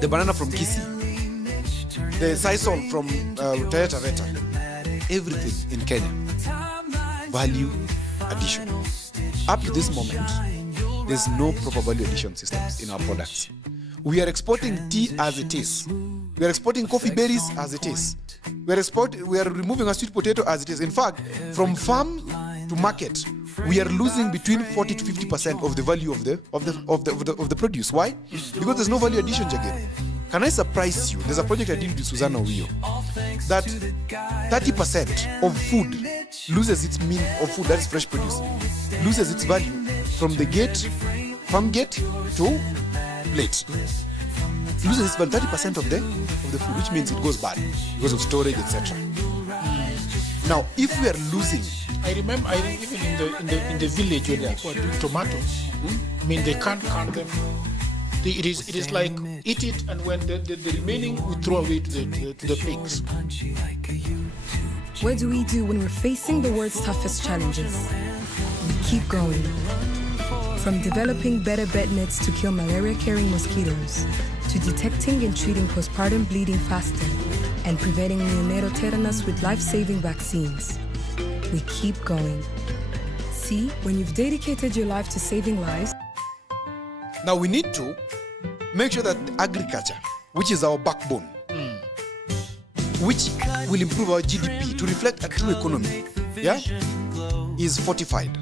the banana from Kisii, the sisal from Taita Taveta, everything in Kenya, value addition. Up to this moment, there's no proper value addition systems in our products. We are exporting tea as it is. We are exporting coffee berries as it is. We are removing a sweet potato as it is. In fact, from farm to market, we are losing between 40 to 50% of the value of the produce. Why? Because there's no value addition, Jagir. Can I surprise you? There's a project I did with Susanna Wio that 30% of food loses its mean of food that is fresh produce, loses its value from the farm gate to plate. Loses its value 30% of the food, which means it goes bad because of storage, etc. Now, if we are losing, I remember even in the village when people are doing tomatoes, I mean they can't count them. It is like eat it, and when the remaining we throw away to the pigs. What do we do when we're facing the world's toughest challenges? We keep going. From developing better bed nets to kill malaria-carrying mosquitoes, to detecting and treating postpartum bleeding faster, and preventing neonatal tetanus with life-saving vaccines. We keep going. See, when you've dedicated your life to saving lives. Now we need to make sure that agriculture, which is our backbone, which will improve our GDP to reflect a true economy, is fortified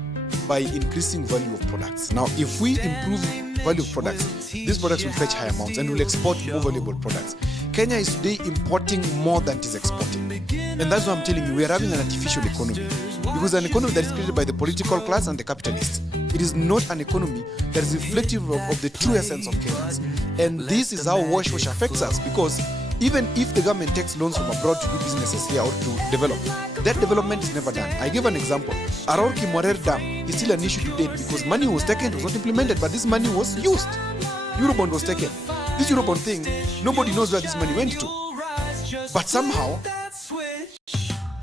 by increasing value of products. Now, if we improve value of products, these products will fetch higher amounts and will export more valuable products. Kenya is today importing more than it is exporting. And that's why I'm telling you, we are having an artificial economy. Because an economy that is created by the political class and the capitalists. It is not an economy that is reflective of the true essence of Kenyans. And this is how wash affects us, because even if the government takes loans from abroad to do businesses here or to develop, that development is never done. I give an example. Arorki Morer Dam is still an issue to date because money was taken, it was not implemented, but this money was used. Eurobond was taken. This Eurobond thing, nobody knows where this money went to. But somehow,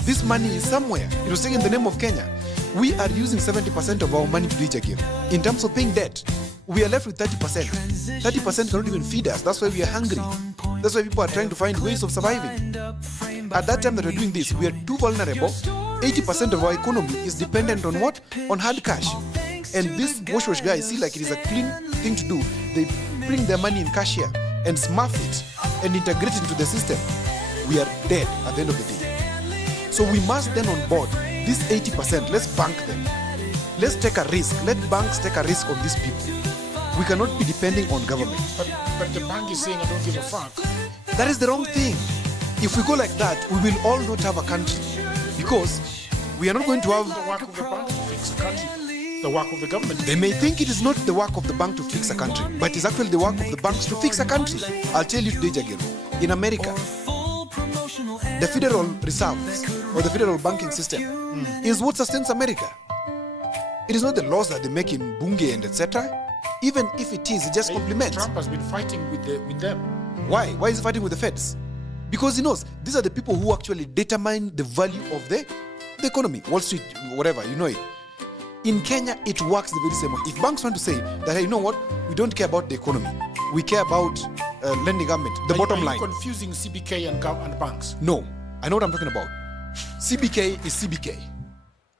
this money is somewhere. It was taken in the name of Kenya. We are using 70% of our money to reach again. In terms of paying debt, we are left with 30%. 30% cannot even feed us. That's why we are hungry. That's why people are trying to find ways of surviving. At that time that we're doing this, we are too vulnerable. 80% of our economy is dependent on what? On hard cash. And these wash guys see like it is a clean thing to do. They bring their money in cash here and smurf it and integrate it into the system. We are dead at the end of the day. So we must then on board this 80%, let's bank them. Let's take a risk. Let banks take a risk on these people. We cannot be depending on government. But the bank is saying, I don't give a fuck. That is the wrong thing. If we go like that, we will all not have a country. Because we are not going to have the work of the bank to fix a country. The work of the government. They may think it is not the work of the bank to fix a country, but it's actually the work of the banks to fix a country. I'll tell you today, Jagiro. In America, the Federal Reserves or the federal banking system is what sustains America. It is not the laws that they make in Bunge and etc. Even if it is, it just complements. Trump has been fighting with them. Why? Why is he fighting with the feds? Because he knows these are the people who actually determine the value of the economy. Wall Street, whatever, you know it. In Kenya, it works the very same way. If banks want to say that, hey, you know what? We don't care about the economy. We care about lending government, the bottom line. Are you confusing CBK and banks? No. I know what I'm talking about. CBK is CBK.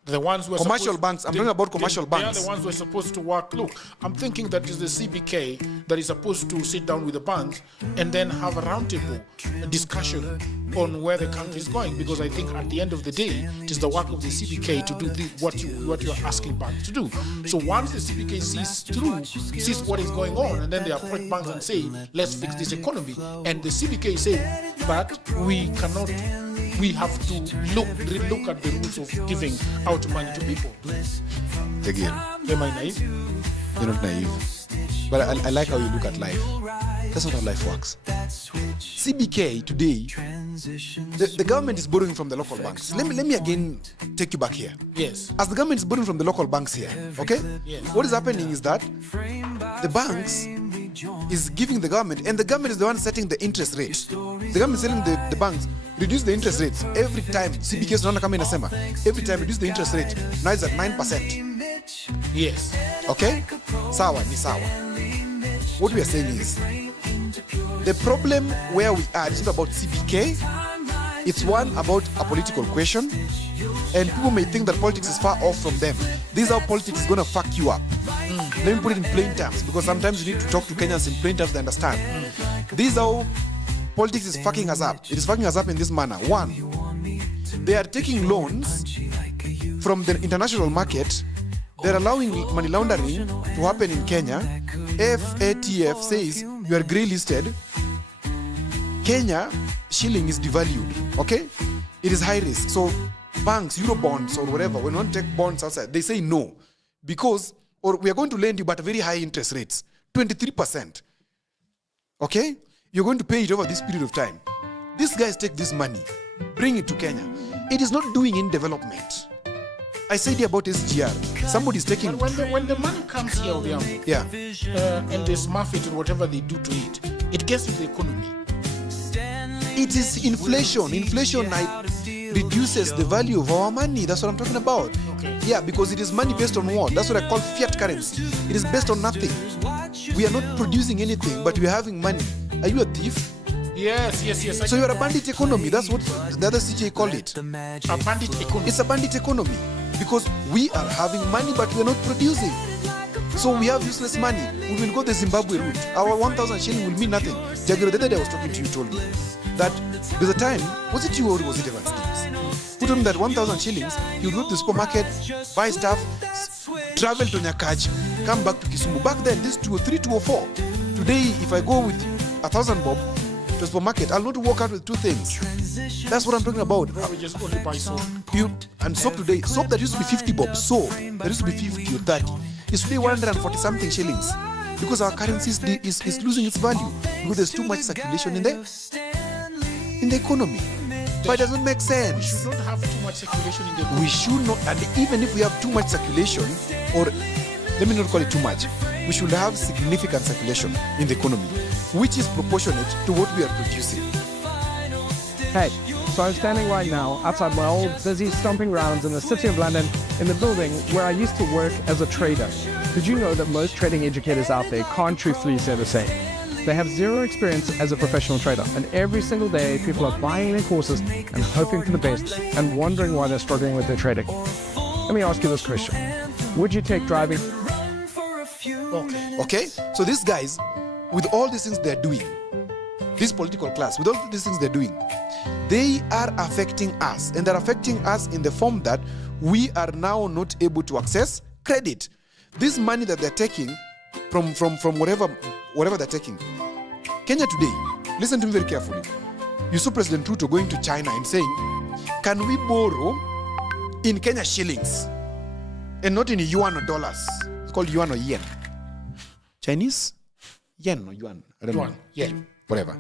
The ones who are commercial banks. I'm talking about commercial banks. They are the ones who are supposed to work. Look, I'm thinking that is the CBK that is supposed to sit down with the banks and then have a roundtable discussion on where the country is going. Because I think at the end of the day, it is the work of the CBK to do what you are asking banks to do. So once the CBK sees what is going on, and then they approach banks and say, let's fix this economy. And the CBK say, but we cannot. We have to look at the rules of giving out money to people. Again, am I naive? You're not naive. But I like how you look at life. That's not how life works. CBK today, the government is borrowing from the local banks. Let me again take you back here. Yes. As the government is borrowing from the local banks here, okay? Yes. What is happening is that the banks is giving the government, and the government is the one setting the interest rate. The government is telling the banks, reduce the interest rates every time. CBK is not coming in December. Every time reduce the interest rate. Now it's at 9%. Yes. Okay? Sawa ni sawa. What we are saying is, The problem where we are is not about CBK. It's one about a political question. And people may think that politics is far off from them. This is how politics is going to fuck you up. Let me put it in plain terms, because sometimes you need to talk to Kenyans in plain terms to understand. This is how politics is fucking us up. It is fucking us up in this manner. One, they are taking loans from the international market. They're allowing money laundering to happen in Kenya. FATF says you are grey listed. Kenya shilling is devalued. Okay? It is high risk. So banks, Euro bonds or whatever, when you want to take bonds outside, they say no. Because, or we are going to lend you but very high interest rates, 23%. Okay? You're going to pay it over this period of time. These guys take this money, bring it to Kenya. It is not doing in development. I said here about SGR. Somebody's taking... When the money comes here, Odhiambo, yeah. And they smurf it and whatever they do to it, it gets to the economy. It is inflation. Inflation reduces the value of our money. That's what I'm talking about. Okay. Yeah, because it is money based on what? That's what I call fiat currency. It is based on nothing. We are not producing anything, but we are having money. Are you a thief? Yes. So you're a bandit economy. That's what the other CJ call it. A bandit economy. It's a bandit economy because we are having money, but we are not producing. So we have useless money. We will go the Zimbabwe route. Our 1,000 shilling will mean nothing. Jagiro, the other day I was talking to you, told me that there's a time, was it you or was it Evan Stevens, who told me that 1,000 shillings, you go to the supermarket, buy stuff, travel to Nyakach, come back to Kisumu. Back then, this 203, 204. Today, if I go with 1,000 bob to the supermarket, I'll not walk out with two things. That's what I'm talking about. We just only buy soap. And soap today, soap that used to be 50 bob, soap that used to be 50 or 30, is today 140 something shillings. Because our currency is losing its value. Because there's too much circulation in the economy. But it doesn't make sense. We should not have too much circulation in the economy. We should not, and even if we have too much circulation, or let me not call it too much, we should have significant circulation in the economy, which is proportionate to what we are producing. Hey, so I'm standing right now outside my old busy stomping grounds in the city of London in the building where I used to work as a trader. Did you know that most trading educators out there can't truthfully say the same? They have zero experience as a professional trader, and every single day people are buying their courses and hoping for the best and wondering why they're struggling with their trading. Let me ask you this question. Would you take driving? Okay? So these guys, with all these things they're doing, this political class, with all these things they're doing, they are affecting us. And they're affecting us in the form that we are now not able to access credit. This money that they're taking from whatever they're taking. Kenya today, listen to me very carefully. You saw President Ruto going to China and saying, can we borrow in Kenya shillings and not in yuan or dollars? It's called yuan or yen. Chinese? Yen or yuan? I don't know. Yen. Whatever.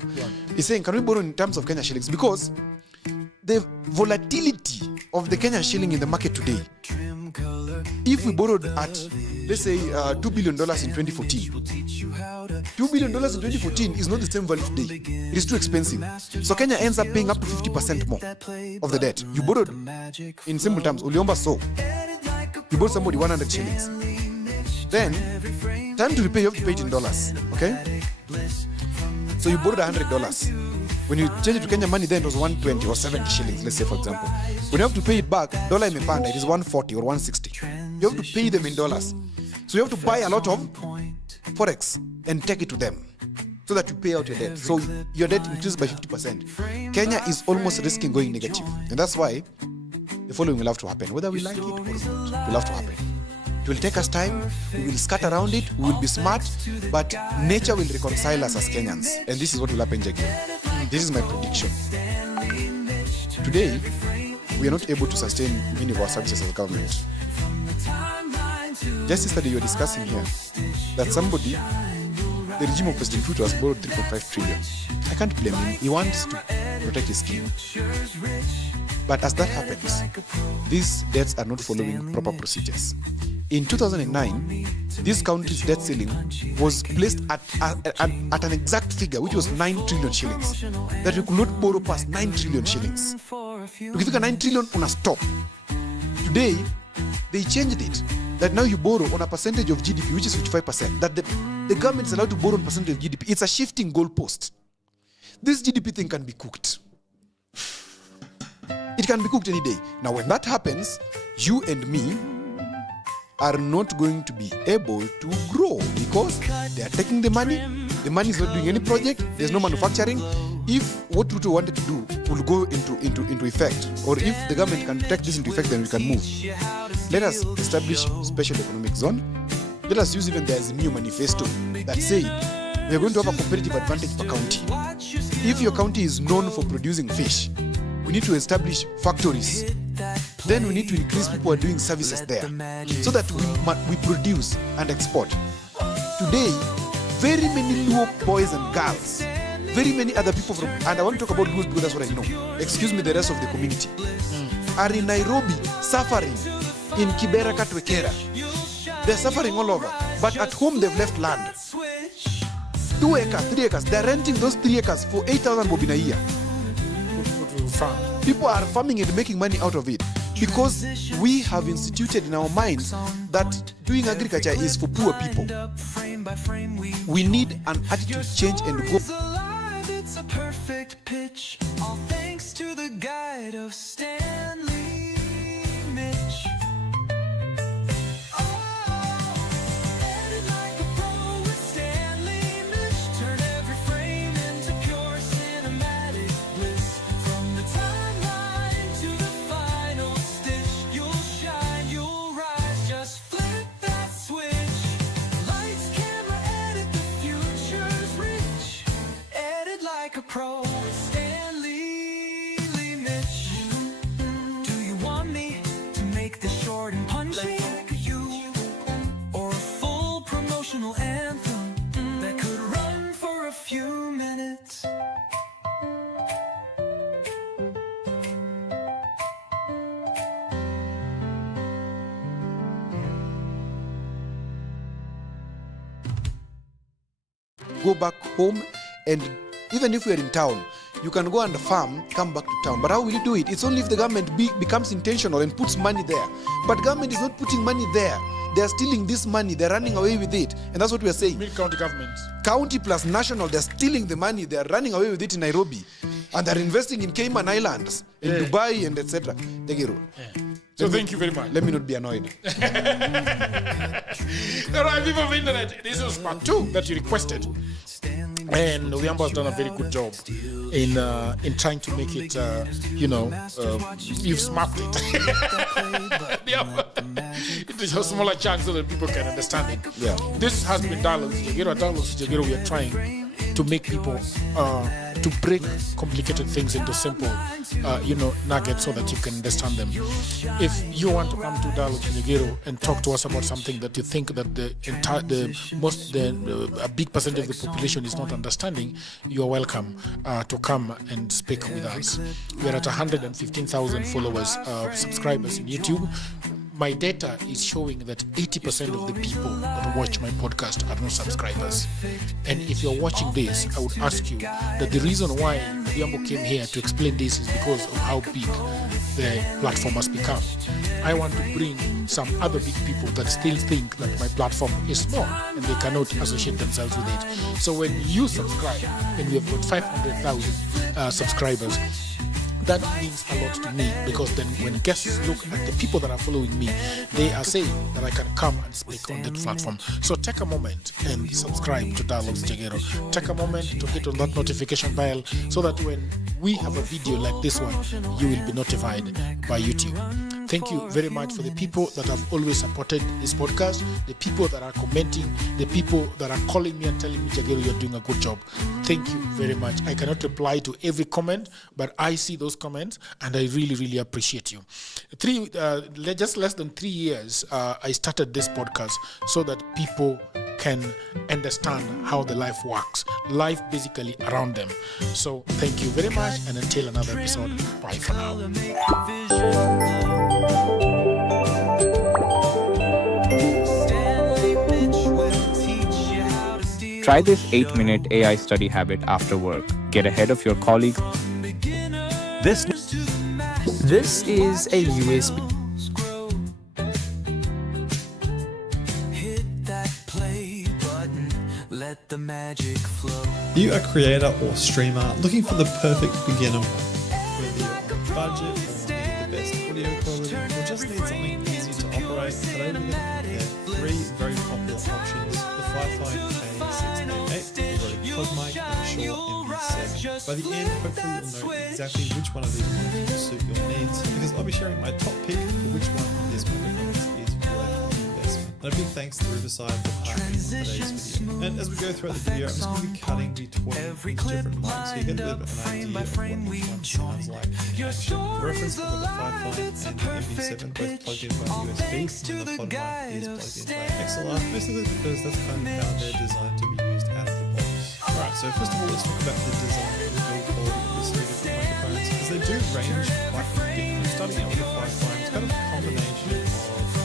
He's saying, can we borrow in terms of Kenya shillings? Because the volatility of the Kenya shilling in the market today, if we borrowed at, let's say, $2 billion in 2014, $2 billion in 2014 is not the same value today. It is too expensive. So Kenya ends up paying up to 50% more of the debt. You borrowed, in simple terms, Uliomba so. You borrowed somebody 100 shillings. Then, time to repay, you have to pay it in dollars. Okay? So you borrowed $100. When you change it to Kenya money, then it was 120 or 70 shillings, let's say, for example. When you have to pay it back, dollar imepanda, it is 140 or 160. You have to pay them in dollars. So you have to buy a lot of forex and take it to them so that you pay out your debt. So your debt increases by 50%. Kenya is almost risking going negative. And that's why the following will have to happen. Whether we like it or not, it will have to happen. It will take us time, we will skirt around it, we will be smart, but nature will reconcile us as Kenyans. And this is what will happen, Jagir. This is my prediction. Today, we are not able to sustain many of our services as a government. Just yesterday, you were discussing here that somebody, the regime of President Ruto, has borrowed 3.5 trillion. I can't blame him. He wants to protect his skin. But as that happens, these debts are not following proper procedures. In 2009, this country's debt ceiling was placed at an exact figure, which was 9 trillion shillings. That we could not borrow past 9 trillion shillings. To give you 9 trillion on a stop. Today, they changed it. That now you borrow on a percentage of GDP, which is 55%. That the government is allowed to borrow on percentage of GDP. It's a shifting goalpost. this GDP thing can be cooked. It can be cooked any day. Now, when that happens, you and me are not going to be able to grow because they are taking the money is not doing any project, there's no manufacturing. If what Ruto wanted to do will go into effect, or if the government can take this into effect, then we can move. Let us establish special economic zone. Let us use even the Azimio manifesto that say we are going to have a competitive advantage per county. If your county is known for producing fish, we need to establish factories. Then we need to increase people who are doing services there so that we produce and export. Today, very many Luo boys and girls, very many other people from, and I want to talk about Luos because that's what I know. Excuse me, the rest of the community are in Nairobi suffering, in Kibera Katwekera. They're suffering all over, but at home they've left land. 2 acres, 3 acres. They're renting those 3 acres for 8,000 bob in a year. People are farming and making money out of it because we have instituted in our minds that doing agriculture is for poor people. We need an attitude change and go. It's a perfect pitch, all thanks to the guide of Stanley Mitch. Edit like a pro with Stanley Mitch. Turn every frame into pure cinematic bliss. From the timeline to the final stitch, you'll shine, you'll rise, just flip that switch. Lights, camera, edit, the future's rich. Edit like a pro with Stanley Mitch. Do you want me to make this short and punchy? Or a full promotional anthem that could run for a few minutes? Go back home, and even if we're in town, you can go and farm, come back to town. But how will you do it? It's only if the government becomes intentional and puts money there. But government is not putting money there. They are stealing this money. They're running away with it. And that's what we are saying. Mid-county governments. County plus national, they're stealing the money. They're running away with it in Nairobi. And they're investing in Cayman Islands, in Dubai, and etc. So thank you very much. Let me not be annoyed. All right, people of the internet, this is part 2 that you requested. And Uyambo has done a very good job in trying to make it, you've smacked it. It is a smaller chunk so that people can understand it. Yeah. This has been Dialogues Jagero. Dialogues Jagero, we are trying to make people, to break complicated things into simple, nuggets so that you can understand them. If you want to come to Dialogues Jagero and talk to us about something that you think that a big percentage of the population is not understanding, you are welcome to come and speak with us. We are at 115,000 followers, subscribers in YouTube. My data is showing that 80% of the people that watch my podcast are not subscribers. And if you're watching this, I would ask you that the reason why Yongnuo came here to explain this is because of how big the platform has become. I want to bring some other big people that still think that my platform is small and they cannot associate themselves with it. So when you subscribe, and we have got 500,000 subscribers, that means a lot to me, because then when guests look at the people that are following me, they are saying that I can come and speak on that platform. So take a moment and subscribe to Dialogues Jagero. Take a moment to hit on that notification bell so that when we have a video like this one, you will be notified by YouTube. Thank you very much for the people that have always supported this podcast, the people that are commenting, the people that are calling me and telling me, Jagero, you're doing a good job. Thank you very much. I cannot reply to every comment, but I see those comments and I really, really appreciate you. Just less than 3 years, I started this podcast so that people can understand how the life works, life basically around them. So thank you very much, and until another episode, bye for now. Try this 8-minute AI study habit after work. Get ahead of your colleague. This is a USB. Hit that play button, let the magic flow. Are you a creator or streamer looking for the perfect beginner one? Whether you're on a budget or need the best audio quality or just need something easy to operate, today we're going to compare three very popular options: the Firefly K688, the Rode Pod mic, and the Shure MV7. By the end, hopefully you'll know exactly which one of these mics will suit your needs, because I'll be sharing my top pick for which one of these microphones is worth the investment. And a big thanks to Riverside for partnering on today's video. And as we go throughout the video, I'm just going to be cutting between different mics so you get a little bit of an idea of what each one sounds like in action. For reference, we've got the Firefly and the MV7 both plugged in by USB, and the Pod mic is plugged in by XLR, basically because that's kind of how they're designed to be used out of the box. Alright, so first of all, let's talk about the design and build quality of these three different microphones, because they do range quite a bit. Starting out with the Firefly, it's kind of a combination of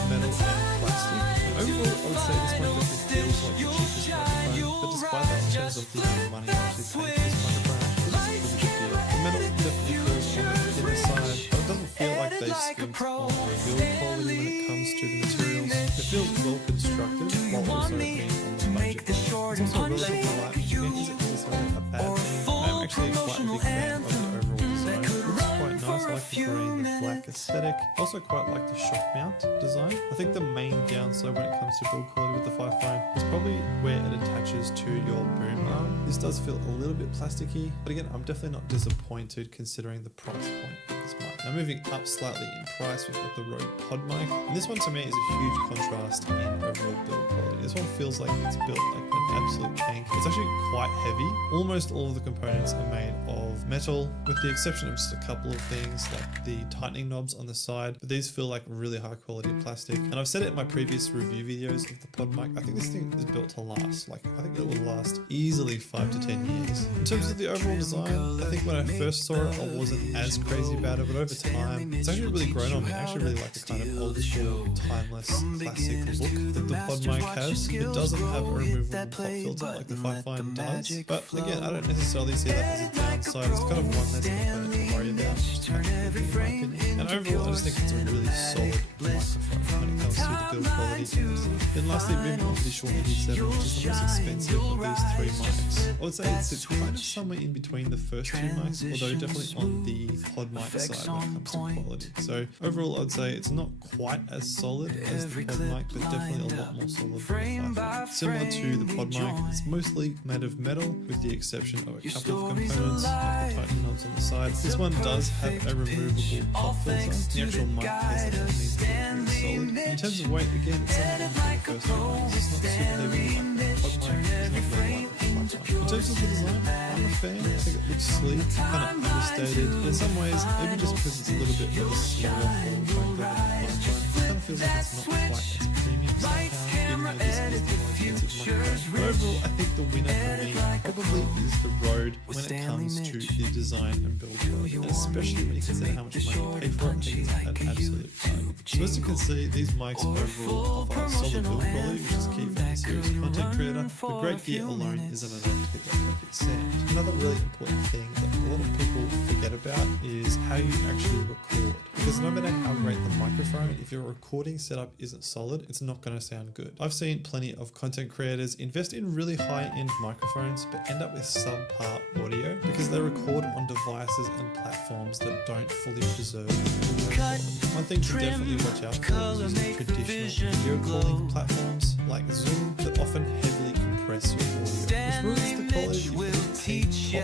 metal and plastic. And overall, I would say this one definitely feels like the cheapest microphone, but despite that, in terms of the amount of money I actually paid for this microphone, I think it's a pretty good deal. The metal definitely feels on the thinner side, but it doesn't feel like they skimped on the build quality when it comes to the materials. It feels well constructed, while also being on the budget. It's also relatively light. Again, is it necessarily a bad thing? I'm actually quite a big fan of the overall design. It looks quite nice. I like the green, the black aesthetic. Also quite like the shock mount design. I think the main downside when it comes to build quality with the Firefly is probably where it attaches to your boom arm. This does feel a little bit plasticky, but again, I'm definitely not disappointed considering the price point of this mic. Now moving up slightly in price, we've got the Rode Pod mic, and this one to me is a huge contrast in overall build quality. This one feels like it's built like an absolute tank. It's actually quite heavy. Almost all of the components are made of metal, with the exception of just a couple of things like the tightening knobs on the side, but these feel like really high quality plastic. And I've said it in my previous review videos of the Pod mic, I think this thing is built to last. Like, I think it will last easily 5 to 10 years. In terms of the overall design, I think when I first saw it, I wasn't as crazy about it, but over time, it's actually really grown on me. I actually really like the kind of old school, timeless, classic look that the Pod mic has. It doesn't have a removable pop filter like the Firefly does, but again, I don't necessarily see that as a downside. It's kind of one less component to worry about, which is kind of good in my opinion. And overall, I just think it's a really solid microphone when it comes to the build quality and design. Then lastly, moving on to the Shure MV7, which is the most expensive of these three mics. I would say it sits kind of somewhere in between the first two mics, although definitely on the Pod mic side when it comes to quality. So overall, I'd say it's not quite as solid as the Pod mic, but definitely a lot more solid than the Firefly. Similar to the Pod mic, it's mostly made of metal, with the exception of a couple of components like the tightening knobs on the side. This one does have a removable pop filter. The actual mic case underneath is really solid. In terms of weight, again, it's somewhere in between the first two mics. It's not super heavy like the Pod mic, it's not very light like the Firefly. In terms of the design, I'm a fan. I think it looks sleek, kind of understated, but in some ways, maybe just because it's a little bit of a smaller form factor than the Firefly, it kind of feels like it's not quite as premium somehow, even though this is the more expensive microphone. But overall, I think the winner for me probably is the Rode when it comes to the design and build quality, and especially when you consider how much money you pay for it. I think it's an absolute bargain. So as you can see, these mics overall offer solid build quality, which is key for any serious content creator. The great gear alone isn't enough to get that perfect sound. Another really important thing that a lot of people forget about is how you actually record, because no matter how great the microphone, if your recording setup isn't solid, it's not going to sound good. I've seen plenty of content creators invest in really high-end microphones but end up with subpar audio because they record on devices and platforms that don't fully preserve the audio quality. One thing to definitely watch out for is using traditional video calling platforms like Zoom that often heavily compress your audio, which ruins the quality you pay top dollar attention.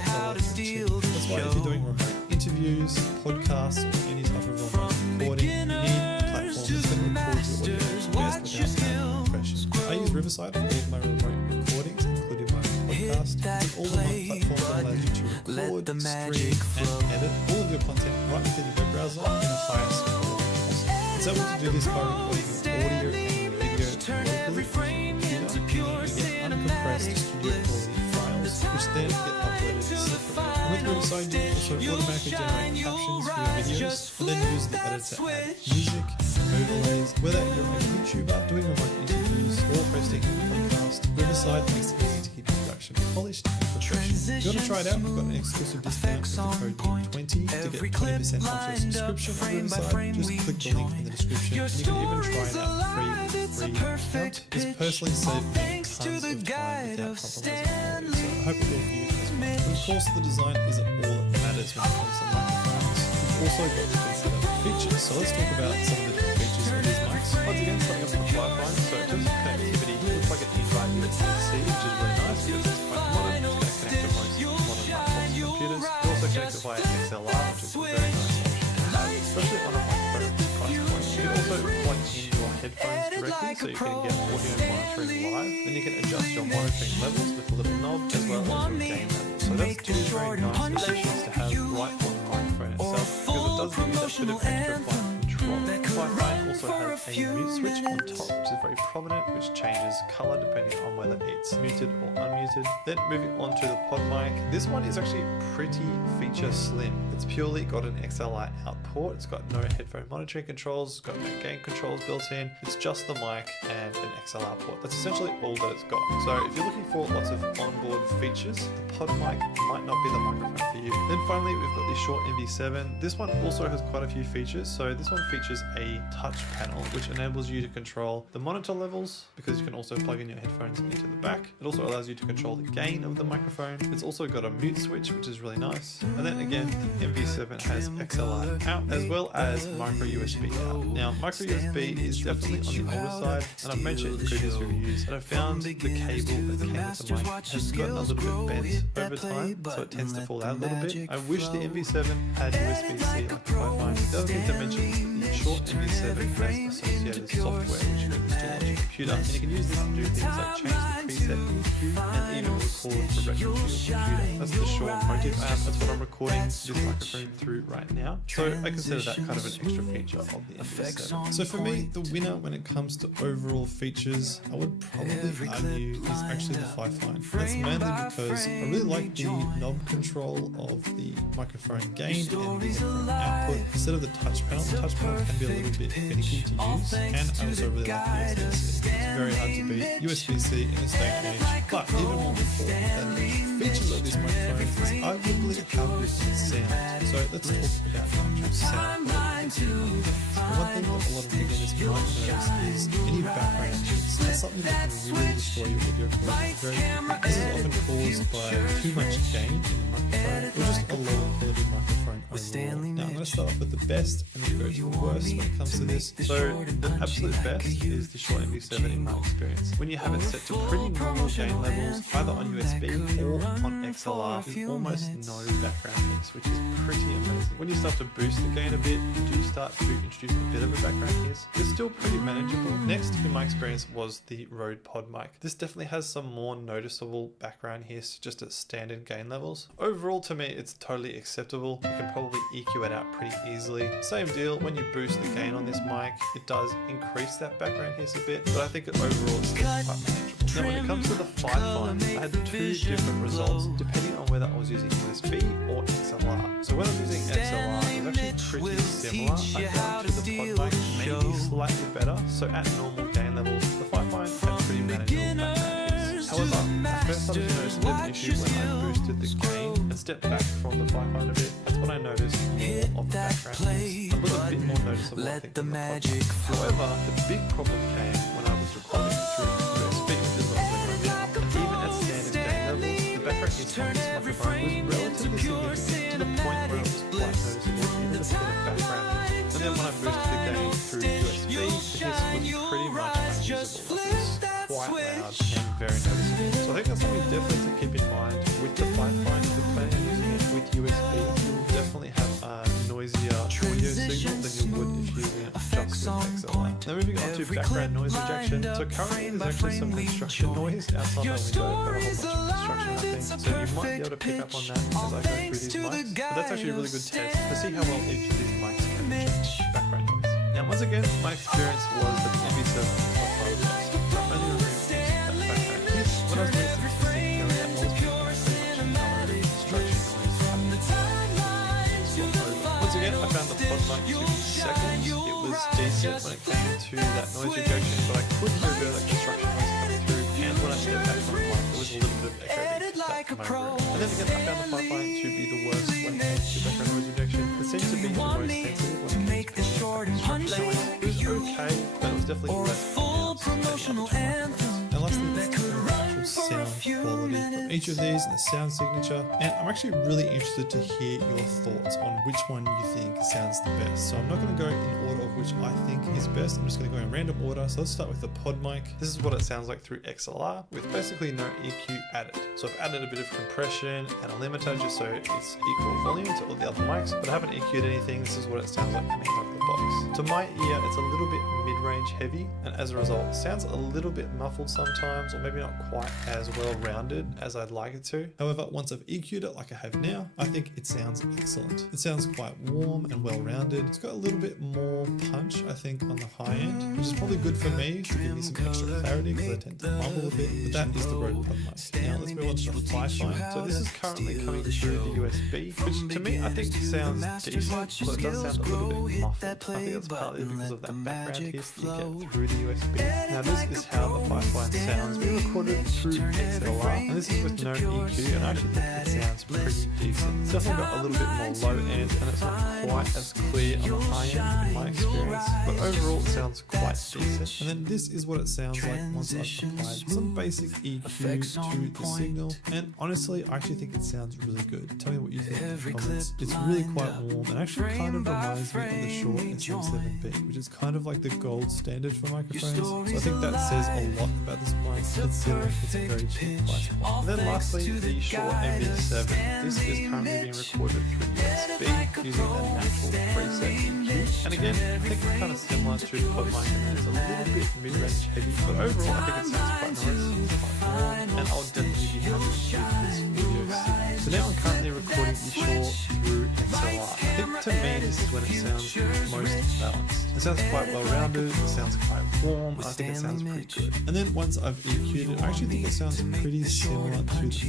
That's why if you're doing remote interviews, podcasts, or any type of remote recording, you need a platform that's going to record your audio best without compression. I use Riverside for all of my remote recordings, including my podcast. It's all one platform that allows you to record, stream, and edit all of your content right within your web browser in the highest quality possible. It's able to do this by recording your audio and video locally from your computer, you get uncompressed studio quality files, which then get uploaded separately. And with Riverside, you can also automatically generate captions for your videos, and then use the editor to add music, overlays. Whether you're a YouTuber doing remote interviews or hosting a podcast, Riverside makes it easy to keep your production polished and professional. If you want to try it out, we've got an exclusive discount with the code NEW20 to get 20% off your subscription on Riverside. Just click the link in the description, and you can even try it out free with count is personally saved me tons of time without compromising quality. So I hope it will for you as well. But of course, the design isn't all that matters when it comes to microphones. We've also got to consider the features. So let's talk about some of the different features of these mics. Once again, starting up with the Wi-Fi. So in terms of connectivity, it looks like an invite USB-C, which is really nice because it's quite modern. It's going to connect to most modern laptops and computers. It also connects via XLR, which is a very nice option to have, especially on a microphone at this price point. You can also plug in your headphones directly, so you can get audio monitoring live. Then you can adjust your monitoring levels with a little knob, as well as your gain level. So that's two very nice additions to have right on the microphone itself, because it does give you that bit of extra fine control. The Wi-Fi also has a mute switch on top, which is very prominent, which changes color depending on whether it's muted or unmuted. Then moving on to the pod mic, this one is actually pretty feature slim. It's purely got an XLR out port. It's got no headphone monitoring controls, it's got no gain controls built in. It's just the mic and an XLR port. That's essentially all that it's got. So if you're looking for lots of onboard features, the pod mic might not be the microphone for you. Then finally, we've got the Shure MV7. This one also has quite a few features. So this one features a touch panel, which enables you to control the monitor levels, because you can also plug in your headphones into the back. It also allows you to control the gain of the microphone. It's also got a mute switch, which is really nice. And then again, the MV7 has XLR out, as well as micro USB out. Now, micro USB is definitely on the older side, and I've mentioned in previous reviews that I found the cable that came with the mic has gotten a little bit bent over time, so it tends to fall out a little bit. I wish the MV7 had USB-C like the Wi-Fi. The other thing to mention is that the Shure MV7 has associated software which you can install on your computer, and you can use this to do things like change the preset EQ and even record directly to your computer. That's the Shure Motive app. That's what I'm recording this microphone through right now. So I consider that kind of an extra feature of the MV7. So for me, the winner when it comes to overall features, I would probably argue is actually the Fi-Fine. That's mainly because I really like the knob control of the microphone gain and the microphone output instead of the touch panel. The touch panel can be a little bit finicky to use, and I also really like the USB-C. It's very hard to beat USB-C in this day and age. But even more important than the features of this microphone is arguably how good it sounds. So let's talk about the actual sound quality. One thing that a lot of beginners might notice is any background noise. That's something that can really destroy your audio quality very quickly. This is often caused by too much gain in the microphone, or just a lower quality microphone overall. Now I'm going to start off with the best and then go to the worst when it comes to this. So the absolute best is the Shure MV7 in my experience. When you have it set to pretty normal gain levels, either on USB or on XLR, there's almost no background hiss, which is pretty amazing. When you start to boost the gain a bit, you do start to introduce a bit of a background hiss. It's still pretty manageable. Next, in my experience, was the Rode Pod mic. This definitely has some more noticeable background hiss just at standard gain levels. Overall, to me, it's totally acceptable. You can probably EQ it out pretty easily. Same deal, when you boost the gain on this mic, it does increase that background hiss a bit, but I think overall it's still quite manageable. Now when it comes to the Fi-Fine, I had two different results depending on whether I was using USB or XLR. So when I was using XLR, it was actually pretty similar. I found to the Pod mic maybe slightly better. So at normal gain levels, the Fi-Fine had pretty manageable background hiss. However, I first started to notice a bit of an issue when I boosted the gain and stepped back from the Fi-Fine a bit. That's when I noticed more of the background hiss. It was a bit more noticeable, I think, than the Pod mic. However, the big problem came when I was recording through USB, which is what I'm doing right now. And even at standard gain levels, the background hiss on this microphone was relatively significant to the point where it was quite noticeable, even a bit of background hiss. And then when I boosted the gain through USB, the hiss was pretty much unusable. It was quite loud and very noticeable. So I think that's something definitely to keep in mind with the Fi-Fine. If you're planning on using it with USB, you'll definitely have a noisier audio signal than you would if you're using it just with XLR. Now moving on to background noise rejection. So currently there's actually some construction noise outside my window. I've got a whole bunch of construction happening. So you might be able to pick up on that as I go through these mics. But that's actually a really good test to see how well each of these mics can reject background noise. Now once again, my experience was that the MV7 was by far the best. So I only removed that background hiss when I was doing some testing. There was pretty much no construction noise happening. Once again, I found the Pod mic to be second. It was decent when it came to that noise rejection, but I could hear a bit of that construction noise coming through, and when I stepped back from the mic, there was a little bit of echo being back from my room. And then again, I found the Fi-Fine to be the worst when it came to background noise rejection. It seems to be the most sensitive when it came to construction noise. It was okay, but it was definitely less than and the other microphones. And lastly, let's talk about the actual sound quality from each of these and the sound signature. And I'm actually really interested to hear your thoughts on which one you think sounds the best. So I'm not going to go in order of which I think is best. I'm just going to go in random order. So let's start with the pod mic. This is what it sounds like through XLR with basically no EQ added. So I've added a bit of compression and a limiter just so it's equal volume to all the other mics, but I haven't EQ'd anything. This is what it sounds like coming out of the box. To my ear, it's a little bit mid-range heavy, and as a result, it sounds a little bit muffled sometimes, or maybe not quite as well-rounded as I'd like it to. However, once I've EQ'd it like I have now, I think it sounds excellent. It sounds quite warm and well-rounded. It's got a little bit more punch, I think, on the high end, which is probably good for me to give me some extra clarity because I tend to mumble a bit, but that is the Rode pod mic. Now let's move on to the Fi-Fi. So this is currently coming through the USB, which to me I think sounds decent, but it does sound a little bit muffled. I think it's partly because of that background hiss you get through the USB. Now this is how the Fi-Fi sounds. We recorded through XLR, and this is with no EQ, and I actually think it sounds pretty decent. It's definitely got a little bit more low end, and it's not quite as clear on the high end in my experience, but overall it sounds quite decent. And then this is what it sounds like once I've applied some basic EQ to the signal, and honestly I actually think it sounds really good. Tell me what you think in the comments. It's really quite warm and actually kind of reminds me of the Shure SM7B, which is kind of like the gold standard for microphones. So I think that says a lot about this mic, considering it's a very cheap price point. And then lastly, the Shure MV7. This is currently being recorded through USB using a natural preset EQ. And again, I think it's kind of similar to the pod mic, and it's a little bit mid-range heavy, but overall I think it sounds quite nice, quite warm, and I'll definitely be happy with this audio setup. So now I'm currently recording the Shure through XLR. I think to me this is when it sounds most balanced. It sounds quite well rounded, it sounds quite warm, I think it sounds pretty good. And then once I've EQ'd it, I actually think it sounds pretty similar to the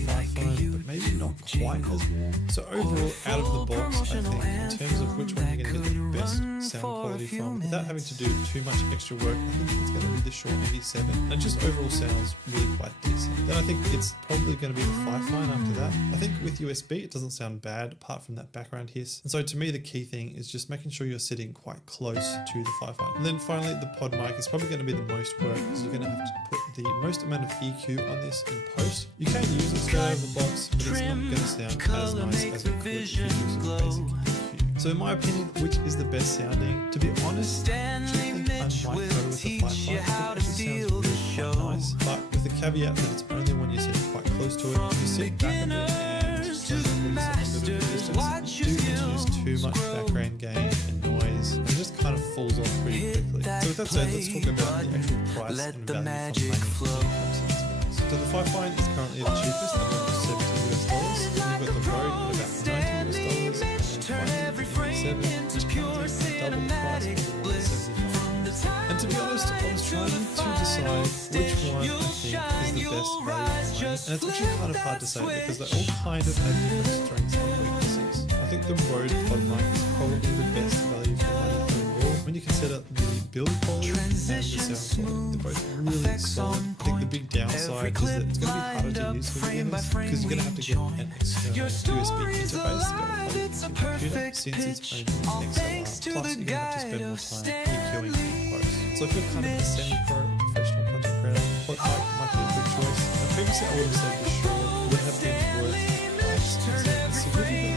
Fi-Fi, but maybe not quite as warm. So overall, out of the box, I think in terms of which one you're going to get the best sound quality from, without having to do too much extra work, I think it's going to be the Shure MV7. And it just overall sounds really quite decent. Then I think it's probably going to be the Fi-Fi after that. I think with USB, it doesn't sound bad apart from that background hiss. And so to me, the key thing is just making sure you're sitting quite close to the Fi-Fi. And then finally, the pod mic is probably going to be the most work because you're going to have to put the most amount of EQ on this in post. You can use it straight out of the box, but it's not going to sound as nice as it could if you use a basic EQ. So in my opinion, which is the best sounding? To be honest, I actually think I might go with the Fi-Fi. It actually sounds really quite nice, but with the caveat that it's only when you're sitting quite close to it. If you sit back a bit and just release it a little bit of distance, you do introduce too much background gain and noise, and it just kind of falls off pretty quickly. So with that said, let's talk about the actual price and value for money. So the Fi-Fi is currently the cheapest at around $70 US. You've got the Rode at about $90 US, and then finally the MV7, which comes in at double the price of the $179. And to be honest, I was trying to decide which one I think is the best value for money, and it's actually kind of hard to say because they all kind of have different strengths and weaknesses. I think the Rode pod mic is probably the best value for money overall when you consider the build quality and the sound quality. They're both really solid. I think the big downside is that it's going to be harder to use for beginners because you're going to have to get an external USB interface to be able to plug into your computer since it's only XLR. Plus, you're going to have to spend more time EQing in post. So if you're kind of a semi-pro professional content creator, pod mic might be a good choice. Now, previously I would have said for sure it would have been worth the price. It's significantly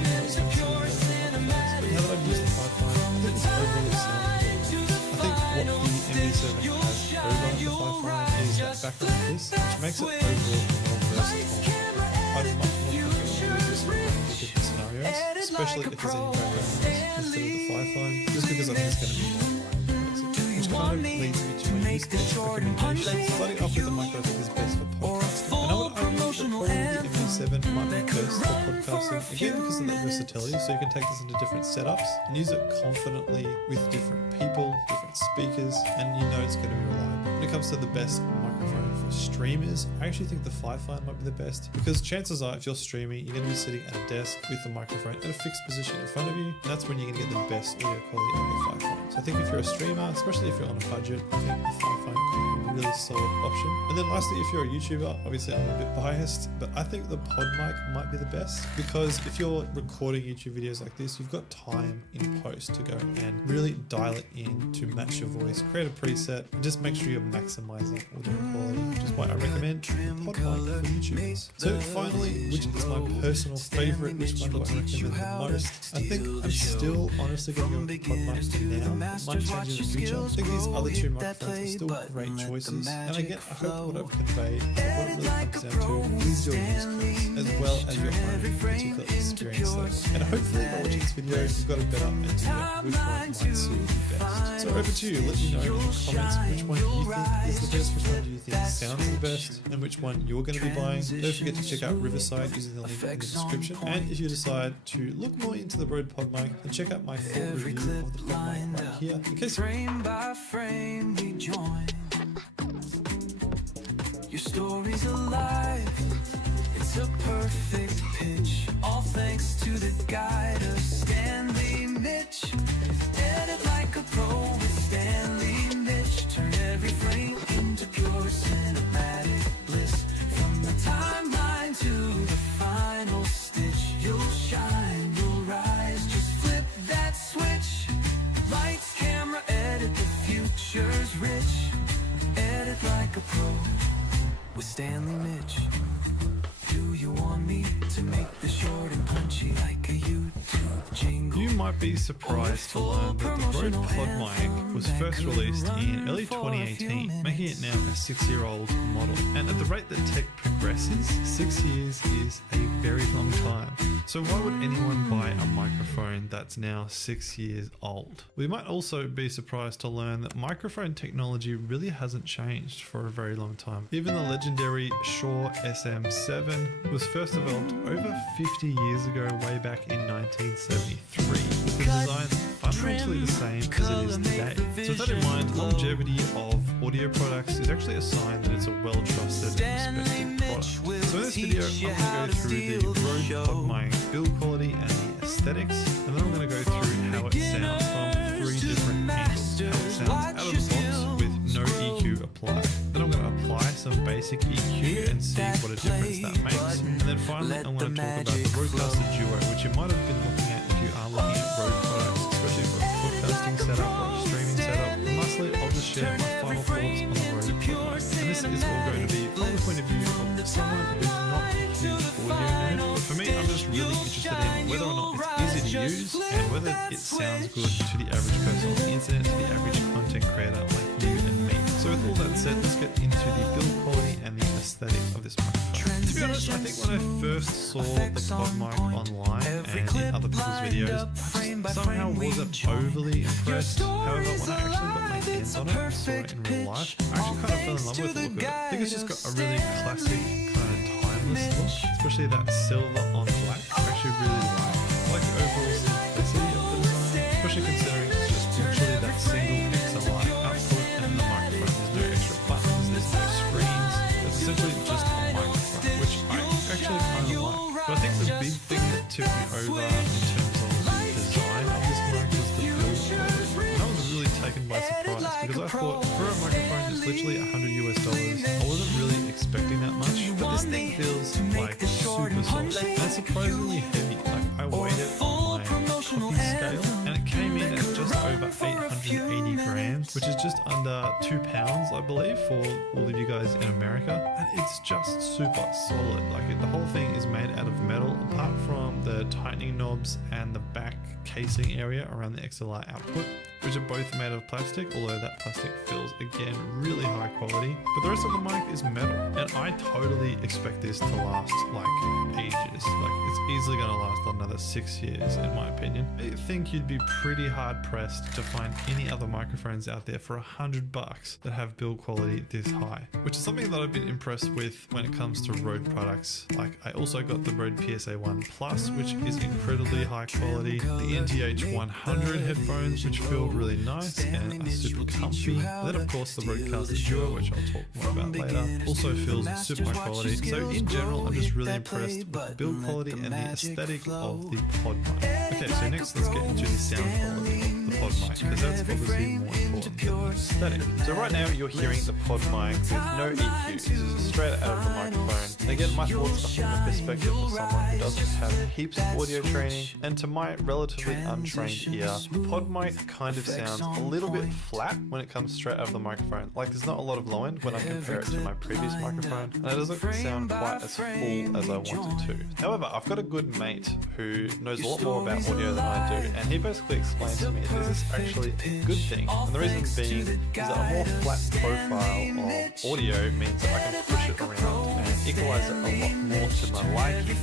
more expensive than the Fi-Fi, but now that I've used the Fi-Fi, I think it's overall sound really nice. I think what the MV7 has over the Fi-Fi is that background hiss, which makes it overall more versatile. I'd much more prefer to use this for different scenarios, especially if there's any background noise instead of the Fi-Fi, just because I think it's going to be more reliable, which kind of leads me to my use case recommendation. Starting off with the mic I think is best for podcasting. And I would argue that probably the MV7 might be best for podcasting, again because of that versatility, so you can take this into different setups and use it confidently with different people, different speakers, and you know it's going to be reliable. When it comes to the best microphone for streamers, I actually think the Fi-Fi might be the best because chances are if you're streaming, you're going to be sitting at a desk with the microphone at a fixed position in front of you, and that's when you're going to get the best audio quality out of the Fi-Fi. So I think if you're a streamer, especially if you're on a budget, I think the Fi-Fi could be a really solid option. And then lastly, if you're a YouTuber, obviously I'm a bit biased, but I think the pod mic might be the best because because if you're recording YouTube videos like this, you've got time in post to go and really dial it in to match your voice, create a preset, and just make sure you're maximizing audio quality, which is why I recommend PodMic for YouTubers. So finally, which is my personal favorite, which one do I recommend the most? I think I'm still honestly going to go with PodMic for now. It might change in the future. I think these other two microphones are still great choices. And again, I hope what I've conveyed, what it really comes down to is your use case, as well as your own particular experience level. And hopefully by watching this video, you've got a better idea of which one might suit you best. So over to you, let me know in the comments which one you think is the best, which one do you think sounds the best, and which one you're going to be buying. Don't forget to check out Riverside using the link in the description. And if you decide to look more into the Rode PodMic, then check out my full review of the PodMic right here. In case Frame by frame we join. Your story's alive. It's a perfect pitch. All thanks to the guide of Stanley Mitch. Edit like a pro with Stanley Mitch. Turn every frame into pure cinematic bliss. From the timeline to the final stitch, you'll shine, you'll rise. Just flip that switch. Lights, camera, edit, the future's rich. Edit like a pro with Stanley Mitch. Do you want me to make this short and punchy like a YouTube jingle? you might be surprised to learn that the Rode PodMic was first released in early 2018, making it now a 6-year-old model. And at the rate that tech progresses, 6 years is a very long time. So why would anyone buy a microphone that's now 6 years old? We might also be surprised to learn that microphone technology really hasn't changed for a very long time. Even the legendary Shure SM7 was first developed over 50 years ago, way back in 1973, with the design fundamentally the same as it is today. So with that in mind, longevity of audio products is actually a sign that it's a well-trusted and respected product. So in this video, I'm going to go through the Rode PodMic build quality and the aesthetics, and then I'm going to go through how it sounds from 3 different angles. How it sounds out of the box with no EQ applied. Then I'm going to apply some basic EQ and see what a difference that makes. And then finally, I'm going to talk about the Rodecaster Duo, which you might have been looking at if you are looking at Rode products, especially for a podcasting setup or a streaming setup. And lastly, I'll just share my final thoughts on the Rode PodMic. And this is all going to be from the point of view of someone who's not a huge audio nerd. But for me, I'm just really interested in whether or not it's easy to use and whether it sounds good to the average person on the internet, to the average content creator like you and me. So with all that said, let's get into the build quality and the aesthetic of this microphone. To be honest, I think when I first saw the PodMic online and in other people's videos, I somehow wasn't overly impressed. However, when I actually got my hands on it and saw it in real life, I actually kind of fell in love with the look of it. I think it's just got a really classic, kind of timeless look, especially that silver on black. I actually really like the overall simplicity of the design, especially considering it's just literally that single XLR output and the microphone. There's no extra buttons, there's no screens. It's essentially just a microphone, which I actually kind of like. But I think the big thing that tipped me over in terms of the design of this mic was the build quality. And I was really taken by surprise because I thought for a microphone that's literally $100 US, I wasn't really expecting that much. But this thing feels like super soft and surprisingly heavy. Like I weighed it on my cooking scale and it came in at just over 880 grams, which is just under 2 pounds, I believe, for all of you guys in America. And it's just super solid. Like the whole thing is made out of metal, apart from the tightening knobs and the back casing area around the XLR output, which are both made of plastic, although that plastic feels, again, really high quality. But the rest of the mic is metal, and I totally expect this to last like ages. Like it's easily going to last another 6 years, in my opinion. I think you'd be pretty hard pressed to find any other microphones out there for $100 that have build quality this high, which is something that I've been impressed with when it comes to Rode products. Like I also got the Rode PSA-1 Plus, which is incredibly high quality, the NTH 100 headphones, which feel really nice and are super comfy. And then of course the Rodecaster Duo, which I'll talk more about later, also feels super high quality. So in general, I'm just really impressed with the build quality and the aesthetic of the pod mic. Okay, so next let's get into the sound quality of the pod mic, because that's obviously more important than the aesthetic. So right now you're hearing the pod mic with no EQ. This is straight out of the microphone. And again, my thoughts are from the perspective of someone who doesn't have heaps of audio training, and to my relatively untrained ear, the pod mic kind of sounds a little bit flat when it comes straight out of the microphone. Like there's not a lot of low end when I compare it to my previous microphone, and it doesn't sound quite as full as I want it to. However, I've got a good mate who knows a lot more about audio than I do, and he basically explained to me this is actually a good thing. And the reason being is that a more flat profile of audio means that I can push it around and equalize it a lot more to my liking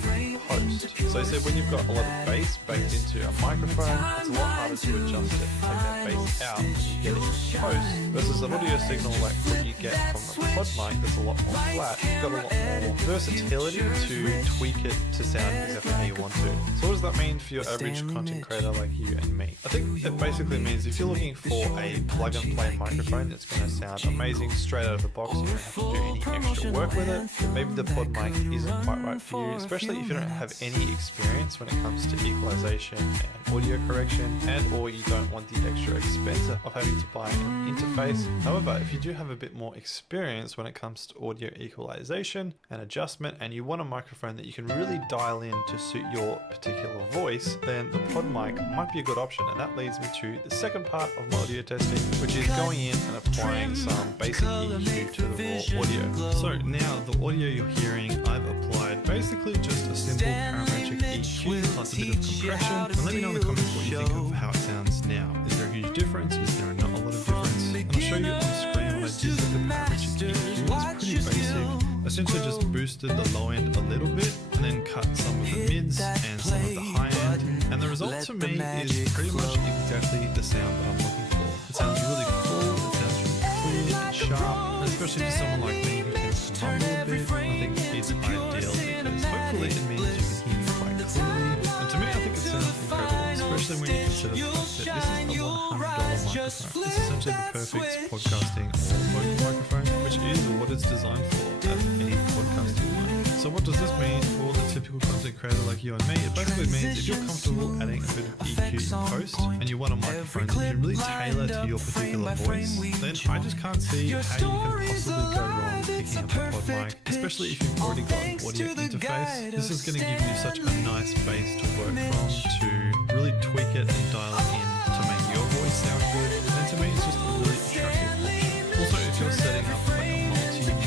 post. So he said when you've got a lot of bass baked into a microphone, it's a lot harder to adjust it and take that bass out when you get it in post, versus an audio signal like what you get from the pod mic that's a lot more flat. You've got a lot more versatility to tweak it to sound exactly how you want to. So what does that mean for your average content creator like you and me? I think it basically means if you're looking for a plug and play microphone that's going to sound amazing straight out of the box, you don't have to do any extra work with it, then maybe the pod mic isn't quite right for you, especially if you don't have any experience when it comes to equalization and audio correction, and or you don't want the extra expense of having to buy an interface. However, if you do have a bit more experience when it comes to audio equalization and adjustment, and you want a microphone that you can really dial in to suit your particular voice, then the pod mic might be a good option. And that leads me to the second part of my audio testing, which is going in and applying some basic EQ to the raw audio. So now the audio you're hearing, I've applied basically just a simple parametric EQ plus a bit of compression. And let me know in the comments what you think of how it sounds now. Is there a huge difference? Is there not a lot of difference? And I'll show you on screen what I did with the parametric EQ. It's pretty basic. Essentially just boosted the low end a little bit and then cut some of the mids and some of the high end. And the result to me is pretty much exactly the sound that I'm looking for. It sounds really full, it sounds really clear and sharp, and especially for someone like me who tends to mumble a bit, I think it's ideal because hopefully it means you can hear me quite clearly. And to me, I think it sounds incredible, especially when you consider the fact that this is a $100 microphone. It's essentially the perfect podcasting or vocal microphone, which is what it's designed for as a podcasting one. So what does this mean for the typical content creator like you and me? It basically means if you're comfortable adding a bit of EQ in post and you want a microphone that you can really tailor to your particular voice, then I just can't see how you can possibly go wrong picking up a pod mic, especially if you've already got an audio interface. This is going to give you such a nice base to work from, to really tweak it and dial it in to make your voice sound good. And to me, it's just a really attractive option. Also, if you're setting up like a multi-mic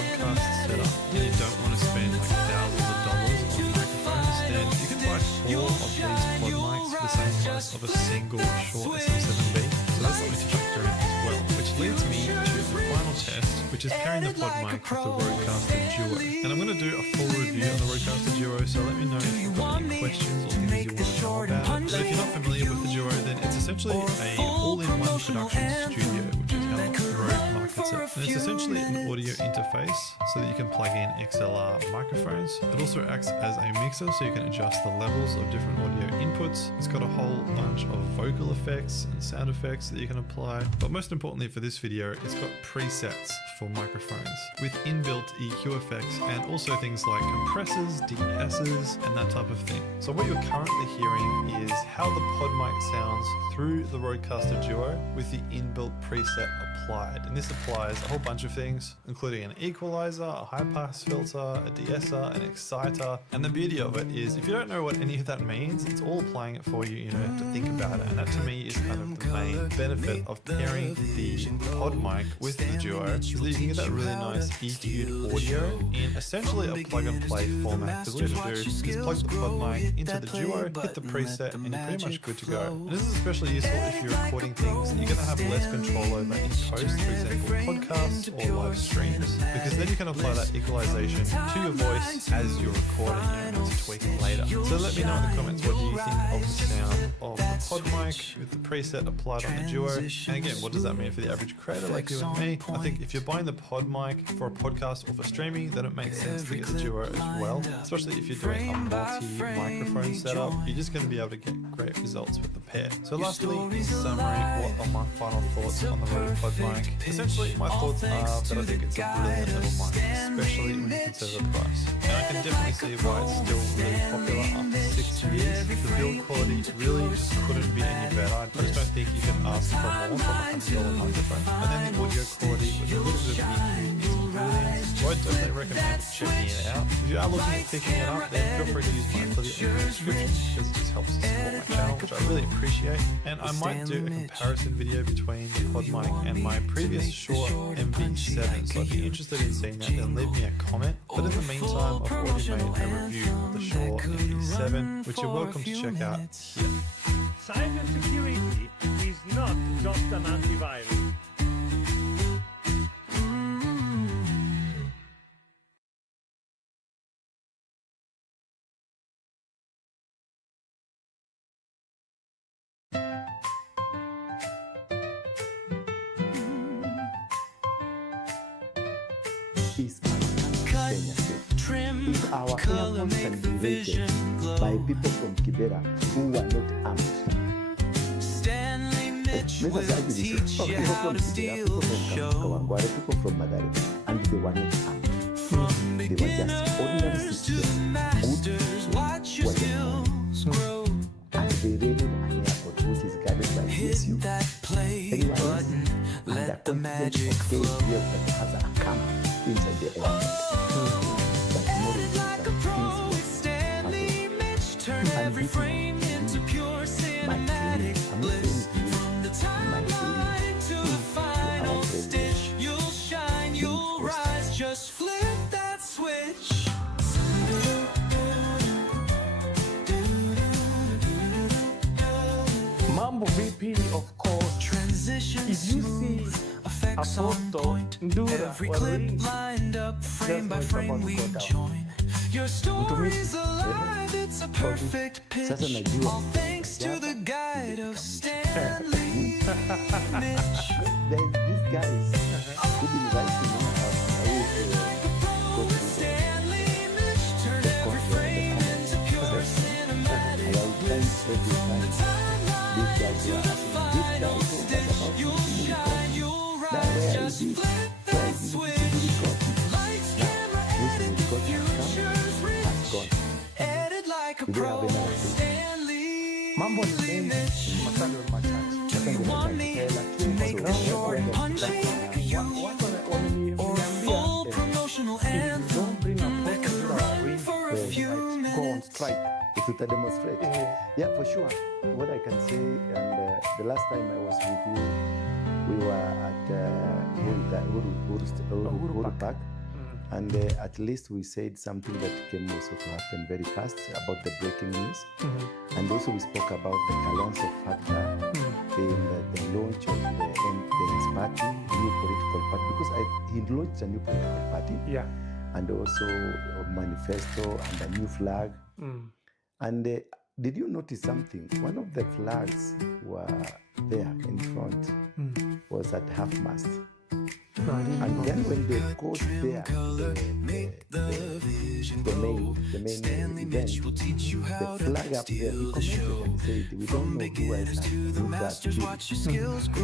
podcast setup and you don't want to spend like thousands of dollars on microphones, then you can buy 4 of these pod mics for the same price of a single short SM7B. So that's something to factor in as well, which leads me to the final test, which is pairing the pod mic with the Rodecaster Duo. And I'm going to do a full review on the Rodecaster Duo, so let me know if you've got any questions or things you want to know about it. But if you're not familiar with the Duo, then it's essentially a all-in-one production studio, which is how Rode markets it. And it's essentially an audio interface so that you can plug in XLR microphones. It also acts as a mixer so you can adjust the levels of different audio inputs. It's got a whole bunch of vocal effects and sound effects that you can apply. But most importantly for this video, it's got presets for microphones with inbuilt EQ effects and also things like compressors, DESs, and that type of thing. So what you're currently hearing is how the pod mic sounds through the Rodecaster Duo with the inbuilt preset applied. And this applies a whole bunch of things, including an equalizer, a high pass filter, a de-esser, an exciter. And the beauty of it is if you don't know what any of that means, it's all applying it for you. You don't have to think about it. And that to me is kind of the main benefit of pairing the pod mic with the Duo, is that you can get that really nice EQ'd audio in essentially a plug and play format. Because all you have to do is plug the pod mic into the Duo, hit the preset, and you're pretty much good to go. And this is especially useful if you're recording things that you're going to have less control over in post, for example podcasts or live streams, because then you can apply that equalization to your voice as you're recording. You don't have to tweak it later. So let me know in the comments, what do you think of the sound of the pod mic with the preset applied on the Duo. And again, what does that mean for the average creator like you and me? I think if you're buying the pod mic for a podcast or for streaming, then it makes sense to get the Duo as well. Especially if you're doing a multi-microphone setup, you're just going to be able to get great results with the pair. So lastly, in summary, what are my final thoughts on the Rode pod mic? Essentially, my thoughts are that I think it's a brilliant little mic, especially when you consider the price. And I can definitely see why it's still really popular after 6 years. The build quality really just couldn't be any better. I just don't think you can ask for more from a $100 microphone. And then the audio quality with a little bit of EQ is brilliant. So I definitely recommend checking it out. If you are looking at picking it up, then feel free to use my affiliate link in the description because it just helps to support my channel, which I really appreciate. And I might do a comparison video between the pod mic and my previous Shure MV7. So if you're interested in seeing that, then leave me a comment. But in the meantime, I've already made a review of the Shure MV7, which you're welcome to check out here. Cybersecurity is not just an antivirus. If our airports can be rated by people from Kibera who are not armed. Stanley Mitch will teach you how to steal the show. People from Madari, and they were not armed. They were just ordinary citizens. Watch your skills grow. And they raided an airport which is guarded by PSU. That play button, let the magic flow. That has a camp inside the airport. Like a pro with Stanley Mitch, turn every frame into pure cinematic bliss. From the timeline to the final stitch, you'll shine, you'll rise, just flip that switch. Mambo VP, of course. Transition If you see smooth, effects on Apostle, point. Ndura, Every or clip Link, lined up, frame by just frame about we to go down. join. Your story's alive, it's a perfect pitch. Sasa najua. All thanks to the guide of Stanley Mitch. Then these guys who been writing Stanley Mitch, turn every frame into pure cinematic bliss. From the timeline to the final stitch, you'll shine, you'll rise, just flip that switch. Lights, camera, edit, the future's rich. Edit like a pro, Stanley Mambo ni mengi, Mitch. maswali machache. Do you want me to make the short and punchy you? Or a full promotional anthem Don't bring a that could run for a few go on minutes? strike. if you demonstrate. Yeah, for sure. What I can say, and the last time I was with you, we were at Uhuru Park. And at least we said something that came also to happen very fast about the breaking news. And also we spoke about the Kalonzo factor in the launch of the ND's party, new political party, because he launched a new political party. Yeah. And also a manifesto and a new flag. And did you notice something? One of the flags were there in front was at half-mast. And then when they got there, the main event, the flag up there, he commented and said, we don't know who else has do that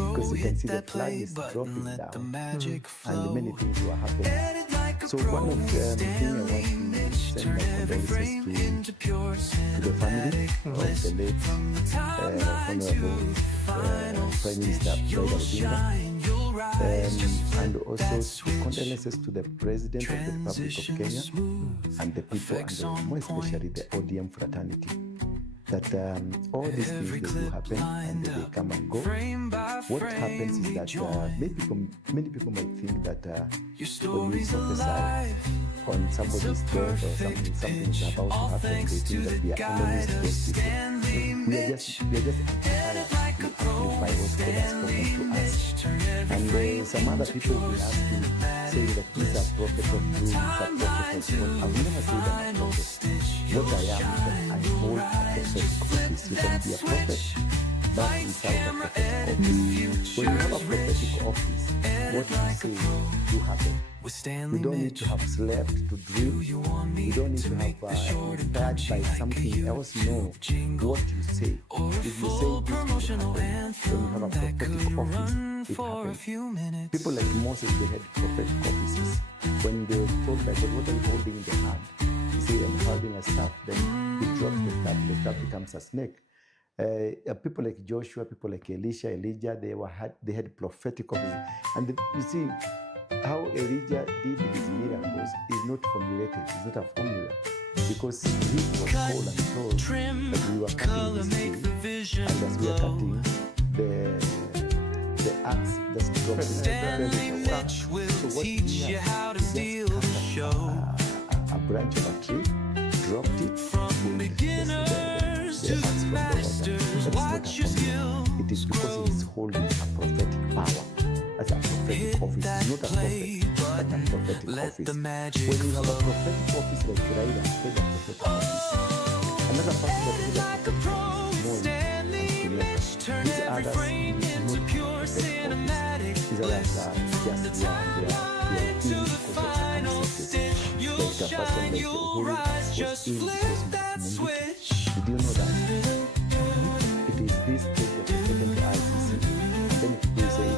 because you can see the flag is dropping down and many things were happening. So one of the things I want to send my condolences to the family of the late Honorable Prime Minister Raila Odinga, and also condolences to the President of the Republic of Kenya and the people, and more especially the ODM fraternity. That all these things they do happen and they come and go. What happens is that many people might think that when we prophesy on somebody's death or something is about to happen, they think that we are enemies to those people. We are just trying to amplify what God has spoken to us. And some other people will ask you, say that he's a prophet of doom, he's a prophet of God. I will never say that I'm a prophet. What I am is that I hold a prophetic office. You can be a prophet but without a prophetic office. When you have a prophetic office, what you say do happen. You don't need to have slept to dream. You don't need to have inspired by something else. No, what you say. If you say this will happen, when you have a prophetic office, it happens. People like Moses, they had prophetic offices. When they were told by God, what are you holding in the hand? He said, I'm holding a staff. Then he drops the staff becomes a snake. People like Joshua, people like Elisha, Elijah, they had prophetic offices. And you see, how Elijah did his miracles is not formulated, it's not a formula. Because he was called and told that we were cutting this tree, and as we are cutting, the axe just dropped in the water. So what he did, just cut a branch of a tree, dropped it, from beginners to master. That's not a formula. It is because he is holding a prophetic power. That's a prophetic office, not a prophet, but a prophetic office. When you have a prophetic office like Ryder, head a prophetic office. Another person that is a prophetic office, Moy and Kenyatta. These others not prophetic office. These others are just they are in because of circumstances. Like a person like Uhuru was in because of Munduki. Did you know that? It is this case that is taken to ICC. And then people say,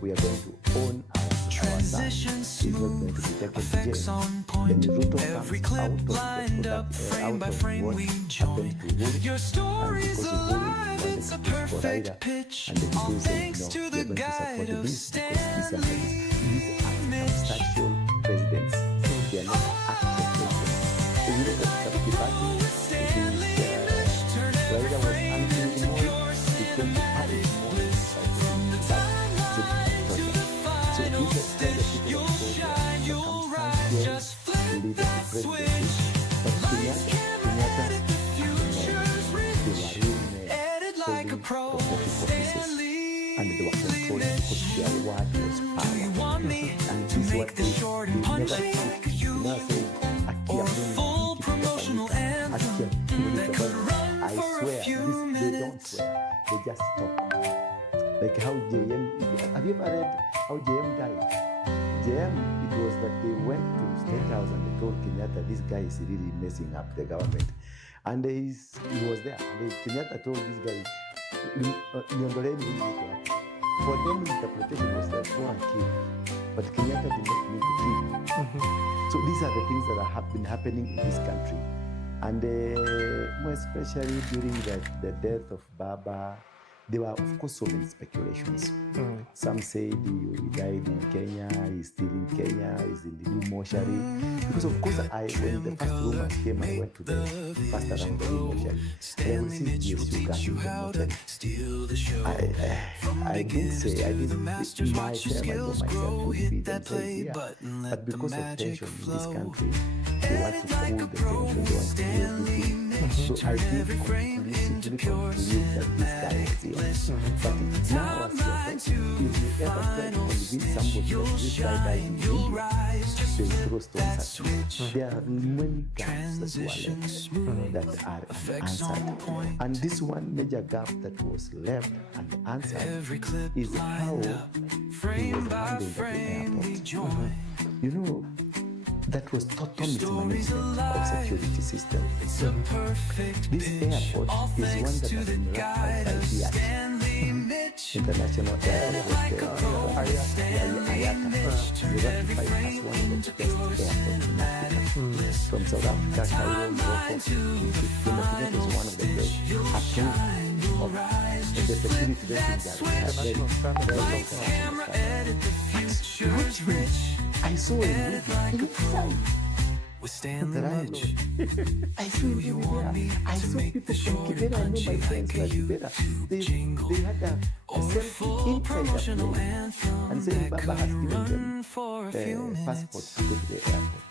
we are going to own our son. He's not going to be taken to jail. Then the Ruto comes out of what happened to Uhuru, and because Uhuru wanted to push for Raila, and the people say, no, we're going to support this because these are substantial presidents. They are not actual presidents. If you look at the Sabaki party, it is Raila was angry with Moi, he came to party with Moi. So these are kind of people that go there, circumstantial leadership presidency. But Kenyatta, they were really holding prophetic offices, and they were controlling because their word was power. And this is what they never speak. You know, say, I swear, they don't swear, they just talk. Like how JM, have you ever read how JM died? JM, it was that they went to State House and they told Kenyatta, this guy is really messing up the government. And he was there. And Kenyatta told this guy, for them, the interpretation was that go and kill. But Kenyatta did not mean to kill. So these are the things that have been happening in this country. And more especially during the death of Baba, there were, of course, so many speculations. Some said he died in Kenya, he's still in Kenya, he's in the new mortuary. Because, of course, when the first rumors came, I went to the first around the new mortuary. And I will see GSU guys in the mortuary. I didn't say, I didn't myself, I told myself to be themselves here. But because of tension in this country, they want to cool the tension, they want to do everything. So I did conclusively conclude that this guy was here. But now, if you ever try to convince somebody that this guy died in India, they will throw stones at you. There are many gaps that were left that are unanswered. And this one major gap that was left unanswered is how he was handled at the airport. You know, that was total mismanagement of security system. This airport is one that has been run by Stanley Mitch International Airport, IATA. They ratified as one of the best airports in Africa. From South Africa, Cairo, Morocco, Kenya is one of the best approved of the security ratings that have very long. I saw a movie inside with Stanley Mitch. I saw a movie there. I saw people from Kibera. I know my friends were Kibera. They had a selfie inside the plane and saying Baba has given them passports to go to the airport.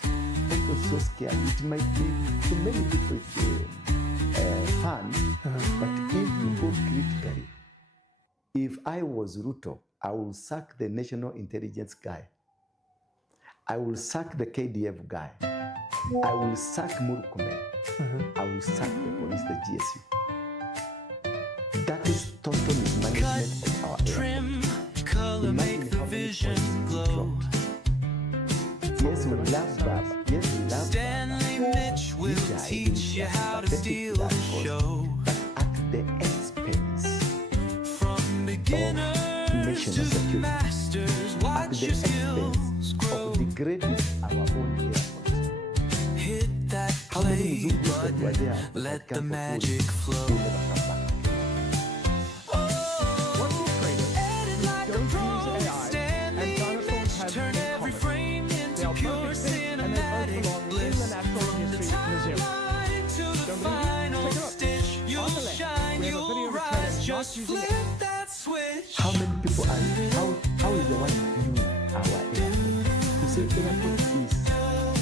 That was so scary. It might be to many people it's fun, but if you go critically, if I was Ruto, I will sack the national intelligence guy. I will sack the KDF guy. I will sack Murkomen. I will sack the police, the GSU. That is total mismanagement of our airport. Imagine how many points we dropped. Yes, we love Baba. Yes, we love Stanley Mitch will teach you how to steal the show. But at the expense From beginners national to security, masters, at watch the your skills expense grow. of degrading our own airport. Hit that How many play Mzungus that were button, there let that the came for magic tourism flow. will never come back. What do traders who don't use AI and dinosaurs have Turn in every common? frame They into are pure perfect things and they cinematic both belong in bliss. the Natural History Museum. Timeline to the Don't believe me? final Check it out. stitch. On You'll the left, shine, we have a video you'll of a rise. trader Just not using flip that switch. How many people are, how is the one view our airport? You say airport is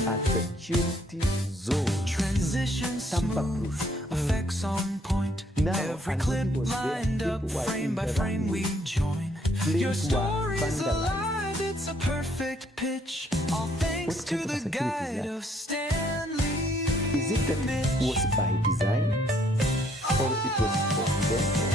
a security zone, Transition tamper-proof. smooth, effects on point. Now, Every and clip when he was there, lined up, people were frame by in frame, we Iran. join. Flames Your were story's vandalized. alive, it's a perfect pitch. All thanks What to kind of the security is guide that? of Stanley. Is it that it was by design, or it was accidental,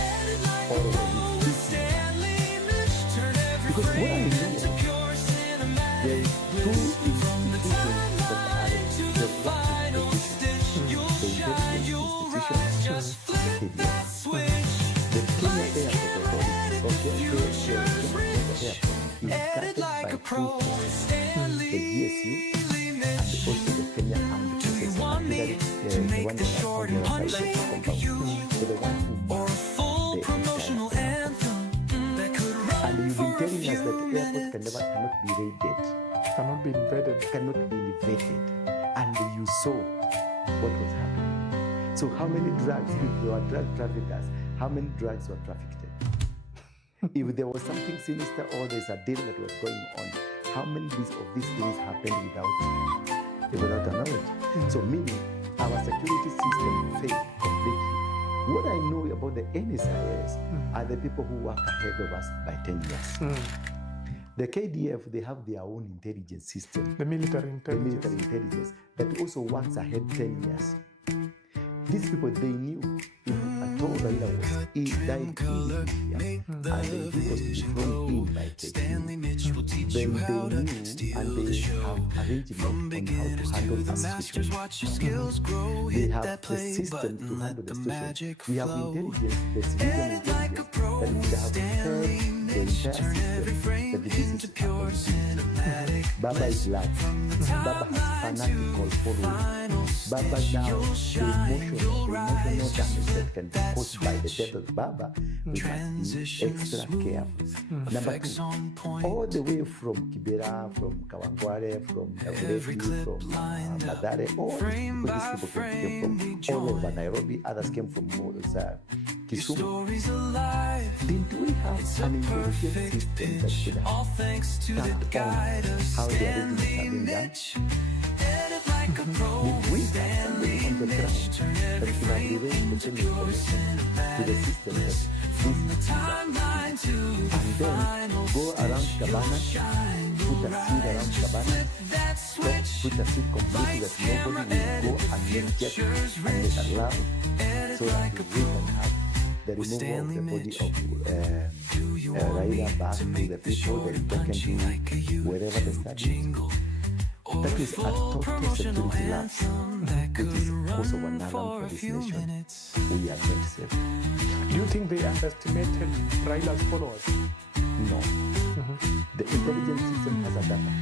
or was it business? Stanley Mitch, turn every Because what I frame know, into pure cinematic. there is two institutions that are To the final stitch, you'll the shine, intelligence you'll rise. institution, Just the flip that KDF. switch. The Kenya Airport Authority, or Kenya Airport is Edit guarded like by a two pro, forces, Stanley the GSU and Mitch. also the Kenya Armed Do you Forces want me Auxiliary, to the make one this that short are and on the punchy right like compound, you? to the one who Or a full the promotional entire anthem that could run And you've for been a telling us few that airport minutes. cannot be raided, Cannot be invaded. cannot be invaded, and you saw what was happening. So how many drugs, if there were drug traffickers, how many drugs were trafficked? If there was something sinister or there's a deal that was going on, how many of these things happened without a knowledge? So meaning our security system failed completely. What I know about the NSIS are the people who work ahead of us by 10 years. The KDF, they have their own intelligence system, The military the intelligence. military intelligence, that also works ahead 10 years. These people, they knew if at all Raila was dying in India and he was to be thrown in by Stanley KDF, Mitch will teach then you they how to knew steal and the they show. have arrangement From on how to beginners handle to the a masters, situation. watch your skills grow. They Hit have that the play system to button, handle let the the situation. magic We have flow. intelligence, the civilian Edit like a intelligence, pro, that would have Stanley prepared the Mitch. entire Turn every system frame that this into is pure cinematic Baba is bliss. love. Baba has fanatical following. Final Baba stitch, now, you'll the shine, emotional you'll damage rise. that can be That caused by the switch. death of Baba, we must Transition be extra smooth, careful. Number effects two, on point. all the way from Kibera, from Kawangware, from Every Dagoretti, clip from lined up, Madare, all frame these by people frame, we came from all join. over Nairobi, others came from Your Kisumu. story's alive. Didn't we have It's a an intelligence perfect system that pitch. could All have thanks to the tapped guide on of how the arrangements Stanley have been done? Mitch. Edit like a pro, Did we have Stanley somebody on the Mitch. ground Turn that every could have frame relayed the into same pure information to the cinematic system that bliss. this From the is a timeline to the and then final go around stitch. You'll Cabana, shine, put you'll a seed around rise. Just Cabana, flip that stop, switch. put a seed completely Lights, that camera, nobody will edit, go and the make jet future's and make rich. alarm Edit so that like a we can pro. have the With removal of Stanley the body Mitch. of Do you want me Raila back to to make the the people short that and they can punchy like a do youth wherever the study is. jingle? Or That a is a full total promotional security lapse, anthem that which could is also run an alarm for for a this few nation. minutes. We are not safe. Do you think they underestimated Raila's followers? No. The intelligence system has a data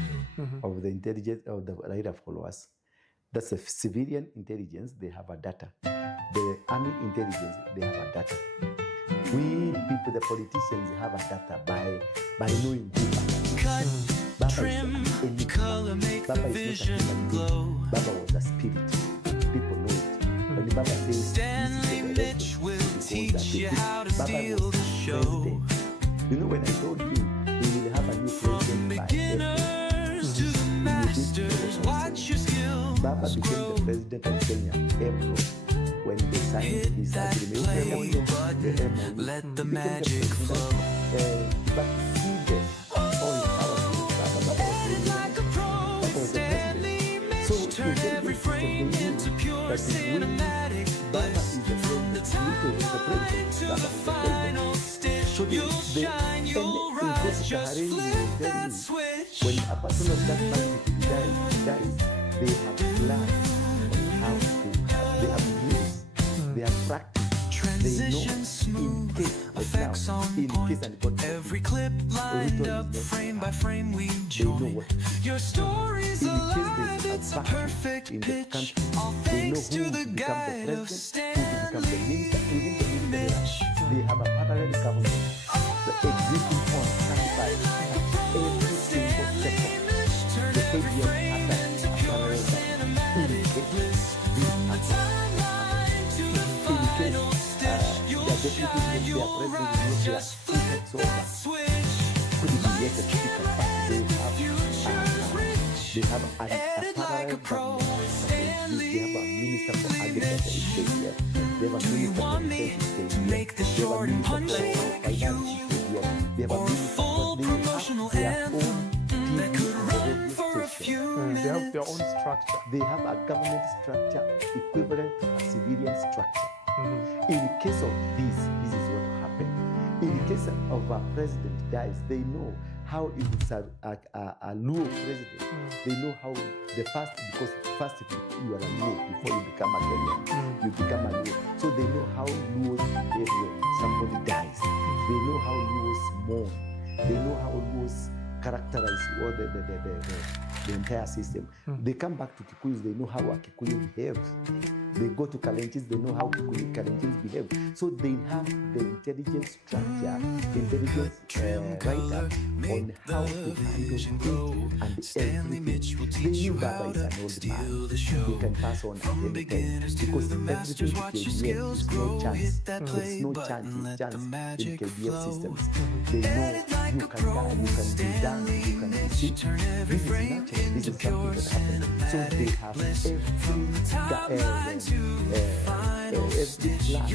of the intelligence of the Raila followers. That's the civilian intelligence, they have a data. The army intelligence, they have a data. We people, the politicians, have a data by knowing who Baba is. Baba Trim, is an enigma. color, make Baba the is not a vision human being. glow. Baba was a spirit. People know it. When Baba says Stanley this is Mitch the direction, will because teach that you is how to Baba steal was the show. president. You know, when I told you we will have a new From president by April, beginners to the masters, watch your skills Baba became grow. the president of Kenya April when they signed Hit this that agreement. play MOU, the button, MOU. let He the became magic president. flow. But seeded all his powers with Baba. Baba was really Like a pro, Baba was the president. Stanley Mitch. So Turn the every intelligence frame system, they into knew pure that if we- cinematic Baba bliss. is the president. Ruto is the president. To Baba the is the president. When a person of that magnitude dies, they have plans on how to, they have rules, they have practice, they know in case, like now, in case and God Every clip lined up frame by frame we join. Your story's alive, it's a perfect pitch. All thanks to the guide of Stanley Mitch. They have a parallel government, the existing on standby every single second. The ADM has a parallel government. In case their deputy, their president, their secrets over. Could it be yet a secret fact? They have a parallel government. They have a minister for agriculture in Kenya. They have a minister for defense in Kenya. Make the short and punchy. They have a minister for promotional anthem that could run for a few minutes. They have their own structure. They have a government structure equivalent to a civilian structure. In case of this is what happened. In the case of a president dies, they know how if it's a Luo president, they know how the first, because first if you are a Luo before you become a Kenyan, you become a Luo. So they know how Luos behave when somebody dies. They know how Luos mourn. They know how Luos characterize all the entire system. They come back to Kikuyus, they know how a Kikuyu behaves. They go to Kalenjins, they know how Kalenjins behave. So they have the intelligence structure, intelligence write-up on how to handle it and everything. They knew Baba is an old man. They can pass on at any time because everything KDF is no chance. There's no chance in KDF systems. They know you can die, you can be done, you can be sick. This is natural. This is something that happens. So they have every plan.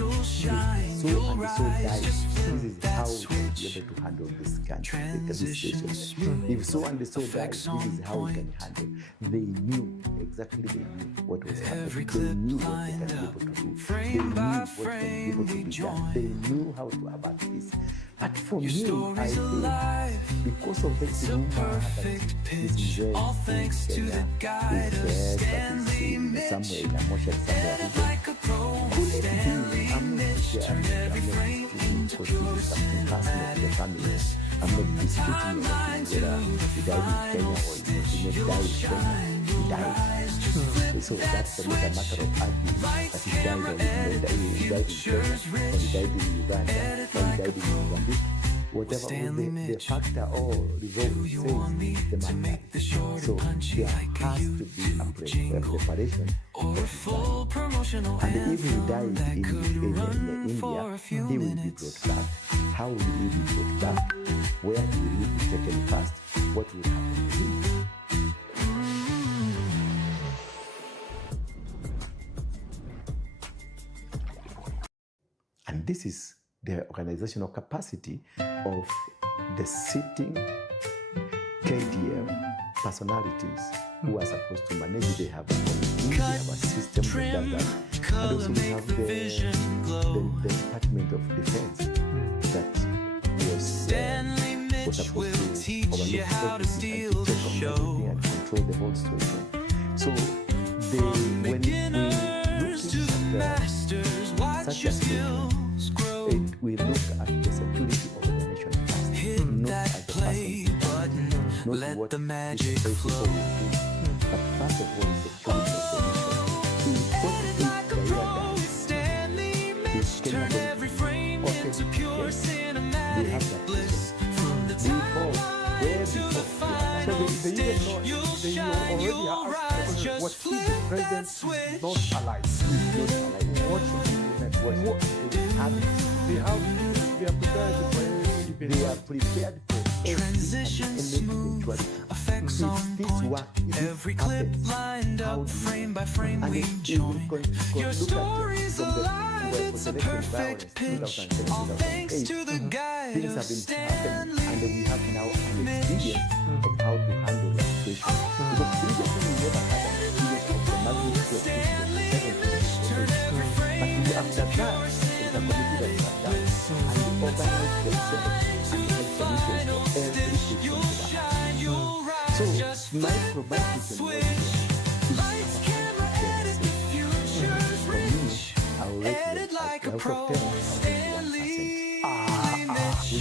So and so dies. This is how we'll be able to handle this country, this situation. If so and so dies, this is how we can handle. They knew exactly. They knew what was happening. They knew what they can be able to do. They knew what can be able to be done. They knew how to about this. But for me, I think because of this rumor that this is all thanks to the guide of Stanley Mitch. Like a pro, Stanley Mitch. Turn every frame into pure cinematic bliss. I'm not disputing whether he died in Kenya or he did not die in Kenya. He died. So that's a matter of argument that he died or he died in Kenya, or he died in Uganda, or he died in Mozambique. Whatever the factor or result says the matter. So there has to be a preparation or a full promotional and if he died in India, he will be brought back. How will he be brought back? Where will he be taken first? What will happen to him? And this is the organizational capacity of the sitting KDM personalities who are supposed to manage. They have a committee, they have a system that does that. And also we have the Department of Defense that was supposed to overlook everything and to take on everything and control the whole situation. So when we look at such a situation, we look at the security of the nation first, not at the person, not what the magic flow. But first of all, the security of the nation. What is the Turn every frame into pure cinematic bliss. From the timeline to the final stitch, you'll shine, you'll rise. Just flip that switch. Not alive. What should we do next? They are prepared for transition smooth, effects on point. Every clip lined up, frame by frame we join. Your story's alive, it's a perfect pitch. All thanks to the guide of Stanley and we have now an experience of how to handle the situation. Because previously we never had an experience of the magnitude of this. But after that, it's a committee that is done. And organize themselves and have solutions for every issue to us. So my provision was is for me, I will rate them as out of 10, I will rate 1%. We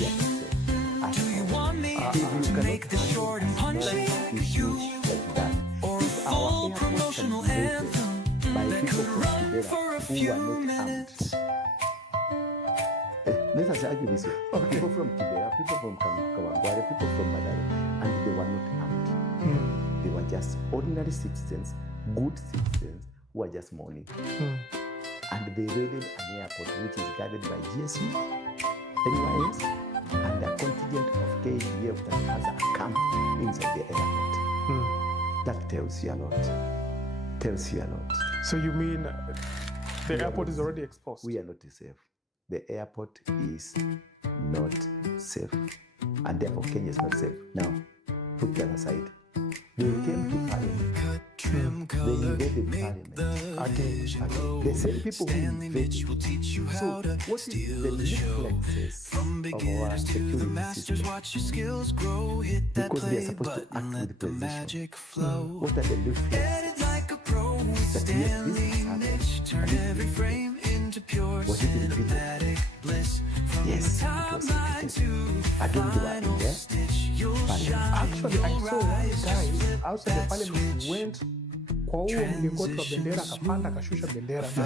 are if you cannot handle issues like that, if our airports can be rated by people from Kibera who are not armed, let us argue this way. People from Kibera, people from Kawangware, people from Madare, and they were not armed. They were just ordinary citizens, good citizens who are just mourning. And they raided an airport which is guarded by GSU, NYS, and a contingent of KDF that has a camp inside the airport. That tells you a lot. So you mean the airport is already exposed? We are not safe. The airport is not safe. And therefore Kenya is not safe. Now, put that aside. They came to parliament. They invaded parliament. Again. The same people who invaded. So, what is the reflexes of our security system? Because they are supposed to act with precision. What are the reflexes? That yes, this has happened. Was it repeated? Yes, it was repeated. Again, they were in there. Actually, I saw one guy outside the parliament went kwa huo mlingoti wa bendera akapanda akashusha bendera. Yes,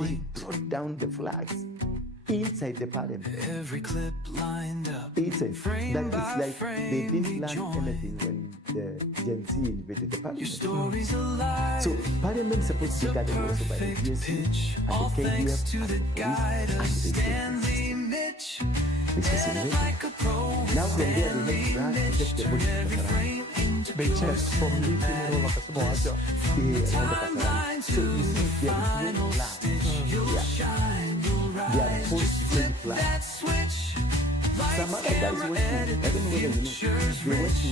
they brought down the flags inside the parliament. Inside. That is like they didn't learn anything when the Gen Z invaded the parliament. So parliament is supposed to be guarded also by the GSU and the KDF and the police and the Stanley Mitch. This was invaded. Now from there they have to take the body of Kasarani. They changed from Lithi Muro wakasema wacha. So you see there is no plan. They are forced to take plan. Some other guys went to, I don't know whether you know, they went to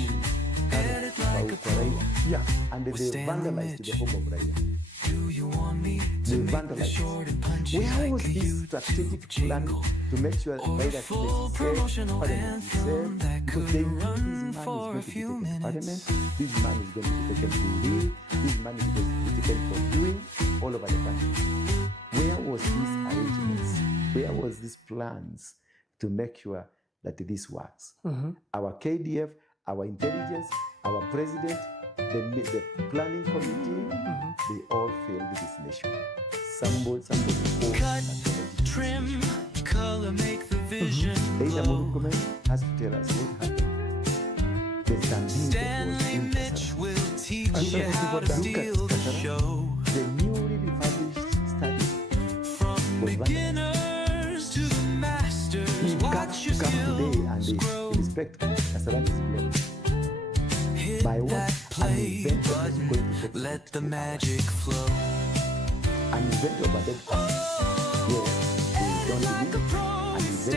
Raia. Yeah. And they vandalized the home of Raia. They vandalized. Where was this strategic plan to make sure Raia is safe, Parliament is safe? Because they knew this man is going to be taken to Parliament, this man is going to be taken to Lead, this man is going to be taken for doing all over the country. Where was these arrangements? Where was these plans to make sure that this works? Our KDF, our intelligence, our president, the planning committee, they all failed this nation. Somebody Cut, trim, color, make the vision glow. has to tell us what happened. Stanley Mitch will teach you how to steal the show. The newly refurbished study from beginners to the masters. Watch your today and skills they grow. respect Kasarani's blame. Hit By what? that An play inventor was button. going to take Let the 64 magic flow. An inventor of a dead person. Yes, they don't believe it. An inventor of a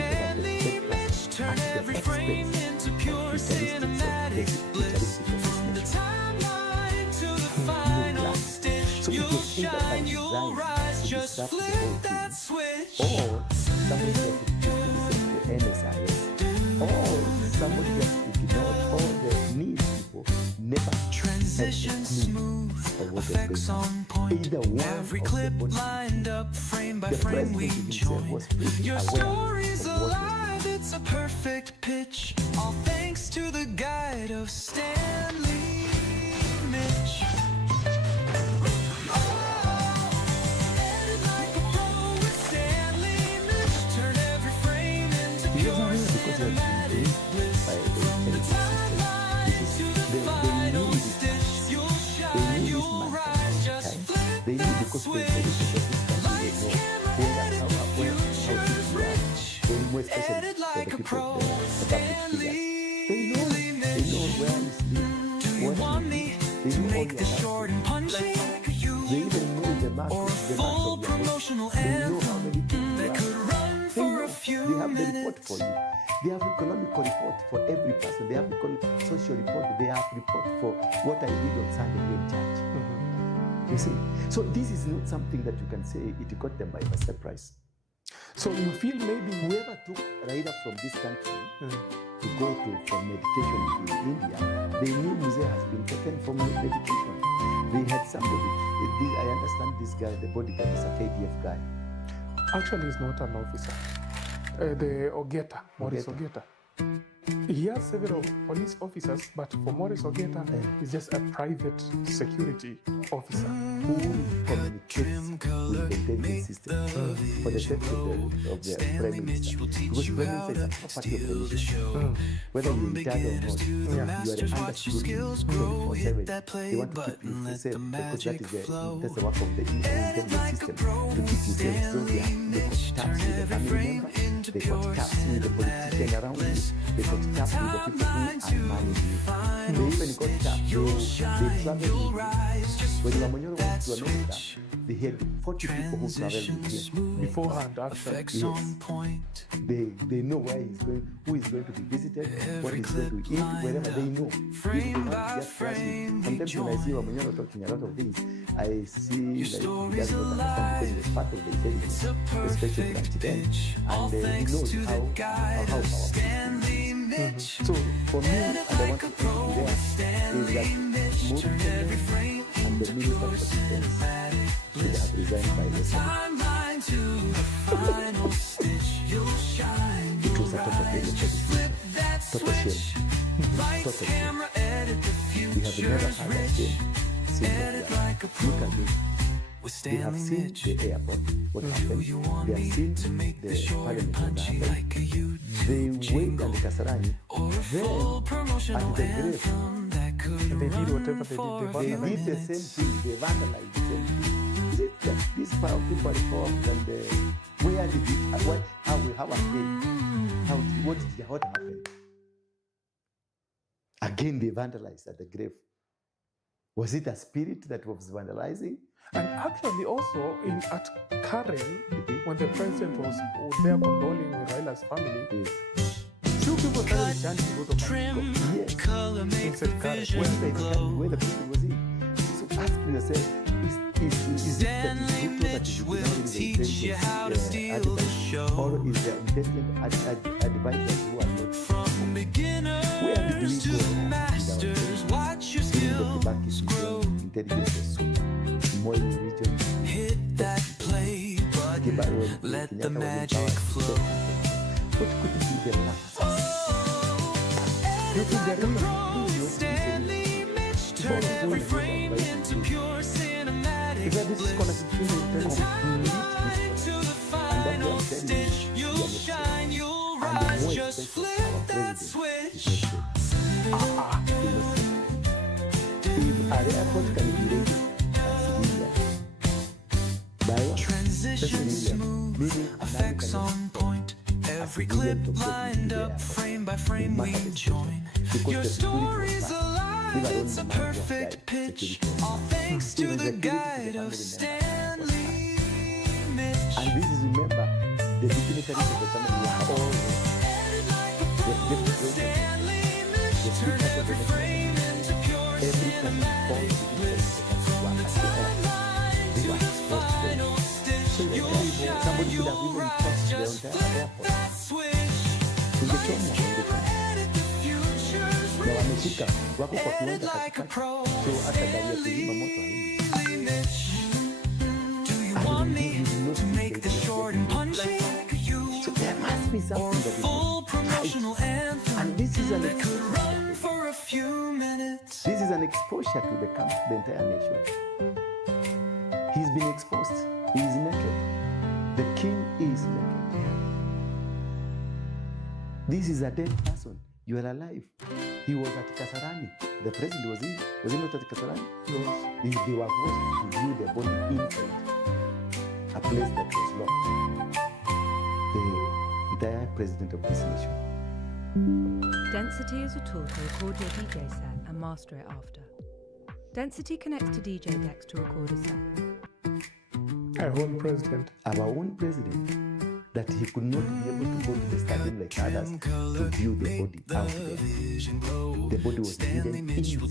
dead person. Turn every frame into pure cinematic bliss. From the timeline to the final stitch. So You'll it was either by shine, you'll design rise. to Just disrupt the flip whole that thing, switch. or somebody just to listen to NSIS, or somebody just ignored all the needs people never Transition smooth, effects on point. Either one Every of clip the bodies. lined up, frame by The frame we president himself join. was pretty Your aware story's of what was alive, it's a perfect pitch. All thanks to the guide of Stanley Mitch. Edit like a pro with Stanley Mitch. Turn every frame into pure cinematic bliss. From the timeline to the final stitch. You'll shine, you'll rise. Just flip they knew that because switch. they Lights, camera, edit, future rich. Edit like a pro, Stanley Mitch. Do you want me to make this short and punchy? Or a full promotional anthem that could run for a few They have the report minutes? for you. They have economic report for every person. They have social report. They have report for what I did on Sunday in church. You see, so this is not something that you can say it got them by surprise. So you feel maybe Whoever took Raila from this country to go to for medication in India, they knew Mzee has been taken for medication. They had somebody. I understand this guy, the bodyguard, is a KDF guy. actually he's not an officer. The Ogeta, Maurice Ogeta. He has several police officers, but for Maurice Ogeta, he's just a private security officer. Who communicates with the intelligence system for the safety of the Prime Minister. Because Prime Minister is a property of the nation. Whether you're retired or not, you are under scrutiny 24/7. They want to keep you safe because that's the work of the intelligence system, to keep you safe. So they got taps with the family member, they got taps with the politician around you, they got taps with the people who are managing you. They even got taps, they travel with you. When Yongnuo went to America, they had 40 people who traveled with him Beforehand, actually. Yes. They know where he's going, who is going to be visited, what he's going to eat, wherever they know. Sometimes when I see Yongnuo talking a lot of things, I see like he does not understand because he was part of the intelligence, the special branch then, and he knows how powerful it is. So for me, and I want to end there, is that Modi and the Minister of Defense should have resigned by yesterday. It was a total failure for the future. Total shame. Total shame. We have never had a shame since that. Look at me. They have seen the airport, what happened. They have seen the parliament, what happened. They wait at the Kasarani. Then, at the grave, They did whatever they did. they did the same thing. They vandalized the same thing. Is it that these people are formed and where did it, how again? What happened? Again, they vandalized at the grave. Was it a spirit that was vandalizing? And actually also at Karen, when the president was there condoling with Raila's family, few people started chanting a lot of Yes. inside Karen. Where the people was in. So ask yourself, is it that Ruto that is ignoring the intelligence or is there intelligent advisors who are not? Where did we go wrong with our intelligence? During the Kibaki season, intelligence was so Moi region. Hit that play button, let the magic flow. What could be the last? Stanley Mitch, turn every frame into pure cinematic bliss. Timeline to the final stitch. You'll shine, you'll rise, just flip that switch. Transition smooth, effects on point. Every clip lined up, frame by frame we join. Your story's alive, it's a perfect pitch. All thanks to the guide of Stanley Mitch. And this is, remember, the dignitaries of the family were all Stanley Mitch, turn every frame into pure cinematic bliss. From the timeline to the final stitch, you'll shine, you'll rise, just flip that switch. Like camera edit, the future's rich. Edit like a pro, Stanley Mitch. Do you want me to make this short and punchy? So there must be Or something a that is full promotional anthem and this is an that could run for a few minutes. This is an exposure to the entire nation. He's been exposed. He is naked. The king is naked. This is a dead person. You are alive. He was at Kasarani. The president was he not at Kasarani? Yes. They were forced to view the body inside a place that was locked. The entire president of this nation. Density is a tool to record your DJ set and master it after. Density connects to DJ decks to record a set. Our own president. Our own president. that he could not be able to go to the stadium like others to view the body out there. The body was hidden inside the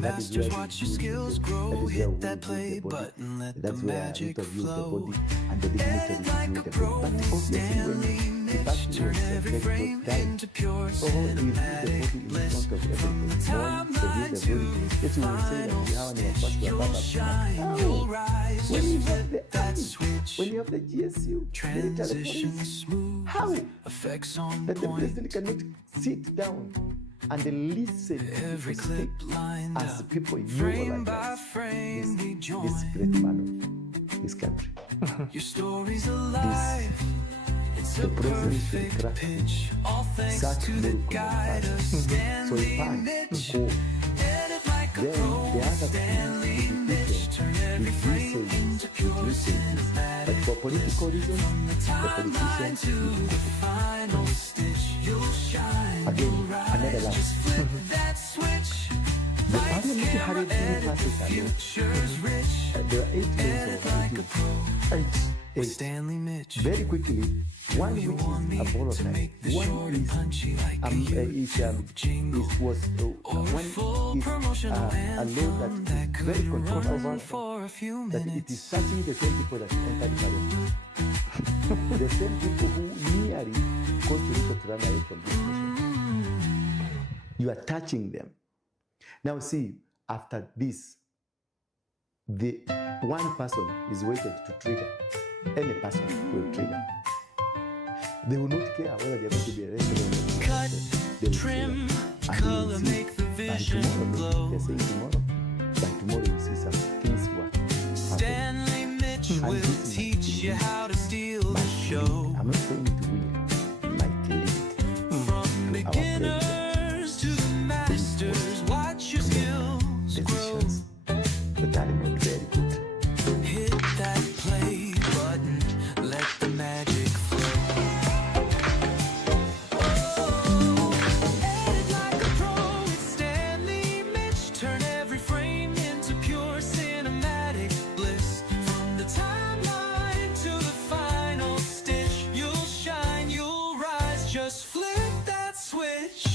That is where that's where Ruto viewed the body and the dignitary viewed the body. But obviously when the party was subject to die, oh, he viewed the body in front of everything. No one to view the body. Yes, we will say that we have an when you have the army, when you have the GSU, military police, how that the president cannot sit down and listen to every clip as people you like this great man of this country. Your story's alive. It's a perfect pitch. All thanks to the guide of Stanley Mitch. Then the other Stanley Mitch. Turn every frame into pure cinematic. But for political reasons, the politicians to the final stitch. You'll shine. Again, another line. That switch. The parliament had a there are 8 years of Stanley Mitch. Very quickly, one which is a volatile, one is a law that is very controversial, that it is touching the same people that entered parliament. The same people who nearly caused Ruto to run away from this nation. You are touching them. Now see, after this, the one person is waited to trigger. Any person will trigger. They will not care whether they are going to be arrested or not. Cut, trim, color, make the vision glow. They're saying tomorrow. By tomorrow you see some things were happening. Stanley Mitch will teach you how to steal the show. I'm not saying it will. It might lead. From beginners to the masters, watch your skills grow. But that is not very good. Hit that play button, let the magic flow. Oh, edit like a pro with Stanley Mitch. Turn every frame into pure cinematic bliss. From the timeline to the final stitch, you'll shine, you'll rise. Just flip that switch.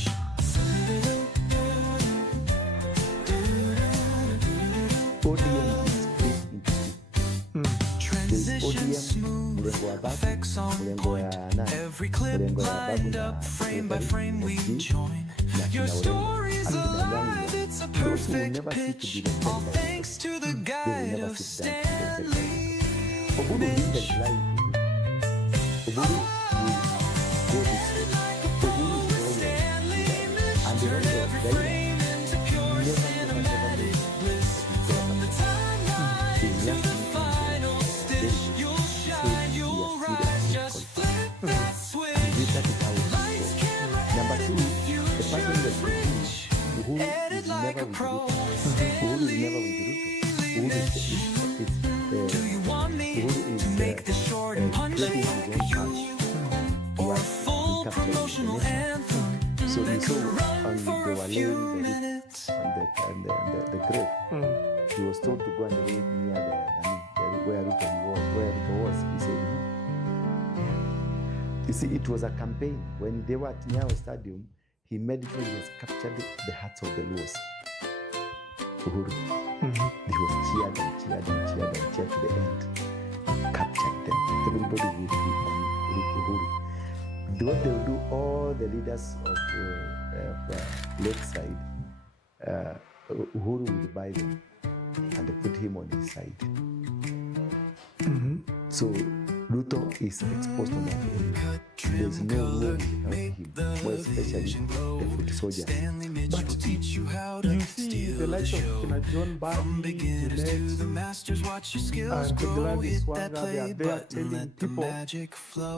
Every clip lined up, frame by frame we join. Your story's alive, it's a perfect pitch. All thanks to the guide of Stanley Mitch. Turn every frame into pure cinematic bliss. From the timeline to the final stitch, you'll shine, you'll rise. Just flip that switch. Lights, camera, Number two, the person that rich. Uhuru Edit is like never a with pro. Ruto. Uhuru is never with Ruto. Do you want me to make this short and punchy? Or a full promotional anthem? So you That saw could run on for a the few Waleri minutes. on the grave. He was told to go and lay near where Ruto was. He said no. You see, it was a campaign. When they were at Yongnuo Stadium, he made sure he has captured the hearts of the Luos. Uhuru. He was cheered and cheered and cheered and cheered to the end. Captured them. Everybody would be on Uhuru. What they will do, all the leaders of Lakeside, Uhuru would buy them and they put him on his side. So Ruto is exposed on that area. There's no room to help him, more especially the foot soldiers. But you see the likes of John Barty, Gillette, and Gladys Wanga, they are there telling people,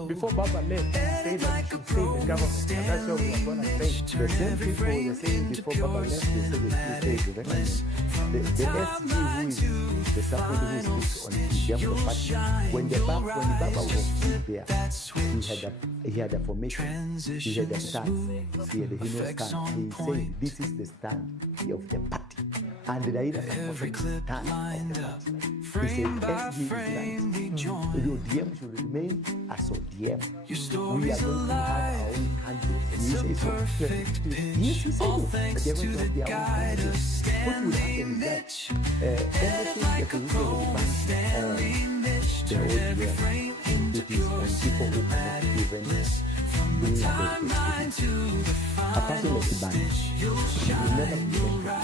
before Baba left, he said that you should stay in the government, and that's what we are going to say. The same people were saying before Baba left, they said that he stayed directly. The SG who is the support who speaks on behalf of the party, when Baba was there, he had a formation, he had a stance, he had a stand. He said, this is the stand of the party. And Raila supported the stand of the party. He said, SG is right. Your DM should remain as ODM. We are going to have our own candidate. And he says so. Yes, he said so. That they are going to have their own candidate. What will happen is that everything that we will be based on the ODM, it is on people who cannot even bring a person like Ibani, will never be elected.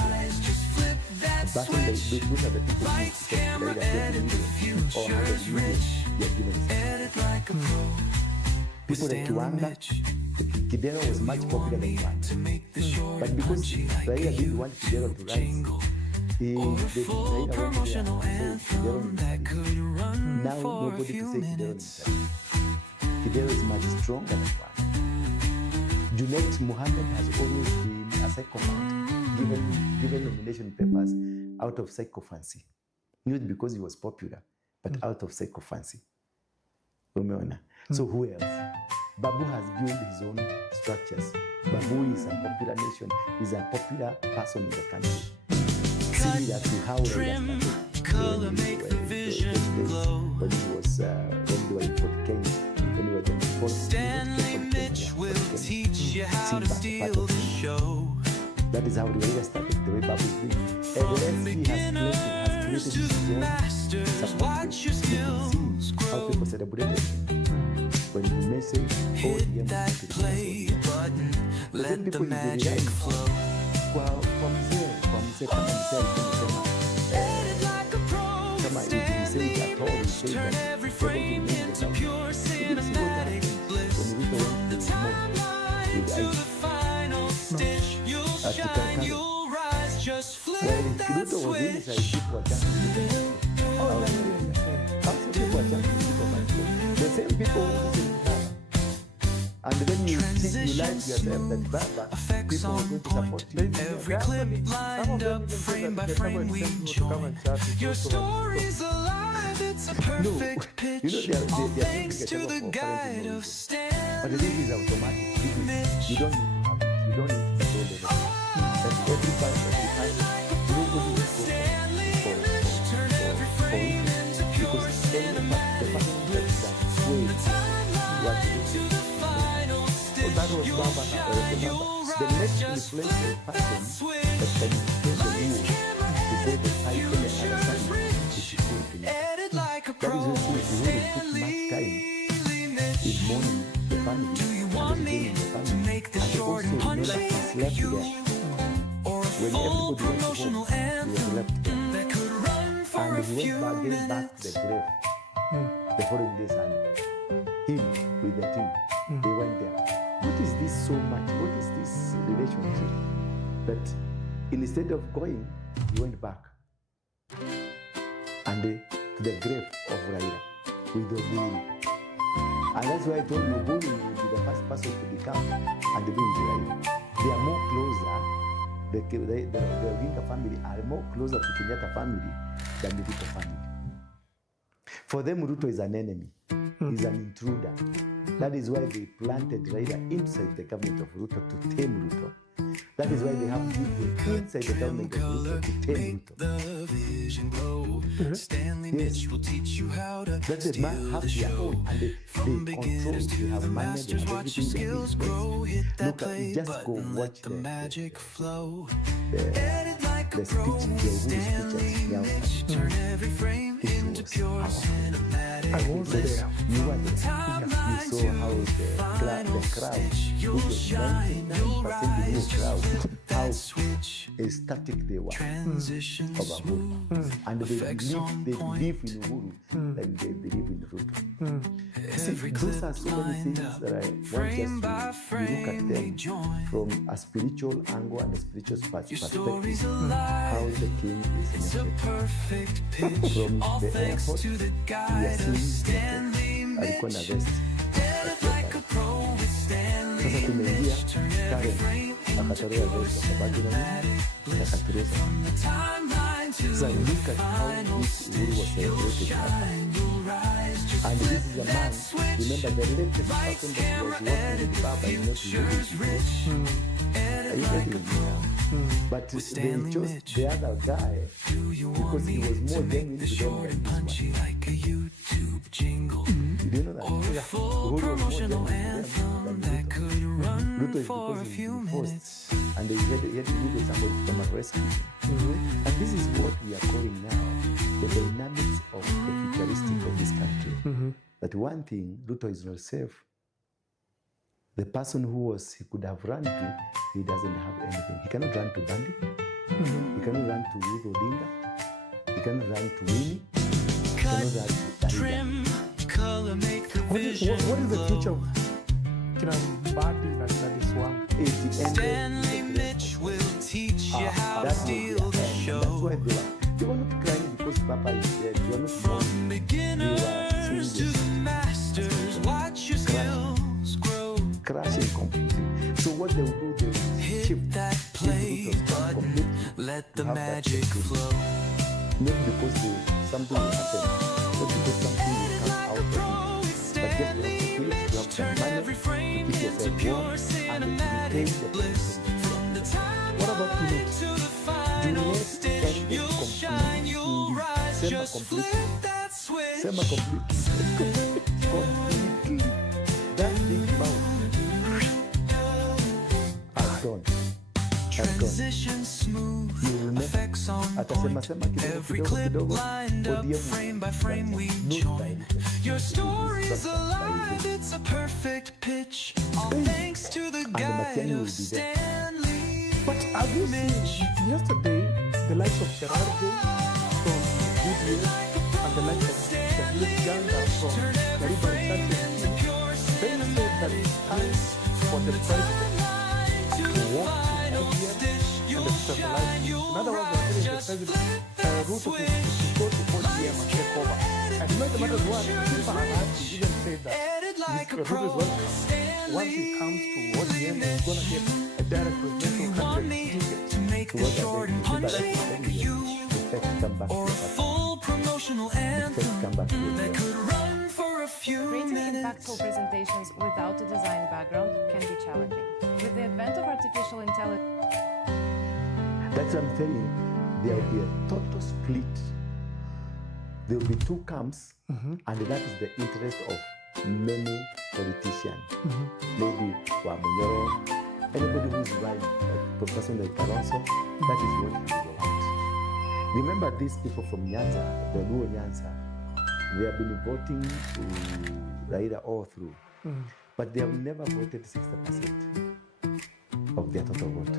Back in the those are the people who get laid at 20 million or 100 million they are given. People like Kiwanga, Kidero was much popular than Kiwanga. But because Raila didn't want Kidero to rise, Raila went there and said Kidero. Now nobody to say Kidero is Kidero is much stronger than Kiwanga. Junaid Mohammed has always been a sycophant, given nomination papers out of sycophancy. Not because he was popular, but out of sycophancy. So who else? Babu has built his own structures. Babu is a popular nation, is a popular person in the country. Similar to how Raila started when he was when they were in Fort Kenya, when he was in Fort Stanley Mitch will teach you how to steal the show. That is how Raila started, the way Babu is doing. And he has created his own watch your skills how people celebrated when the message hit that play button, let the magic flow. Well, from here, kama if he says at all, he says Turn that every frame into pure cinematic bliss. The timeline to the final stitch. You'll shine, you'll rise. Just flip that switch. The same people who didn't have. And then you think you like yourself that Baba, people are going to support you. Every clip lined up, frame by frame, we join. Your story's alive, it's a perfect pitch. All thanks to the guide of Stanley. But the thing is automatic. You don't need to have it. You don't need to control it. That every time, nobody will go Turn every frame into pure cinematic bliss. The timeline to the final stitch. that was Baba now. The next influential person that can explain the rule to say the title and understand is the Edit like a That pro. is who took much time in mourning the family. Do you want me to make this short and punchy? Slept there. Or a When full everybody went to promotional home, he was anthem left there. that could run for a And he few went back minutes? to the grave the following day Sunday. Him with the team, they went there. What is this so much? What is this relationship? That instead of going, he went back and to the grave of Raila with the Oburu. And that's why I told you Oburu will be the first person to become and the Raila. They are more closer. The Oginga family are more closer to Kenyatta family than the Ruto family. For them, Ruto is an enemy. He's an intruder. That is why they planted Raila inside the government of Ruto to tame Ruto. That is why they have people inside the government of Ruto to tame Ruto. Stanley Mitch will teach you how to That the man have their own and they control, they have managed, they have watch your everything skills they grow. Hit that Look at, play just go button, watch let the magic flow. the Edit like a the pro. speech, the Stanley Mitch, turn every frame into pure cinematic. I was there. You were there. Timeline You saw how the crowd, which was 99% the crowd, how ecstatic they were Transition of Uhuru. And they believe in Uhuru and they believe in Ruto. See, those are so many things that I want us to look at them from a spiritual angle and a spiritual perspective. How the king is a elected. perfect pitch. From All the thanks airport, to the we are guide of seeing Stanley alikuwa na Mitch. vest. Edit like a pro with Stanley Sasa tumeingia Mitch. Turn every Karen frame akatolewa vest akabaki na akatureza. timeline to So the look at how this Uhuru was celebrated. shine. You'll rise. Just And this is a man, remember the latest lights, person that camera, was working edit. with Baba is not Future's Uhuru. rich. Edit Are you getting me now? But they chose the other guy because he was more genuine to them than this one. You didn't know that? Yeah. Who was more genuine to them than Ruto is because he was forced and he had to need somebody to come and rescue him. And this is what we are calling now the dynamics of the futuristic of this country. That one thing, Ruto is not safe. The person he could have run to, he doesn't have anything. He cannot run to Gandhi. He cannot run to Ruto Odinga. He cannot run to Winnie. He cannot run to Tariga. What is the future of Kirambati that is one? Stanley Mitch will teach you how to steal the show. That's why they were not crying because Papa is dead. They were not From beginners to the masters, watch your skills grow. crashing completely. So what they will do, they will Hit that play button, let the magic flow. not because something will happen, not because something will come out of it, but just to have some money to keep yourself warm and to retain the place. What about Juliet? Juliet ended completely. Sema completely. Completely. That big mouth has gone. Transition smooth, You remember? effects on Atasema point. sema kidogo Every kidogo clip kidogo. lined up, ODM frame by frame we not join. by Your it. story's Not by alive, it. it's a perfect pitch. All thanks to the the guide Matiang'i will of be there. Stanley But have you seen yesterday the likes of Gerardo from UDA and the likes of Shahid Ganga from Kariba Research team? They said that it's time for the president to walk to ODM and stabilize. In other words, they're telling the president Ruto to go to ODM and take over. And no matter what, Simba Hanachi even said that Ruto is well. Once he comes to ODM, he's going to get a direct presidential candidate ticket. make the short and punchy like you, or a full promotional anthem that could run for a few Creating minutes. impactful presentations without a design background can be challenging. With the advent of artificial intelligence, That's what I'm telling you. There will be a total split. There will be two camps, and that is the interest of many politicians. Maybe Wamunyoro, anybody who's right, like Professor like Kalonzo, that is what he will want. Remember these people from Nyanza, the Luo Nyanza, they have been voting to Raila all through, but they have never voted 60% of their total vote.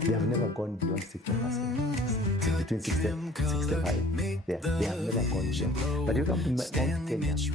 They have never gone beyond 60%, between 60 and 65. They have never gone beyond. But you come to Mount Kenya, you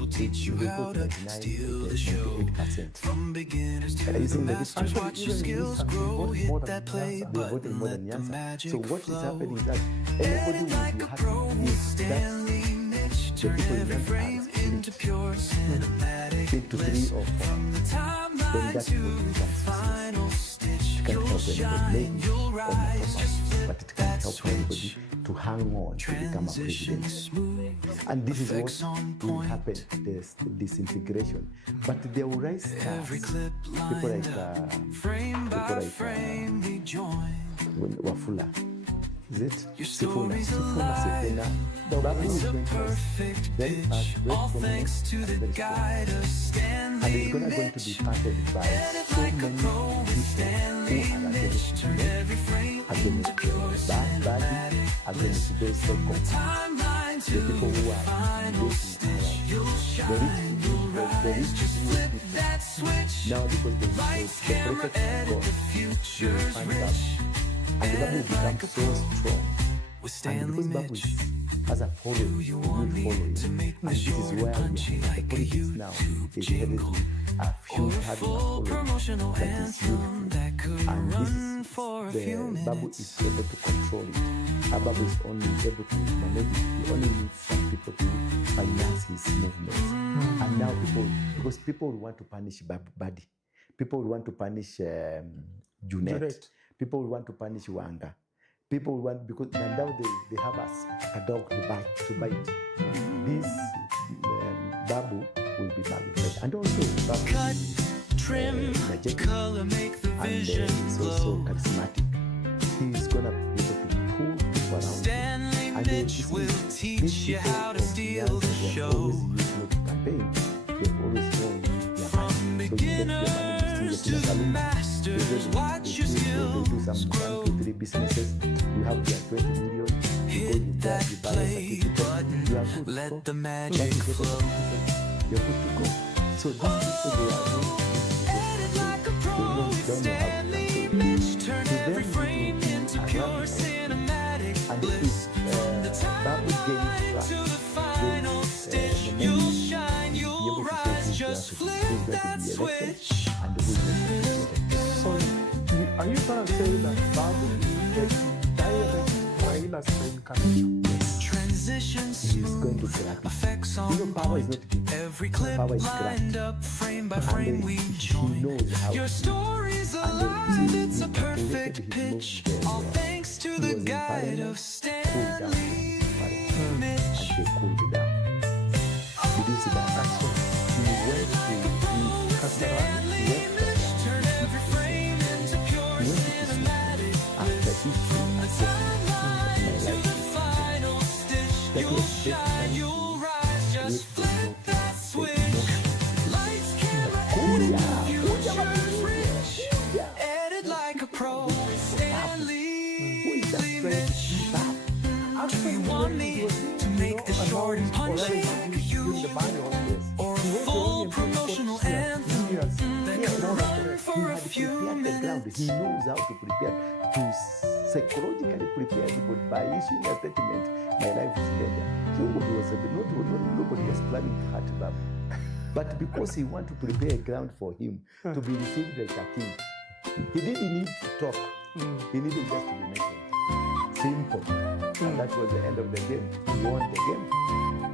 will go to 98%. Are you seeing the difference? Watch your skills grow, hit that play They voted button, more let than the Nyanza. magic So what is flow. happening is that everybody will be Like a pro happy with if that Stanley Mitch, turn people in every Nyanza frame are into pure cinematic 8 to 3 bliss. or 4. From the Then timeline that to will the become final stitch, It can you'll help anybody, shine, maybe you'll on the rise, just top, flip but it can that help switch. everybody to hang on to become a Transition president. smooth, And this is effects what on will point. happen, this disintegration. But there will rise stars. Every clip People lined like up, frame people by like frame we join. Wafula. Is it? Your Sifuna. story's alive. Babu is It's a going to rise perfect very pitch. fast, very All prominent, thanks to and the very strong. guide of And Stanley it's going to be Mitch. funded by Edit so like a many pro with people Stanley who are Mitch. against Turn him, every frame into against pure bad body, cinematic against those so-called timeline to the people who the are final creating stitch. You'll the rich shine, you'll people, the rise. rich Just people flip that switch. now because they Lights, the camera, prefect is edit, gone, the they will future's find rich. out. And the Babu will become so strong. With And Stanley because Babu Mitch. has a following, You good want me following, to make and the this is short where punchy the like a politics now YouTube is headed jingle, to a few or a having a full following promotional that is anthem beautiful. that could And run this for a is few the Babu minutes. is able to control it. Babu is only able to manage it. He only needs some people to finance his movements. And now because people want to punish Badi. People want to punish Junet. Junet. People want to punish Wanga. People want, because and now they have a dog to bite. This Babu will be magnified. And also Babu Cut, is trim, energetic. color, make the and he's also charismatic. He's gonna be able to pull people around Stanley him. And Mitch will teach you how to steal the show. Campaign. They've always known their money. So you get your money, you steal it in a saloon. Masters, watch your They do skills some grow. 1, 2, 3 businesses. You have their 20 million. You go, you Hit buy, that you buy a play certificate. button. You are good. Let Go. the Once magic you get a flow. certificate, you're good to go. So these people, they are going Headed like a pro with don't know how to Stanley campaign. Mitch. Turn To them, every it will frame be into a pure run. cinematic And bliss. if The Babu gains timeline trust, to the final stitch. You'll shine, you'll rise. Just flip that switch. and who is going to be elected. So, are you going to say that Babu gets direct Raila Spain connection? Transitions He is going to grab it. effects on Even power is point. not given. Every clip Power is lined grabbed. up, frame by And frame then we he join. knows how Your to- story's and then alive, he- it's he a calculated perfect his pitch. moves very All well. thanks to He the was in guide parliament, of cooled down Stanley in parliament, Mitch. and they cooled it down. Did you see that? He went to Stanley Mitch, turn every frame into pure he went to cinematic after history and timeline to the final stitch. You'll shine, you'll rise, just flip that switch. Lights, camera, edit, future's rich. Edit like a pro, Stanley Mitch. Do you want me to make this short and punchy like you? Or a full promotional anthem that could run for a few minutes? He knows how to prepare, to psychologically prepare everybody by issuing a statement, my life is in danger. Nobody was, nobody was planning to hurt Babu. But because he wanted to prepare a ground for him to be received like a king, he didn't need to talk. He needed just to be mentioned. Simple. And that was the end of the game. He won the game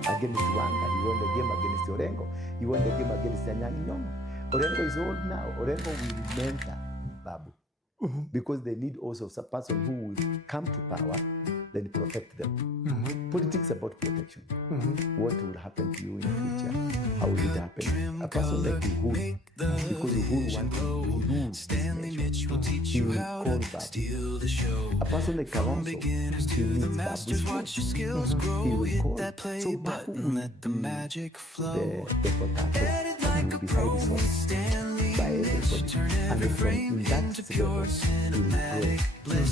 against Wanga. He won the game against Orengo. He won the game against Yongnuo. Orengo is old now. Orengo will mentor Babu. Because they need also a person who will come to power, then protect them. Politics about protection. What will happen to you in the future? How will it happen? A person like Uhuru, because Uhuru wants to rule this nation, he will call Babu. A person like Kalonzo, he needs Babu's vote. He will call. So Babu will be the potato and will be highly sought by everybody. And from in that situation, he will grow. He will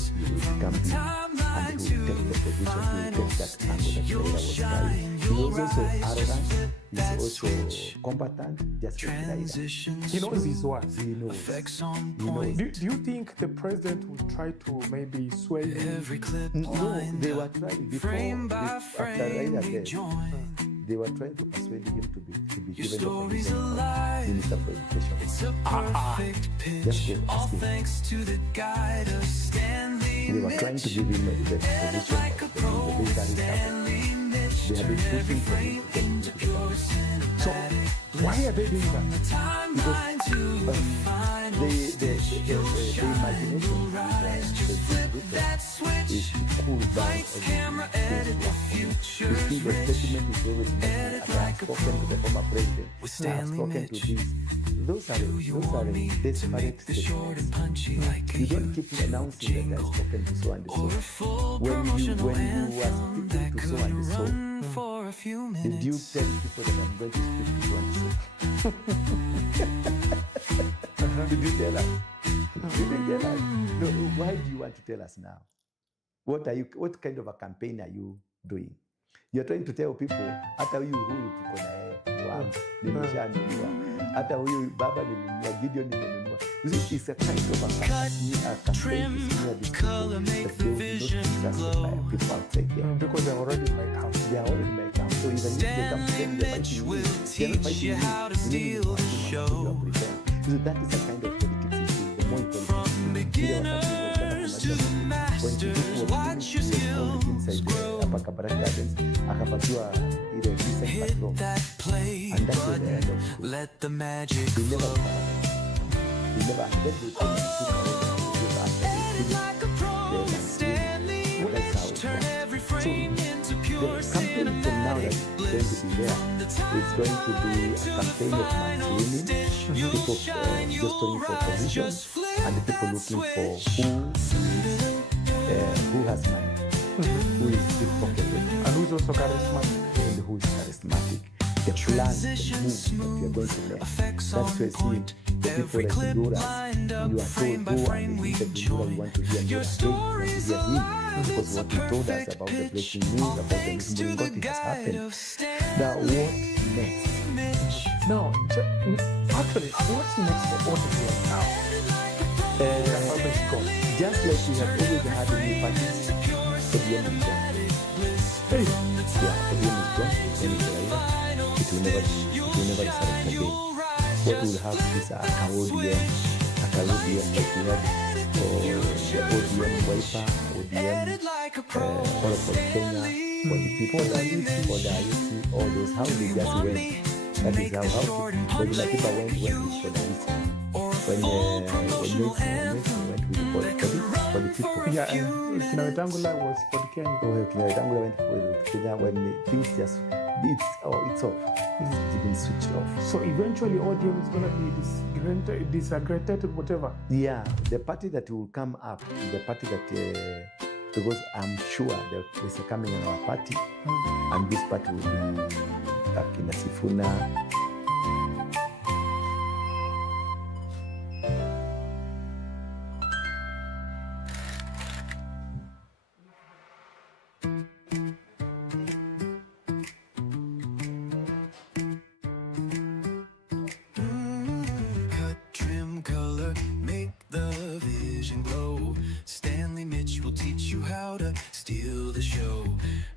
become big, and he will take the position, he will take that angle that Raila was carrying. He's also arrogant, he's also combatant, just like Raila. He knows his worth. He knows. He knows. Do you think the president will try to maybe sway him? No, they were trying before, after Raila death, they were trying to persuade him to be given the position of Minister for Education. It's a perfect pitch. All thanks to the guide of Stanley They were trying to give him the position like a of pro, the military Stanley Mitch. They have been Turn every pushing for frame him to get into pure So, cinematic why are they doing that? timeline to the final the imagination that switch. is to cool down Lights, camera, edit, the You future's see the rich. statement is always mentioned. I have spoken to the former president. I have Stanley spoken Mitch. to this. Those are desperate Short and statements. punchy like You don't keep announcing that I have spoken to so and or a so. full When you promotional are anthem that speaking to so could and so, run for a few did you minutes. tell people that I'm going to speak to so and so? Did you tell us? Did you tell us? No, why do you want to tell us now? What kind of a campaign are you doing? You're trying to tell people, hata huyu Uhuru tuko na yeye wangu, nimeshanunua. Hata huyu baba nilinunua, Gideon nimenunua. You see, it's a kind of a campaign to smear these people that they will not justify people outside there. Because they're already in my house. They are already in my camp. So even if they come to them, they're fighting you. They're not fighting you. You need to show. So that is a kind of politics issue. The more From beginners to the masters, watch your skills grow. akapatiwa ile recent Hit patrol. that play And that's the end button. of school. Let the magic He never flow. recovered. He never, and then they took him to after Edit they like a pro with Stanley Well, that's how Mitch. it Turn was. every frame into pure the campaign from now cinematic that going to be there. It's going to be a campaign of mansplaining, people gesturing for position, and the people looking for who has money, who is pickpocketed, And who's also charismatic. and who is charismatic. The plan, the move that we are going to make. That's why see the people like Dura, you are told go and the Dura we want to hear Dura again, we want to hear him. Because what he told us about the breaking news, about the moving what has happened. Now what next? Now, actually, what's next for ODM now? Just like we have always had a new parties, ODM is gone. Hey. Yeah, ODM is gone. Then it's forever. It will never resurrect again. What we'll have is a ODM like we had, or the ODM wiper, ODM, all of Kenya, for the people that live for the IC, all those, how they just went. That is how regular people went for the IC. When Nelson went with for the people. Yeah, and Kinawetangula was for the Kenya. Oh, Kinawetangula went for the Kenya when things just, it's off. It's been switched off. So eventually ODM is going to be disaggregated, whatever. Yeah, the party that will come up, the party that, because I'm sure there's a coming in our party, and this party will be Akina Sifuna. Cut, trim, color, make the vision glow. Stanley Mitch will teach you how to steal the show.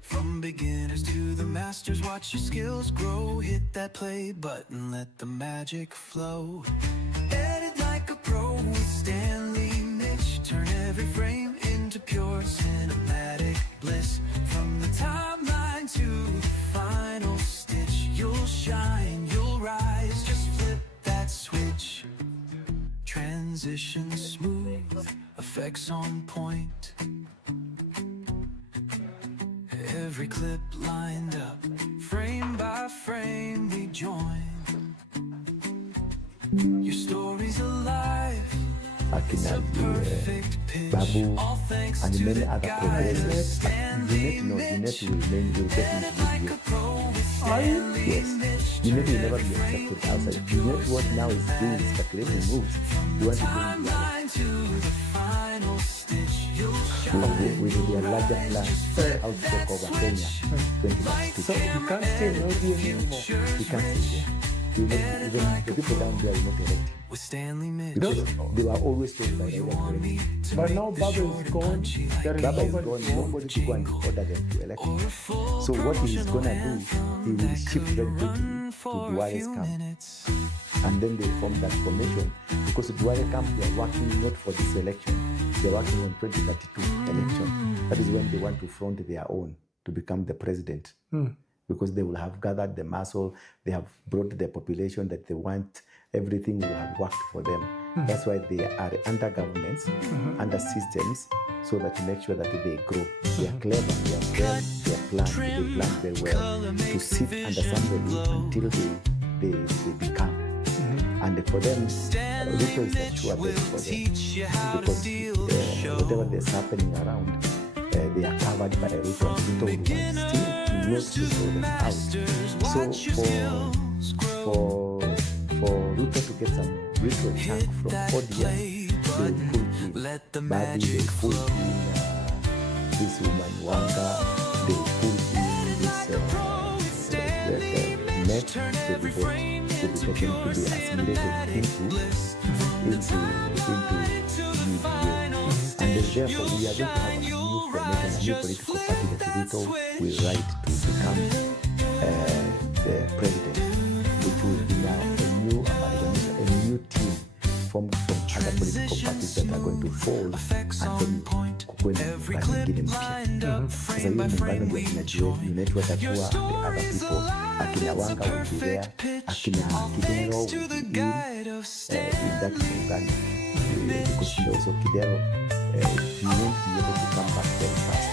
From beginners to the masters, watch your skills grow. Hit that play button, let the magic flow. Edit like a pro with Stanley Mitch. Turn every frame into pure cinematic bliss. From the timeline to the final stitch, you'll shine, you'll rise, just flip that switch. Transition smooth, effects on point. Every clip lined up, frame by frame we join. Your story's alive. Akina Babu, and many other progressives. Unit will get into the Yes, Unit will never be accepted outside. Unit what now is doing is calculating moves. You want to do with their larger plan out to take over Kenya 2026. So you can't stay in ODM anymore. You can't stay there. Even the people down there will not elect him. With Stanley Mitch. Because they were always told by the elect. But now Baba is gone. There is Baba is nobody. gone. Nobody to go and order them to elect him. So what he is gonna do, he will shift very quickly to Duare's camp. And then they form that formation because Duare camp, they are working not for this election. They are working on 2032 election. That is when they want to front their own to become the president. Because they will have gathered the muscle, they have brought the population that they want, everything will have worked for them. That's why they are under governments, under systems, so that to make sure that they grow. They are clever, they are well, they plan very well to sit under somebody until they become. And for them, Ruto is a sure bet for them. Because whatever is happening around, they are covered by Ruto, and Ruto will still not to throw them out. So for Ruto to get some virtual chunk from ODM, they will pull in Badi, they will pull in this woman Wanga, they will pull in this net to be taken to be assimilated into UDA. And therefore we are going to have a new formation, a new political party that Ruto will write to become the president, which will be now a new amalgamation, a new team formed from other political parties that are going to fold and then kukwenda nyingine mpya. Sasa hiyo muungano ndio tunajua Unite watakuwa the other people, akina Wanga will be there, akina Kidero will be in that muungano. Because also Kidero, you won't be able to come back very fast.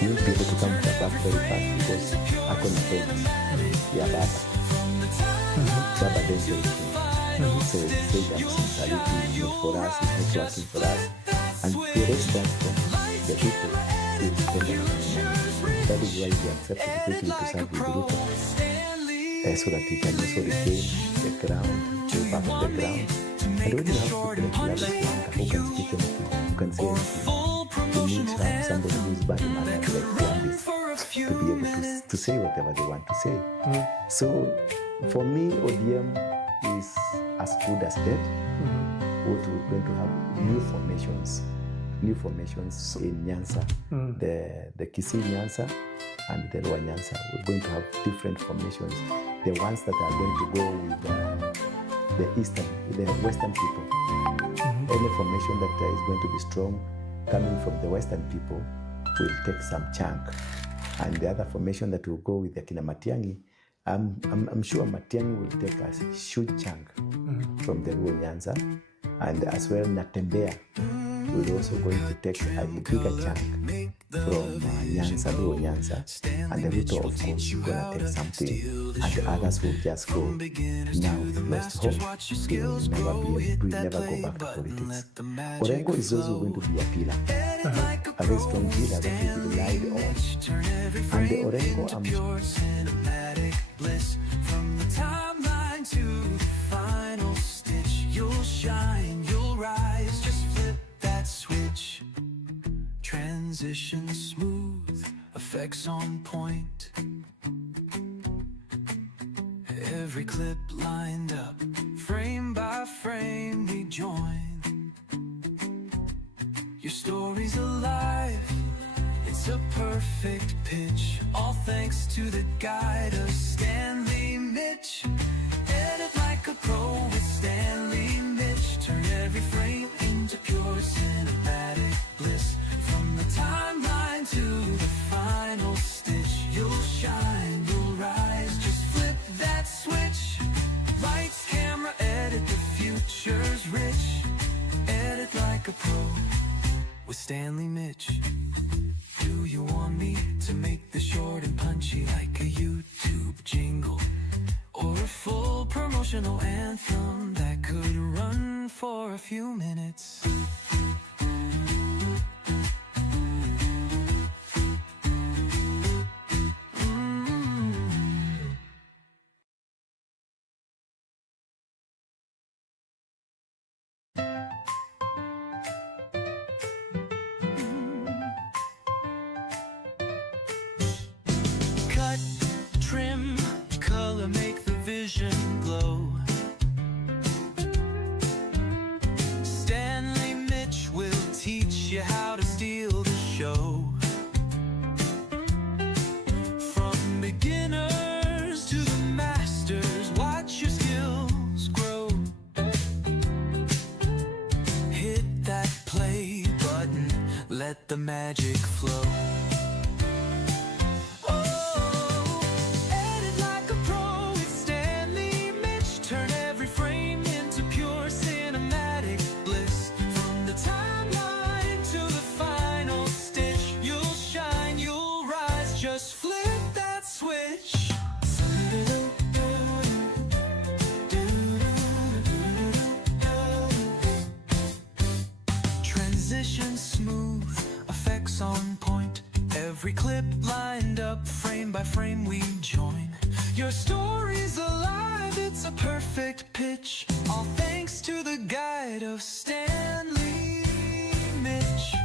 You need to be able to come back very fast because I couldn't paint. Yeah, but Baba didn't do anything. So it said absolutely not for us, it's not working for us. And the rest that from the people is dependent on money. That is why we accepted quickly to serve with Ruto. So that we can also regain the ground, shape up the ground. And when you have people like Lanka who can speak anything, who can say anything, you need to have somebody who's bad mannered like Gandhi to be able to say whatever they want to say. So for me, ODM is as good as dead. What we're going to have new formations in Nyanza, the Kisii Nyanza and the Lower Nyanza. We're going to have different formations. The ones that are going to go with the Western people. Any formation that is going to be strong coming from the Western people will take some chunk. And the other formation that will go with the Kina Matiang'i, I'm sure Matiang'i will take a huge chunk from the Luo Nyanza, and as well Natembea will also going to take a bigger chunk from Nyanza, Luo Nyanza, and the Ruto of course is going to take something, and the others will just go. Now we've lost hope. We will never go back to politics. Orengo is also going to be a pillar, a very strong pillar that will be relied on. And the Orengo, bliss from the timeline to the final stitch. You'll shine, you'll rise, just flip that switch. Transition smooth, effects on point. Every clip lined up, frame by frame we join. Your story's alive, it's a perfect pitch, all thanks to the guide of Stanley Mitch. Edit like a pro with Stanley Mitch. Turn every frame into pure cinematic bliss. From the timeline to the final stitch, you'll shine, you'll rise, just flip that switch. Lights, camera, edit, the future's rich. Edit like a pro with Stanley Mitch. Do you want me to make the short and punchy like a YouTube jingle, or a full promotional anthem that could run for a few minutes? Trim, color, make the vision glow. Stanley Mitch will teach you how to steal the show. From beginners to the masters, watch your skills grow. Hit that play button, let the magic flow. Smooth, effects on point. Every clip lined up, frame by frame we join. Your story's alive, it's a perfect pitch, all thanks to the guide of Stanley Mitch.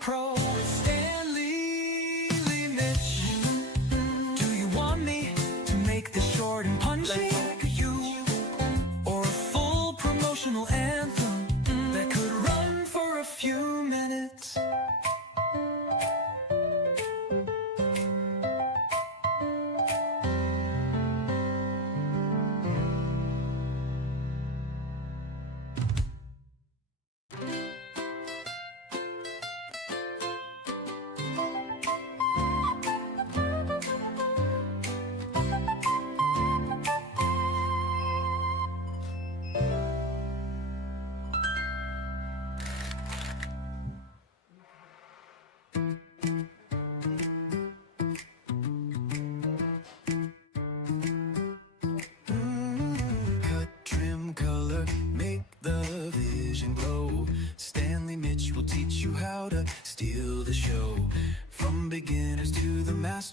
Pro Stanley Mitch. Do you want me to make this short and punchy like you, or a full promotional anthem that could run for a few minutes?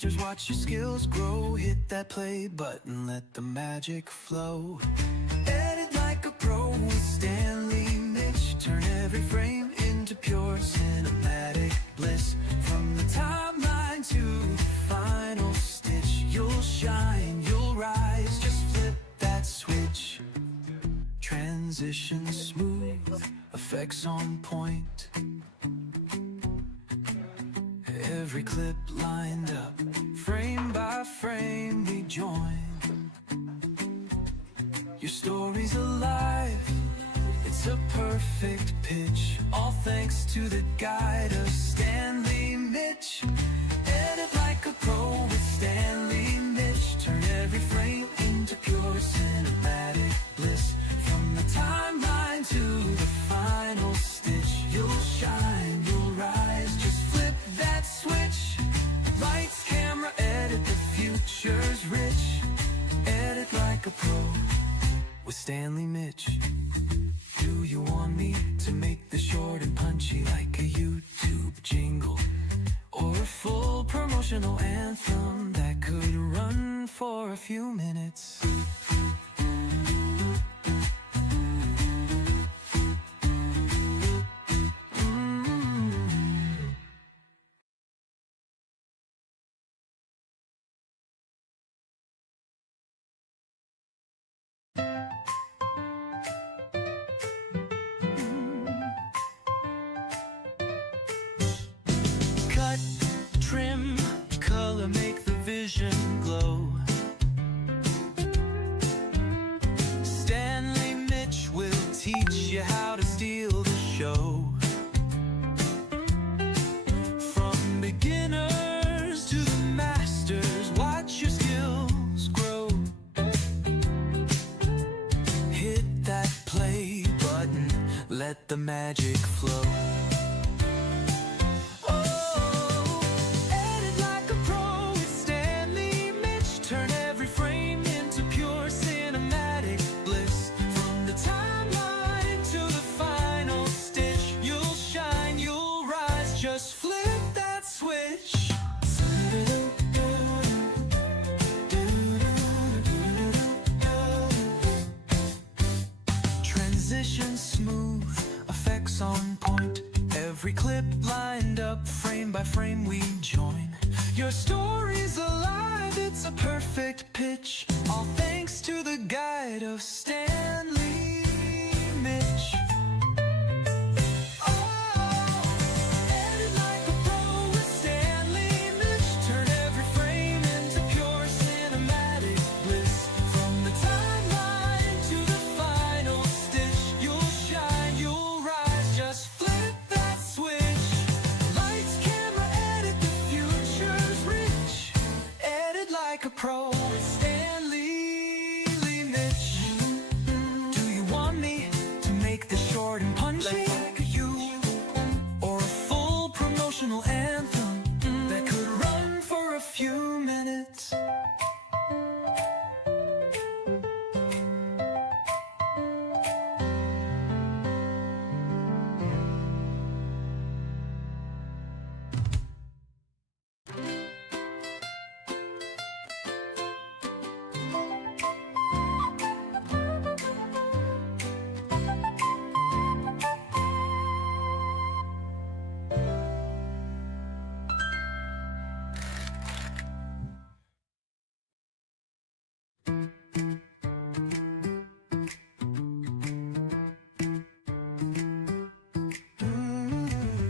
masters, watch your skills grow. Hit that play button, let the magic flow. Edit like a pro with Stanley Mitch. Turn every frame into pure cinematic bliss. From the timeline to the final stitch, you'll shine, you'll rise, just flip that switch. Transition smooth, effects on point. Every clip lined up, frame by frame we join. Your story's alive, it's a perfect pitch. All thanks to the guide of Stanley Mitch. Edit like a pro with Stanley Mitch. Turn every frame into pure cinematic bliss. From the timeline to the final stitch, you'll shine, you'll rise, just flip that switch. Lights, camera, edit, the future's rich. Edit like a pro with Stanley Mitch. Do you want me to make this short and punchy like a YouTube jingle? Or a full promotional anthem that could run for a few minutes? Cut, trim, color, make the vision glow. Stanley Mitch will teach you how to steal the show. From beginners to the masters, watch your skills grow. Hit that play button, let the magic flow. Just flip that switch. Transition smooth, effects on point. Every clip lined up, frame by frame we join. Your story's alive, it's a perfect pitch. All thanks to the guide of Stanley Mitch. Like a pro with Stanley Mitch. Do you want me to make this short and punchy like you? Or a full promotional anthem that could run for a few minutes?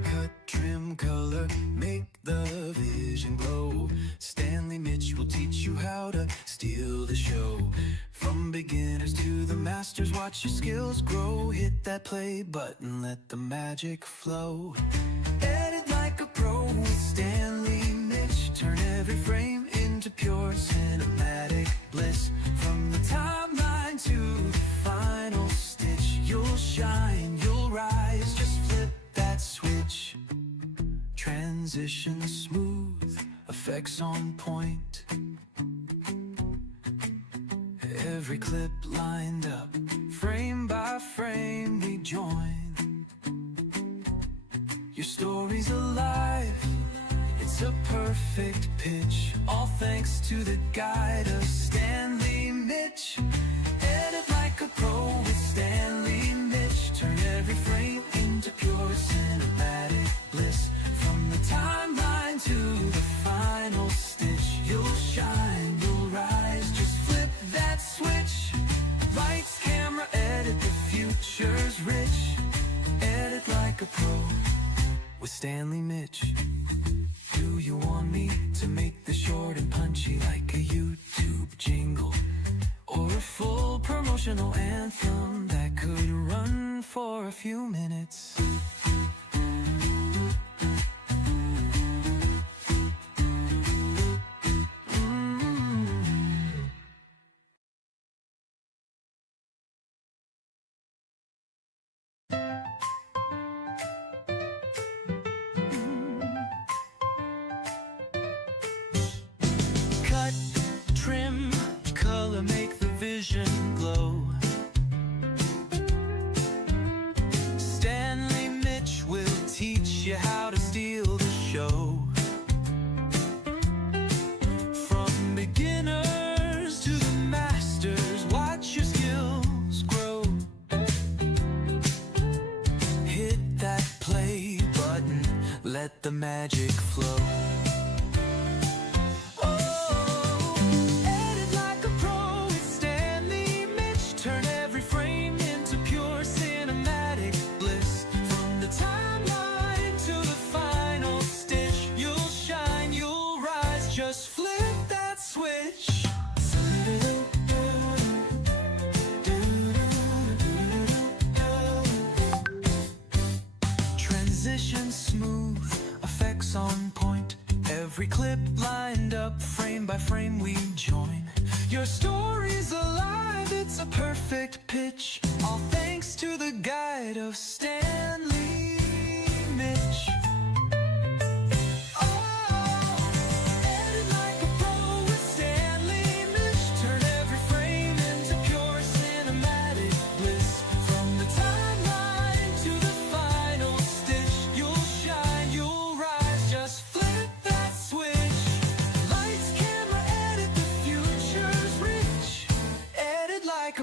Cut, trim, color, make the vision glow. Stanley Mitch will teach you how to steal the show. From beginners to the masters, watch your skills grow. Hit that play button, let the magic flow. Edit like a pro with Stanley Mitch. Turn every frame into pure cinematic bliss. From the timeline to the final stitch, you'll shine, you'll rise, just flip that switch. Transition smooth, effects on point. Every clip lined up, frame by frame we join. Your story's alive, it's It's a perfect pitch, all thanks to the guide of Stanley Mitch. Edit like a pro with Stanley Mitch. Turn every frame into pure cinematic bliss. From the timeline to the final stitch, you'll shine, you'll rise. Just flip that switch. Lights, camera, edit, the future's rich. Edit like a pro with Stanley Mitch. Do you want me to make the short and punchy like a YouTube jingle? Or a full promotional anthem that could run for a few minutes? Cut, trim, color, make the vision glow. Stanley Mitch will teach you how to steal the show. From beginners to the masters, watch your skills grow. Hit that play button, let the magic flow. Smooth, effects on point. Every clip lined up, frame by frame we join. Your story's alive, it's a perfect pitch. All thanks to the guide of Stanley Mitch.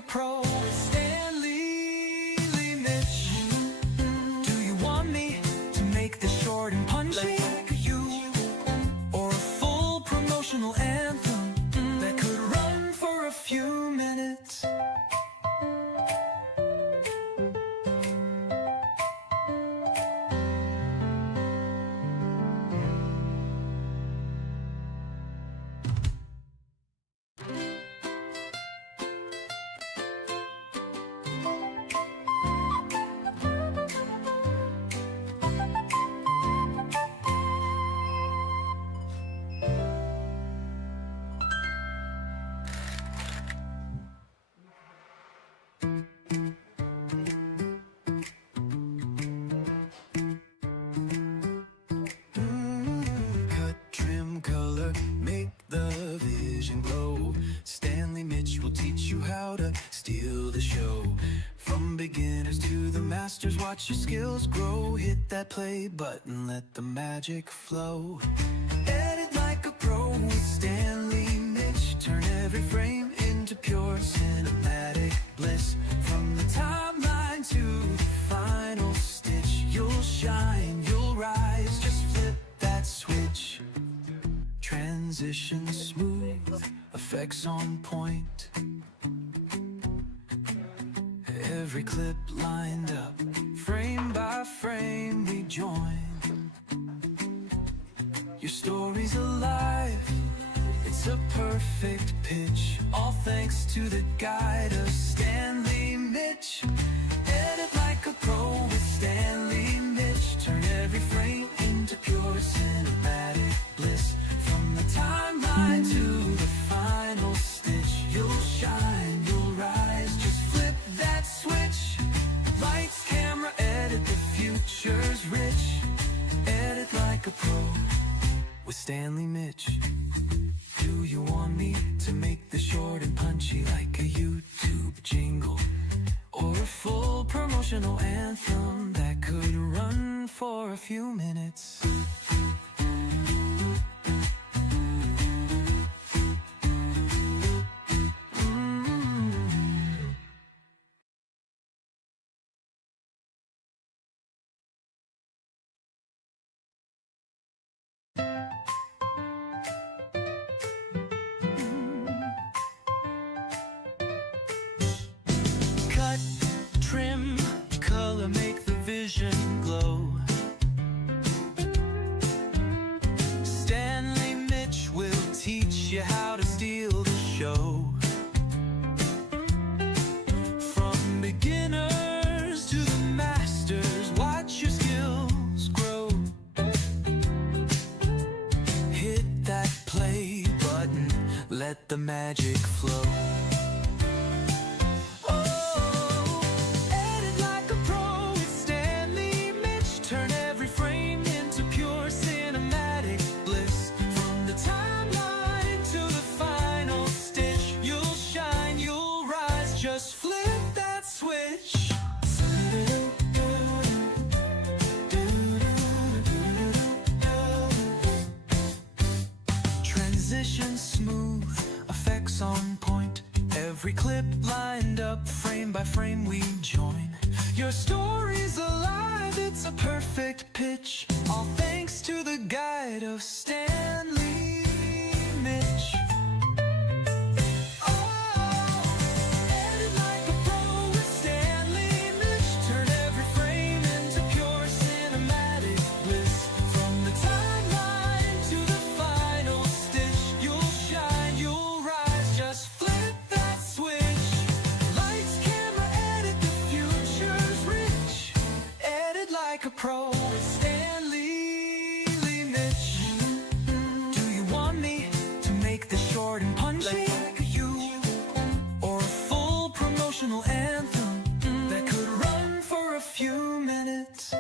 Pro Stanley Mitch. Do you want me to make this short and punchy like you? Or a full promotional anthem that could run for a few minutes? Watch your skills grow. Hit that play button, let the magic flow. Edit like a pro with Stanley Mitch. Turn every frame into pure cinematic bliss. From the timeline to the final stitch, you'll shine, you'll rise. Just flip that switch. Transition smooth, effects on point. Every clip lined up, frame by frame we join. Your story's alive, it's a perfect pitch. All thanks to the guide of Stanley Mitch. Edit like a pro with Stanley Mitch. Turn every frame into pure cinematic bliss. From the timeline to the final stitch, you'll shine, you'll rise. Just flip that switch. Lights, camera, edit, the future's rich. Edit like a pro with Stanley Mitch. Do you want me to make the short and punchy like a YouTube jingle? Or a full promotional anthem that could run for a few minutes? vision glow. Stanley Mitch will teach you how to steal the show. From beginners to the masters, watch your skills grow. Hit that play button, let the magic flow. Oh, edit like a pro with Stanley Mitch. Turn every frame into pure cinematic bliss. From the timeline to the final stitch, you'll shine, you'll rise. Just flip that switch. Transition smooth, effects on point. Every clip lined up, frame by frame we join. Your story's alive, it's a perfect pitch. All thanks to the guide of Stanley Mitch. Oh, edit like a pro with Stanley Mitch. Turn every frame into pure cinematic bliss. From the timeline to the final stitch, you'll shine, you'll rise. Just flip that switch. Lights, camera, edit, the future's rich. Edit like a pro with Stanley Mitch. Do you want me to make this short and punchy like you? Or a full promotional anthem that could run for a few minutes?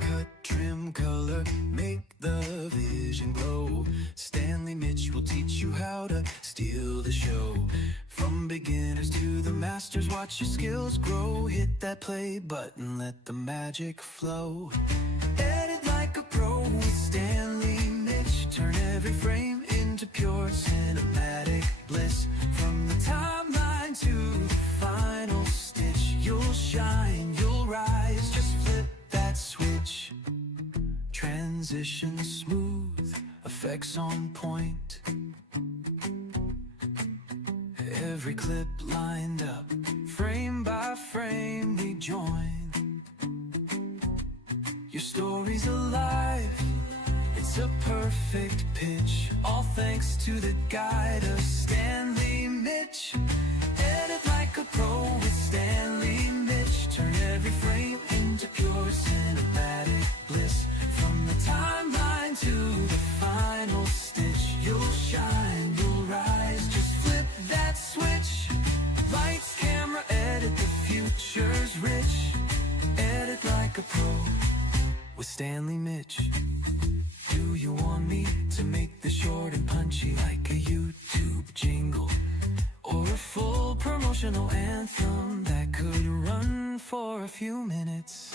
Cut, trim, color, make the vision glow. Stanley Mitch will teach you how to steal the show. From beginners to the masters, watch your skills grow. Hit that play button, let the magic flow. Edit like a pro with Stanley Mitch. Turn every frame into pure cinematic bliss. From the timeline to the final stitch, you'll shine, you'll rise. Just flip that switch. Transition smooth, effects on point. Every clip lined up, frame by frame we join. Your story's alive, it's a perfect pitch. All thanks to the guide of Stanley Mitch. Edit like a pro with Stanley Mitch. Turn every frame into pure cinematic bliss. From the timeline to the final stitch, you'll shine, you'll rise. Just flip that switch. Lights, camera, edit, the future's rich. Edit like a pro with Stanley Mitch. Do you want me to make this short and punchy like a YouTube jingle? Or a full promotional anthem that could run for a few minutes?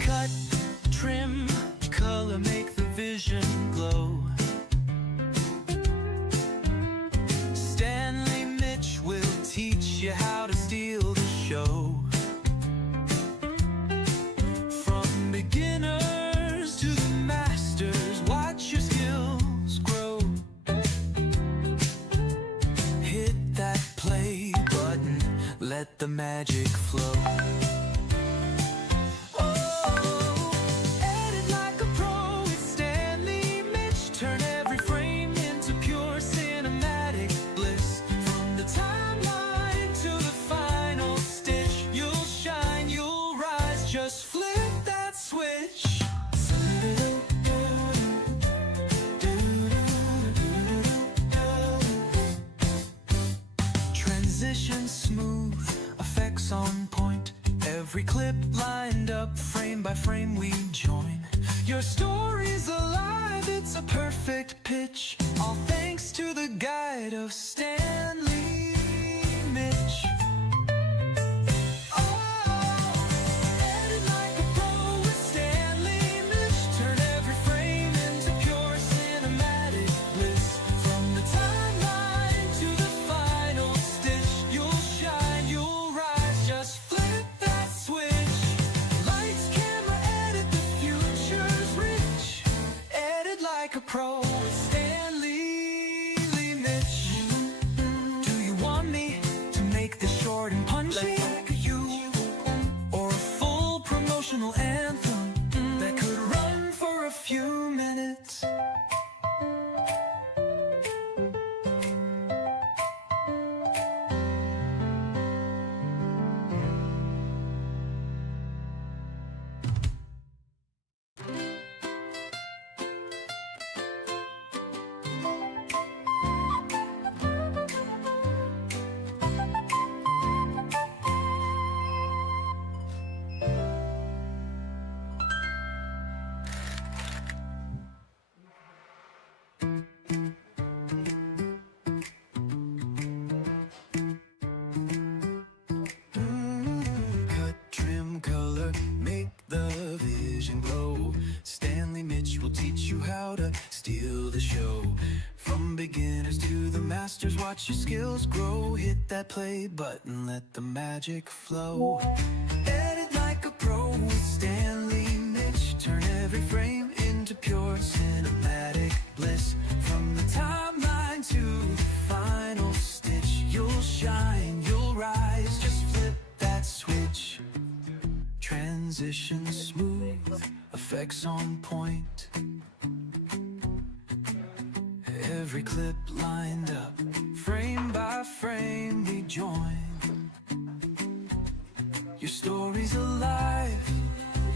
Cut, trim, color, make the vision glow. Stanley Mitch will teach you how to steal the show. From beginners to the masters, watch your skills grow. Hit that play button, let the magic flow. Just flip that clip lined up, frame by frame we join. Your story's alive, it's a perfect pitch. All thanks to the guide of Stanley Mitch. Edit like a pro with Stanley Mitch. Turn every frame into pure cinematic bliss. From the timeline to the final stitch, you'll shine, you'll rise, just flip that switch. Lights, camera, edit, the future's rich. Edit like a pro with Stanley Mitch. Do you want me to make this short and punchy like you? Or a full promotional anthem that could run for a few minutes? Cut, trim, color, make the vision glow. Stanley Mitch will teach you how to steal the show. From beginners to the masters, watch your skills grow. Hit that play button, let the magic flow. Edit like a pro with Stanley Mitch. Turn every frame into pure cinematic bliss. From the timeline to the final stitch, you'll shine, you'll rise, just flip that switch. Transition smooth, effects on point. Every clip lined up, frame by frame we join. Your story's alive,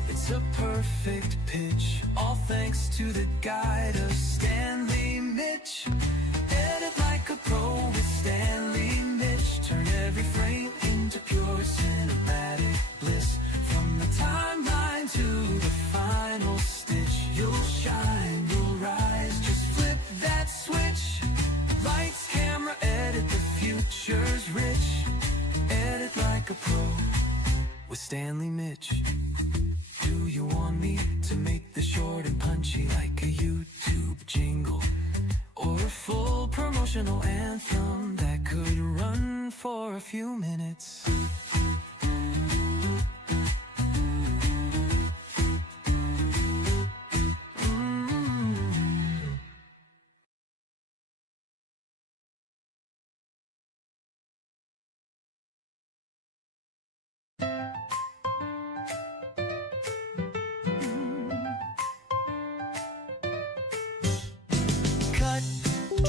it's a perfect pitch. All thanks to the guide of Stanley Mitch. Edit like a pro with Stanley Mitch. Turn every frame into pure cinematic bliss. From the timeline to the final stitch, you'll shine, you'll rise, just flip that switch. Lights, camera, edit, the future's rich. Edit like a pro with Stanley Mitch. Do you want me to make the short and punchy like a YouTube jingle? Or a full promotional anthem that could run for a few minutes? Cut,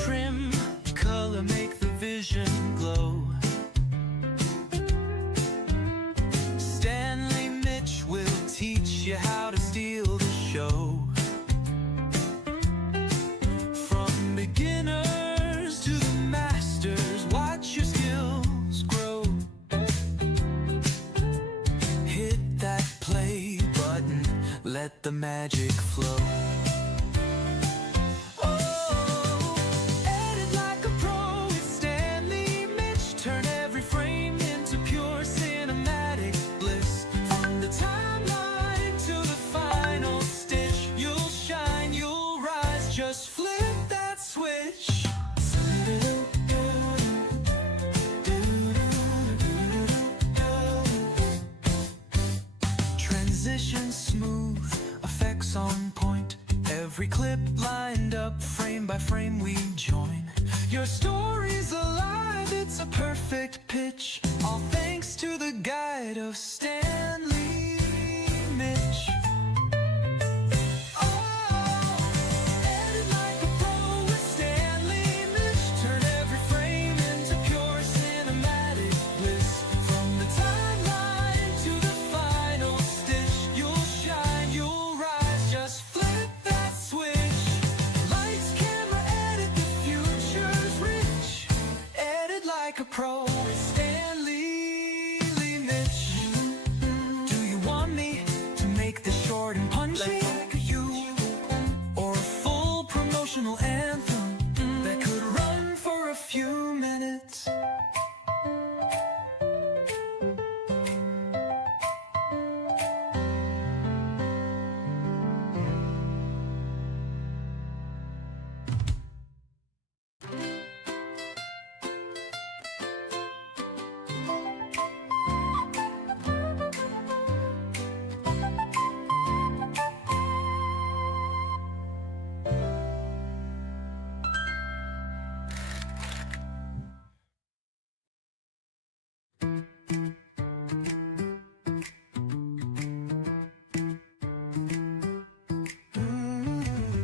trim, color, make the vision glow. Stanley Mitch will teach you how to steal the show. From beginners to the masters, watch your skills grow. Hit that play button, let the magic flow. Edit like a pro with Stanley Mitch. Turn every frame into pure cinematic bliss. From the timeline to the final stitch, you'll shine, you'll rise, just flip that switch. Transition smooth, effects on point. Every clip lined up, frame by frame we join. Your story's alive, it's a perfect pitch. All thanks to the guide of Stanley Mitch. Edit like a pro with Stanley Mitch. Turn every frame into pure cinematic bliss. From the timeline to the final stitch, you'll shine, you'll rise, just flip that switch. Lights, camera, edit, the future's rich. Edit like a pro with Stanley Mitch. short and punchy, like you, or a full promotional anthem that could run for a few minutes.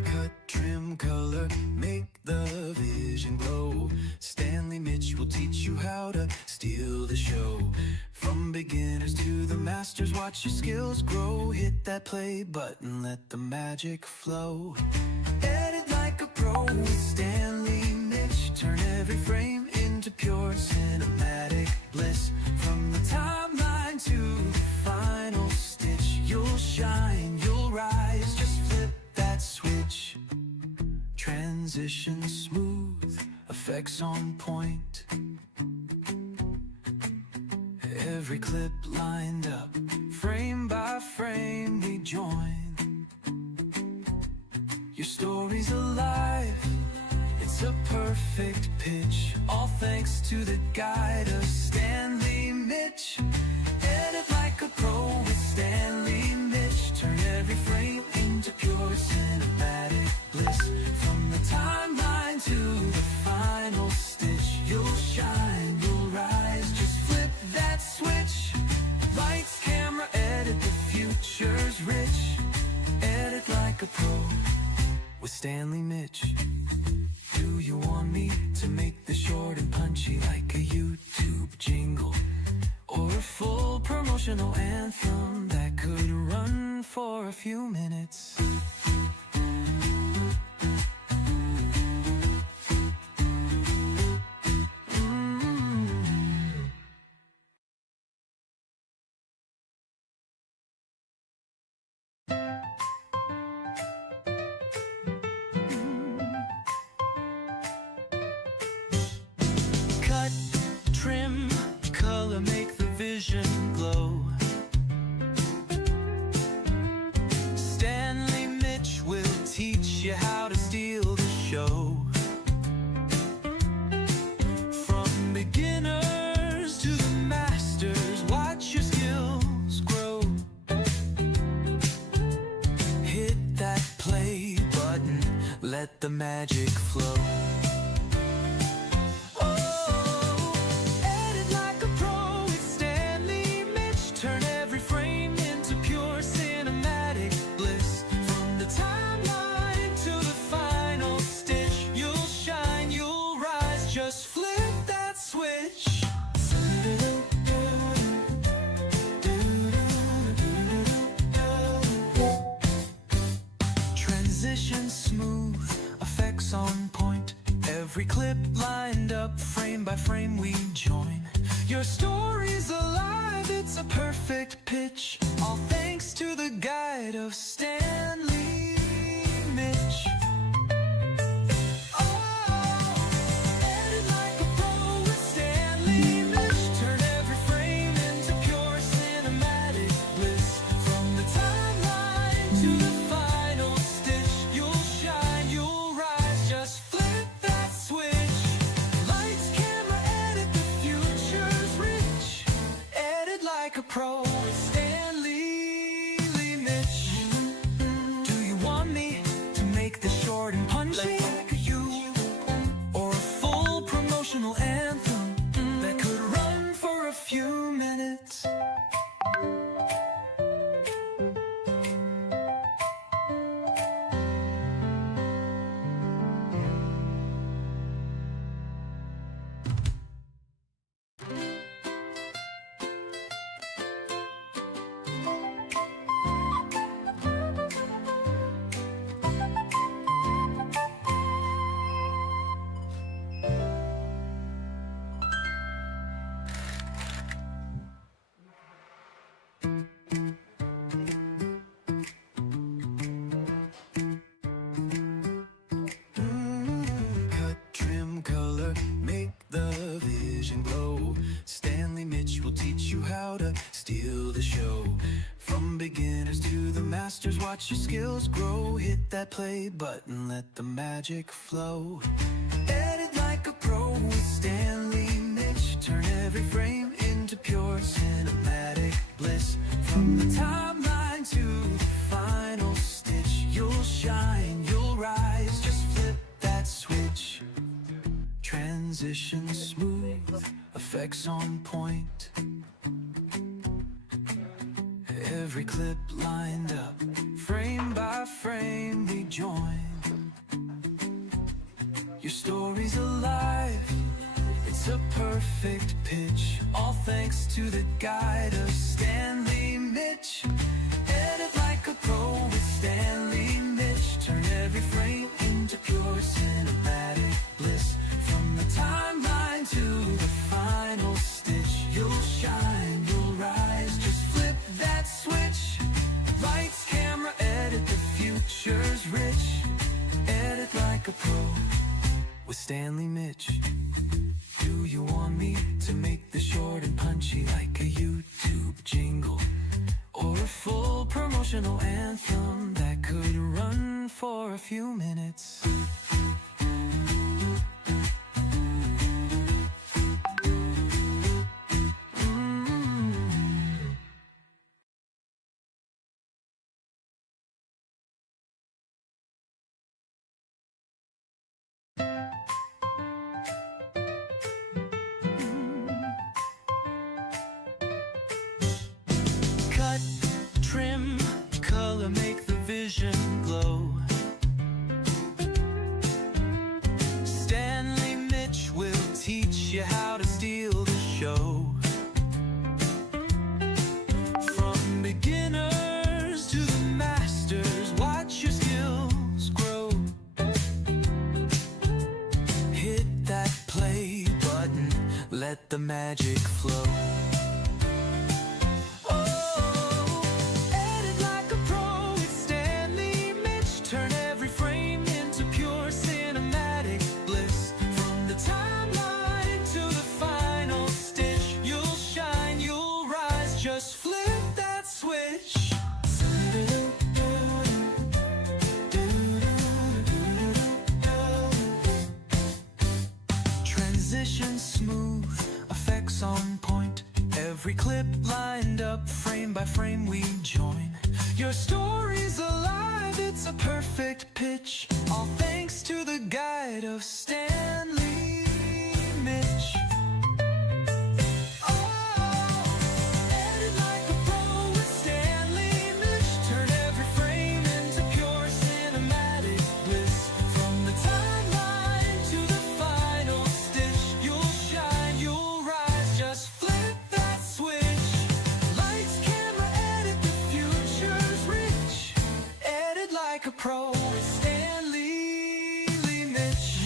Cut, trim, color, make the vision glow. Stanley Mitch will teach you how to steal the show. From beginners to the masters, watch your skills grow. Hit that play button, let the magic flow. Edit like a pro with Stanley Mitch. Turn every frame into pure cinematic bliss. From the timeline to the final stitch, you'll shine, you'll rise, just flip that switch. Transition smooth, effects on point. Every clip lined up, frame by frame we join. Your story's alive, it's a perfect pitch. All thanks to the guide of Stanley Mitch. Edit like a pro with Stanley Mitch. Turn every frame into pure cinematic bliss. From the timeline to the final stitch, you'll shine, you'll rise, just flip that switch. Lights, camera, edit, the future's rich. Edit like a pro with Stanley Mitch. Do you want me to make this short and punchy like a YouTube jingle, or a full promotional anthem that could run for a few minutes? Cut, trim, color, make the vision glow. Stanley Mitch will teach you how to steal the show. From beginners to the masters, watch your skills grow. Hit that play button, let the magic flow. Edit like a pro with Stanley Mitch. Turn every frame into pure cinematic bliss. From the timeline to the final stitch, you'll shine, you'll rise, just flip that switch. Transition smooth, effects on point. Every clip lined up, frame by frame we join. Your story's alive, it's a perfect pitch. All thanks to the guide of Stanley Mitch. Edit like a pro with Stanley Mitch. Turn every frame into pure cinematic bliss. From the timeline to the final stitch, you'll shine, you'll rise, just flip that switch. Lights, camera, edit, the future's rich. Edit like a pro with Stanley Mitch. watch your skills grow. Hit that play button, let the magic flow. Edit like a pro with Stanley Mitch. Turn every frame into pure cinematic bliss. From the timeline to the final stitch, you'll shine, you'll rise. Just flip that switch. Transition smooth, effects on point. Every clip lined up, frame by frame we join. Your story's alive, it's a perfect pitch. All thanks to the guide of Stanley Mitch. Edit like a pro with Stanley Mitch. Turn every frame into pure cinematic bliss. From the timeline to the final stitch, you'll shine, you'll rise. Just flip that switch. Lights, camera, edit, the future's rich. Edit like a pro with Stanley Mitch. Do you want me to make the short and punchy like a YouTube jingle? Or a full promotional anthem that could run for a few minutes? Cut, trim, color, make the vision glow. Stanley Mitch will teach you how to steal the show. From beginners to the masters, watch your skills grow. Hit that play button, let the magic flow. Just flip that switch. Transition smooth, effects on point. Every clip lined up, frame by frame we join. Your story's alive, it's a perfect pitch. All thanks to the guide of Stanley Mitch. Like a pro, Stanley Mitch.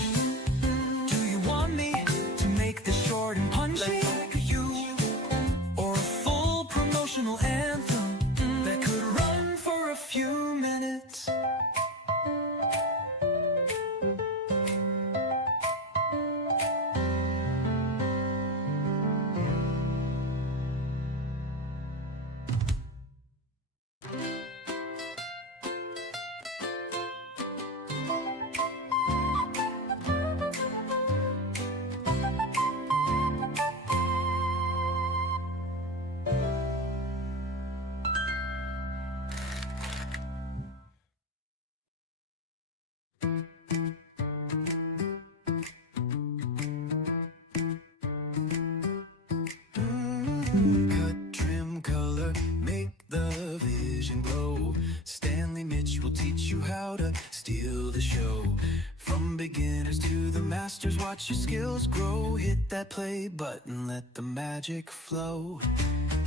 Do you want me to make this short and punchy like you? Or a full promotional anthem that could run for a few minutes? Cut, trim, color, make the vision glow. Stanley Mitch will teach you how to steal the show. From beginners to the masters, watch your skills grow. Hit that play button, let the magic flow.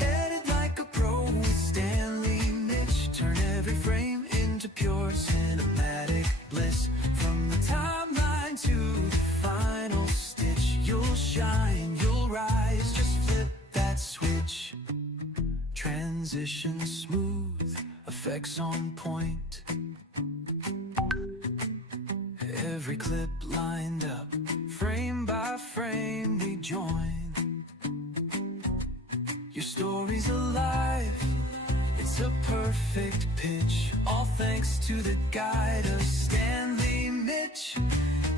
Edit like a pro with Stanley Mitch. Turn every frame into pure cinematic bliss. From the timeline to the final stitch, you'll shine, you'll rise. Just flip that switch. Transition smooth, effects on point. Every clip lined up, frame by frame we join. Your story's alive, it's a perfect pitch, all thanks to the guide of Stanley Mitch.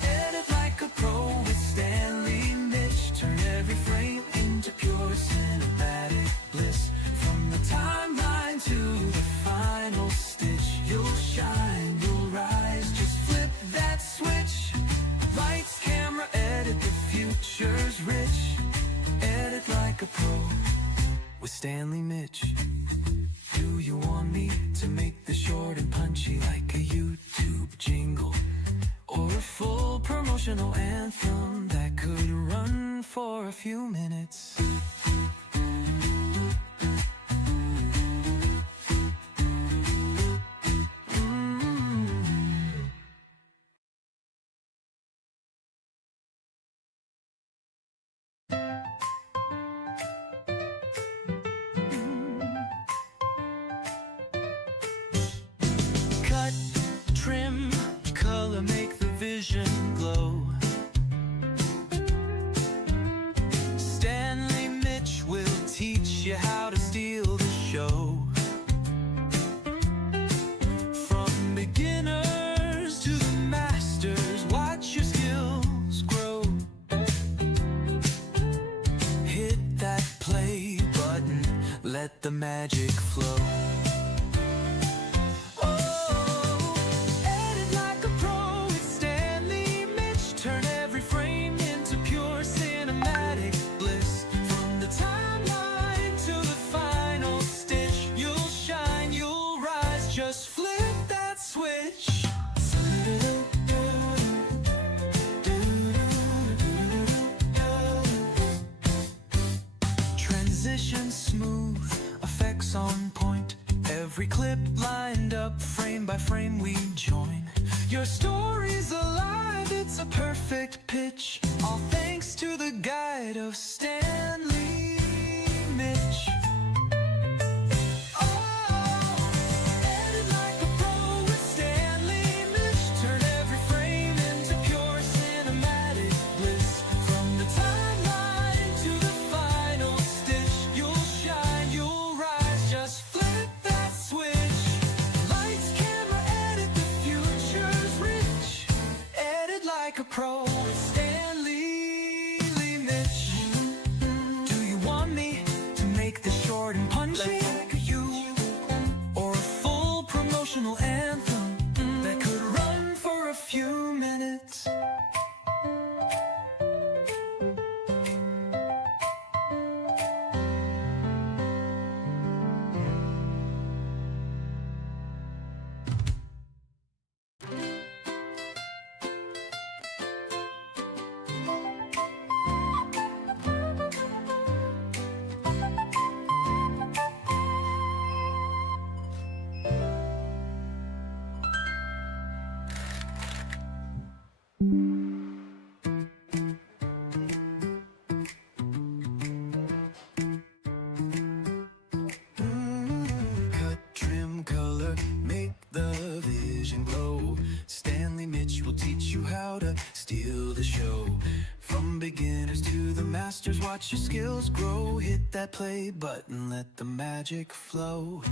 Edit like a pro with Stanley Mitch. Turn every frame into pure cinematic bliss. From the timeline to the final stitch, you'll shine, you'll rise. Just flip that switch. Lights, camera, edit, the future's rich. Edit like a pro with Stanley Mitch. Do you want me to make the short and punchy like a YouTube jingle? Or a full promotional anthem that could run for a few minutes? Cut, trim, color, make the vision glow. Stanley Mitch will teach you how to steal the show. From beginners to the masters, watch your skills grow. Hit that play button, let the magic flow. Just flip that switch. Transition smooth, effects on point. Every clip lined up, frame by frame we join. Your story's alive, it's a perfect pitch. All thanks to the guide of Stanley Mitch. Like a pro with Stanley Mitch. Do you want me to make this short and punchy like you? Or a full promotional anthem that could run for a few minutes? Cut, trim, color, make the vision glow. Stanley Mitch will teach you how to steal the show. From beginners to the masters, watch your skills grow. Hit that play button, let the magic flow.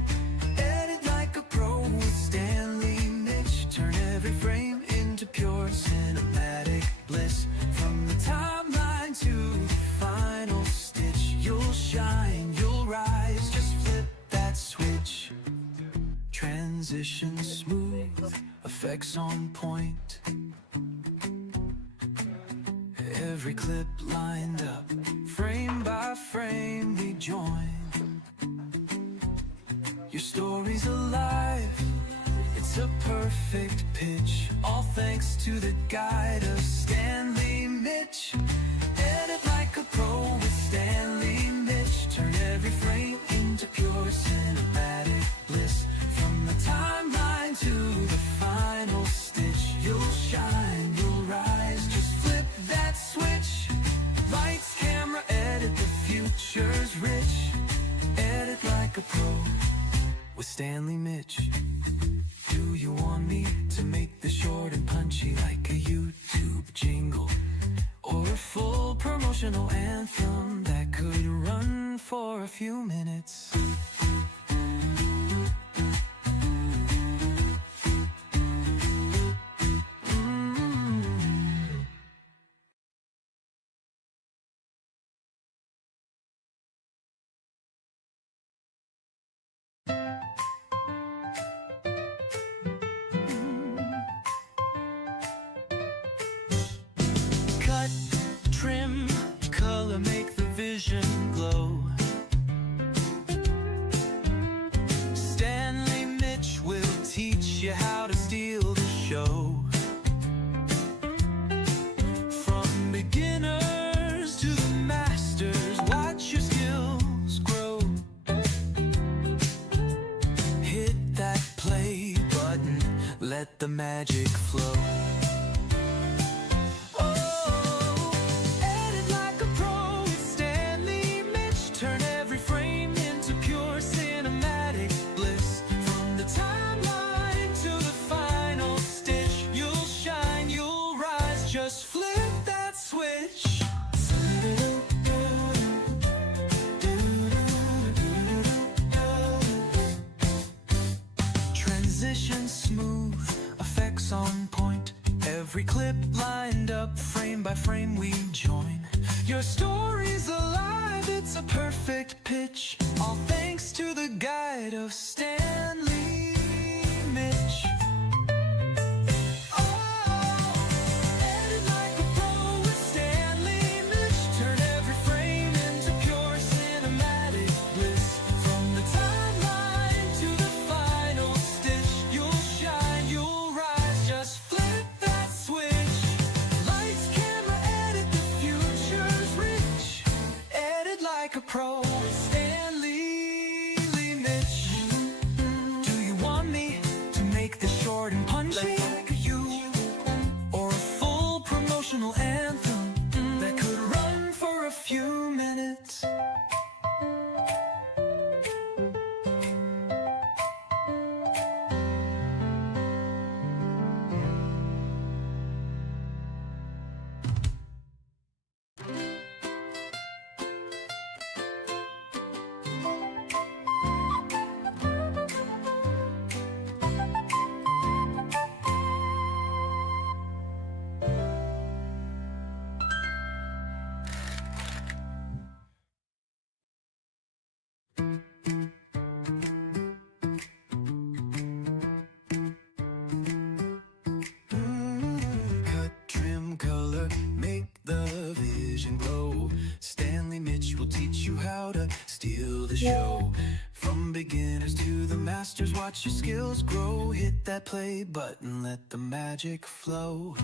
Edit like a pro with Stanley Mitch. Turn every frame into pure cinematic bliss. From the timeline to the final stitch, you'll shine, you'll rise. Just flip that switch. Transition smooth, effects on point. Every clip lined up, frame by frame we join. Your story's alive, it's a perfect pitch. All thanks to the guide of Stanley Mitch. Edit like a pro with Stanley Mitch. Turn every frame into pure cinematic bliss. From the timeline to the final stitch, you'll shine, you'll rise. Just flip that switch. Lights, camera, edit, the future's rich. Edit like a pro with Stanley Mitch. Do you want me to make the short and punchy like a YouTube jingle? Or a full promotional anthem that could run for a few minutes? let the magic flow. Oh, edit like a pro with Stanley Mitch. Turn every frame into pure cinematic bliss. From the timeline to the final stitch, you'll shine, you'll rise. Just flip that switch. Transition smooth, effects on point. Every clip lined up, frame by frame we join. Your story's alive, it's a perfect pitch. All thanks to the guide of Stanley Mitch. Edit like a pro with Stanley Mitch. Turn every frame into pure cinematic bliss. From the timeline to the final stitch, you'll shine, you'll rise. Just flip that switch. Lights, camera, edit, the future's rich. Edit like a pro with Stanley Mitch. Do you want me to make this short and punchy like you? Or a full promotional anthem that could run for a few minutes? Cut, trim, color, make the vision glow. Stanley Mitch will teach you how to steal the show. From beginners to the masters, watch your skills grow. Hit that play button, let the magic flow.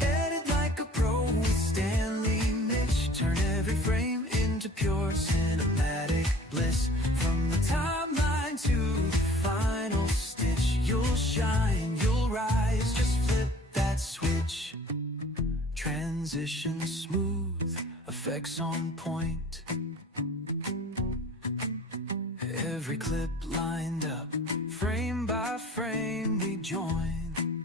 Edit like a pro with Stanley Mitch. Turn every frame into pure cinematic bliss. From the timeline to the final stitch, you'll shine, you'll rise. Just flip that switch. Transition smooth, effects on point. Every clip lined up, frame by frame we join.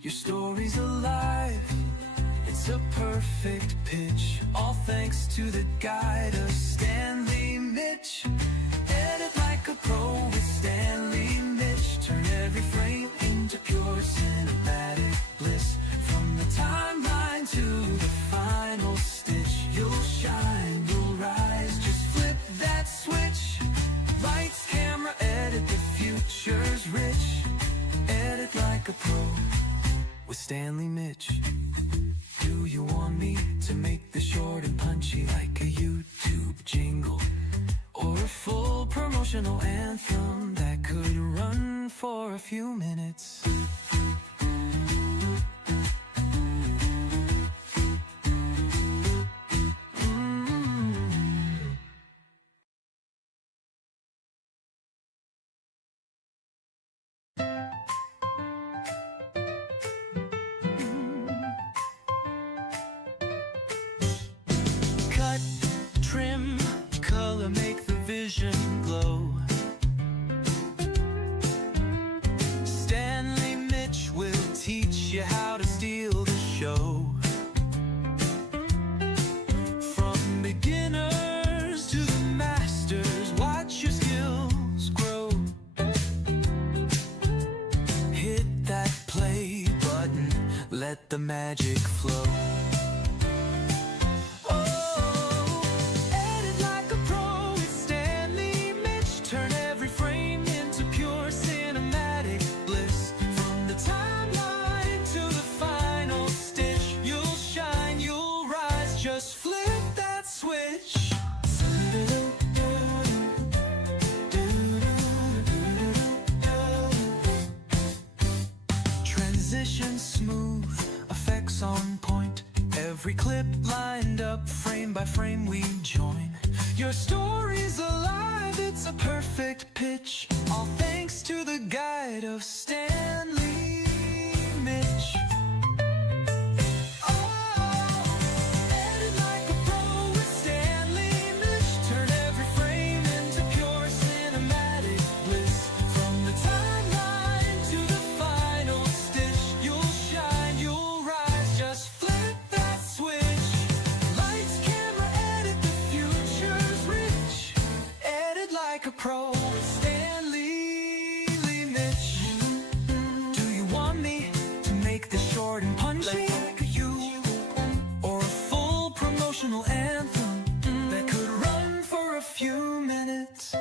Your story's alive, it's a perfect pitch. All thanks to the guide of Stanley Mitch. Edit like a pro with Stanley Mitch. Turn every frame into pure cinematic bliss. From the timeline to the final stitch, you'll shine, you'll rise. Just flip that switch. Lights, camera, edit, the future's rich. Edit like a pro with Stanley Mitch. Do you want me to make this short and punchy like a YouTube jingle? Or a full promotional anthem that could run for a few minutes? Cut, trim, color, make the vision glow. Stanley Mitch will teach you how to steal the show. From beginners to the masters, watch your skills grow. Hit that play button, let the magic flow. Transition smooth, effects on point. Every clip lined up, frame by frame we join. Your story's alive, it's a perfect pitch. All thanks to the guide guide of Stanley Mitch. Edit like a pro with Stanley Mitch. Turn every frame into pure cinematic bliss. From the timeline to the final stitch, you'll shine, you'll rise. Just flip that switch. Lights, camera, edit, the future's rich. Edit like a pro with Stanley Mitch. Do you want me to make this short and punchy like you, or a full promotional anthem that could run for a few minutes?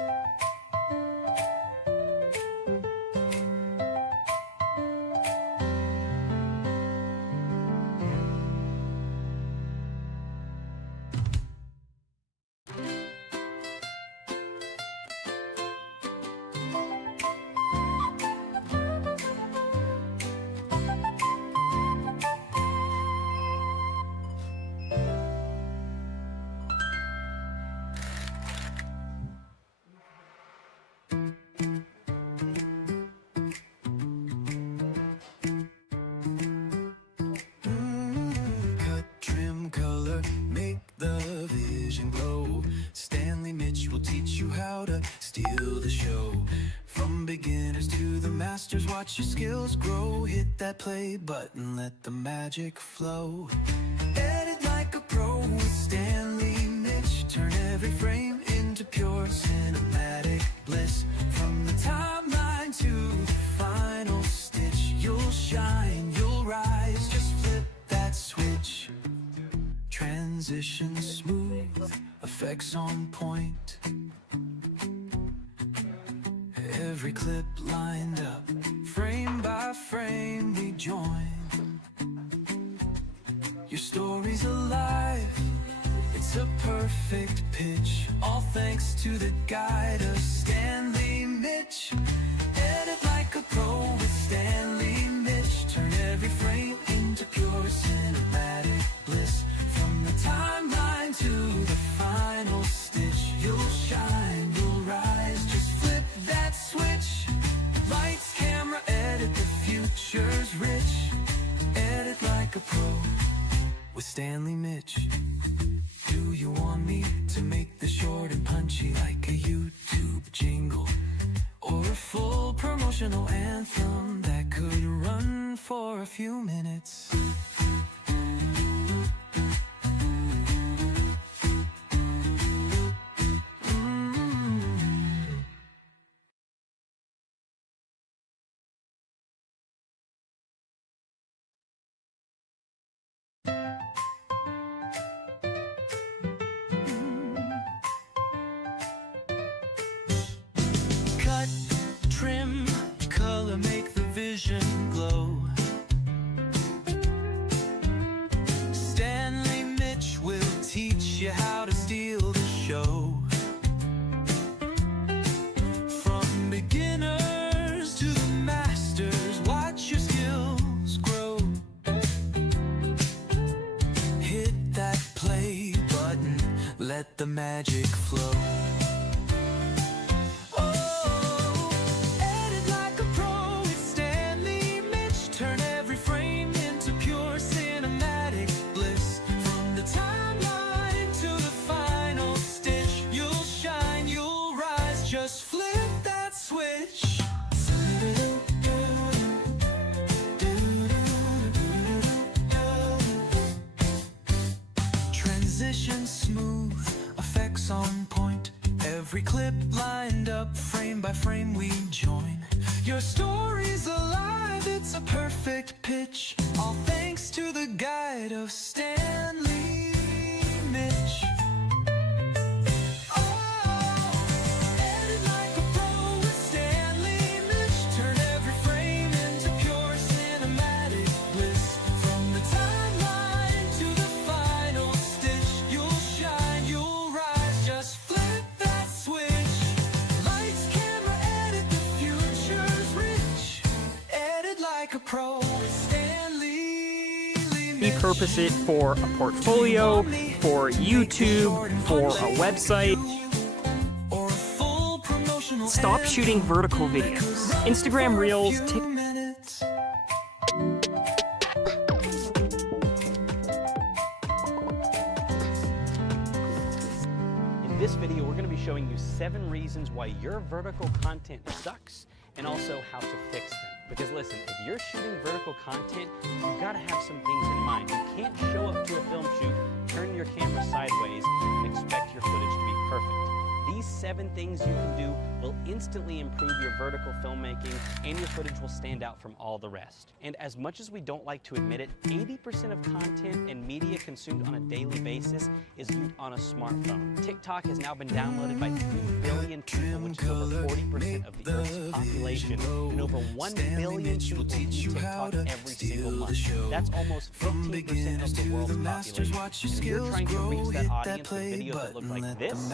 Cut, trim, color, make the vision glow. Stanley Mitch will teach you how to steal the show. From beginners to the masters, watch your skills grow. Hit that play button, let the magic flow. Edit like a pro with Stanley Mitch. Turn every frame into pure cinematic bliss. From the timeline to the final stitch, you'll shine, you'll rise. Just flip that switch. Transition smooth, effects on point. Every clip lined up, frame by frame we join. Your story's alive, it's a perfect pitch. All thanks to the guide of Stanley Mitch. Edit like a pro with Stanley Mitch. Turn every frame into pure cinematic bliss. From the timeline to the final stitch, you'll shine, you'll rise. Just flip that switch. Lights, camera, edit, the future's rich. Edit like a pro with Stanley Mitch. Do you want me to make this short and punchy like a YouTube jingle, or a full promotional anthem that could run for a few minutes? Cut, trim, color, make the vision glow. Stanley Mitch will teach you how to steal the show. From beginners to the masters, watch your skills grow. Hit that play button, let the magic flow. Edit like a pro with Stanley Mitch. Turn every frame into pure cinematic bliss. From the timeline to the final stitch, you'll shine, you'll rise. Just flip that switch. Transition smooth, effects on point. Every clip lined up, frame by frame we join. Your story's alive, it's a perfect pitch. All thanks to the guide of Stanley Mitch. Edit like a pro with Stanley Mitch. Turn every frame into pure cinematic bliss. From the timeline to the final stitch, you'll shine, you'll rise. Just flip that switch. Lights, camera, edit, the future's rich. Edit like a pro with Stanley Mitch. Repurpose it for a portfolio, for YouTube, for a website. Or a full promotional Stop shooting vertical videos Instagram Reels, In this video, we're going to be showing you 7 reasons why your vertical content sucks and also how to fix them. Because listen, if you're shooting vertical content, you've got to have some things in mind. You can't show up to a film shoot, turn your camera sideways, and expect your footage to be perfect. These 7 things you can do will instantly improve your vertical filmmaking, and your footage will stand out from all the rest. And as much as we don't like to admit it, 80% of content and media consumed on a daily basis is viewed on a smartphone. TikTok has now been downloaded by 3 billion people, which is over 40% of the Earth's population, and over 1 billion people view TikTok every single month. That's almost 15% of the world's population. And if you're trying to reach that audience with videos that look like this,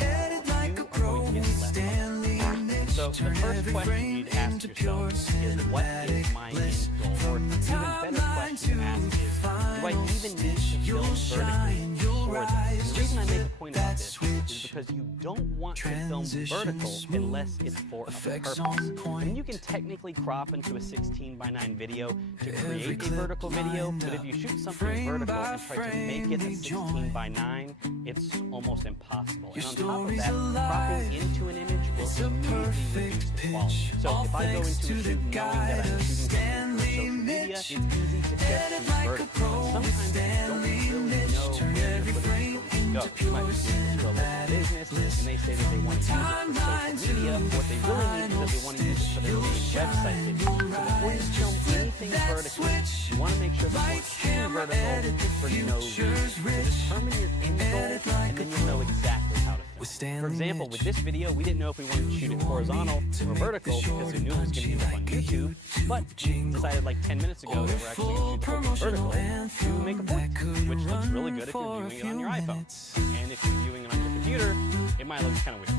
Edit like a pro with Stanley Mitch. so the first question you need to ask yourself is, what is my end goal? Or even better question to ask is, do I even need to film vertically for this? The reason I make a point of this is because you don't want to film vertical unless it's for a purpose. And you can technically crop into a 16:9 video to create a vertical video, but if you shoot something vertical and try to make it a 16:9, it's almost impossible. And on top of that, cropping into an image will immediately reduce the quality. So if I go into a shoot knowing that I'm shooting something for social media, it's easy to just shoot vertical. But sometimes you don't really know where your footage is going to go. You might be shooting for a local business, and they say that they want to use it for social media. What they really need is that they want to use it for their main website page. So before you film anything vertically, you want to make sure that you're shooting vertical for no reason. So determine your end goal, and then you'll know exactly how to film. For example, with this video, we didn't know if we wanted to shoot it horizontal or vertical because we knew it was going to end up on YouTube, but decided like 10 minutes ago that we're actually going to shoot the vertical to make a point, which looks really good if you're viewing it on your iPhone. And if you're viewing it on your computer, it might look kind of weird.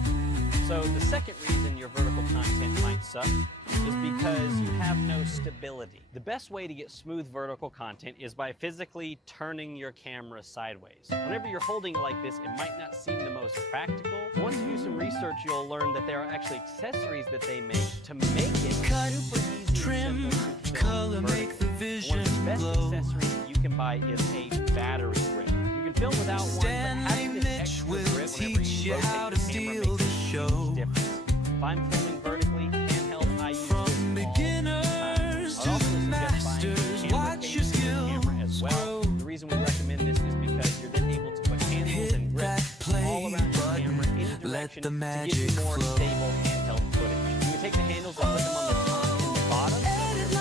So the second reason your vertical content might suck is because you have no stability. The best way to get smooth vertical content is by physically turning your camera sideways. Whenever you're holding it like this, it might not seem the most practical. Once you do some research, you'll learn that there are actually accessories that they make to make it super easy trim, and simple to color, film make the vertically. vision One of the best glow. accessories that you can buy is a battery grip. You can film without one, but having this extra grip whenever you rotate the camera makes a huge difference. If I'm filming vertically, handheld, I use this all the time. I'd also suggest buying camera case for your camera as well. The reason we recommend this is because you're then able to put handles and grips all around your camera in a direction to give you more stable handheld footage. You can take the handles and put them on the top and the bottom, so whenever you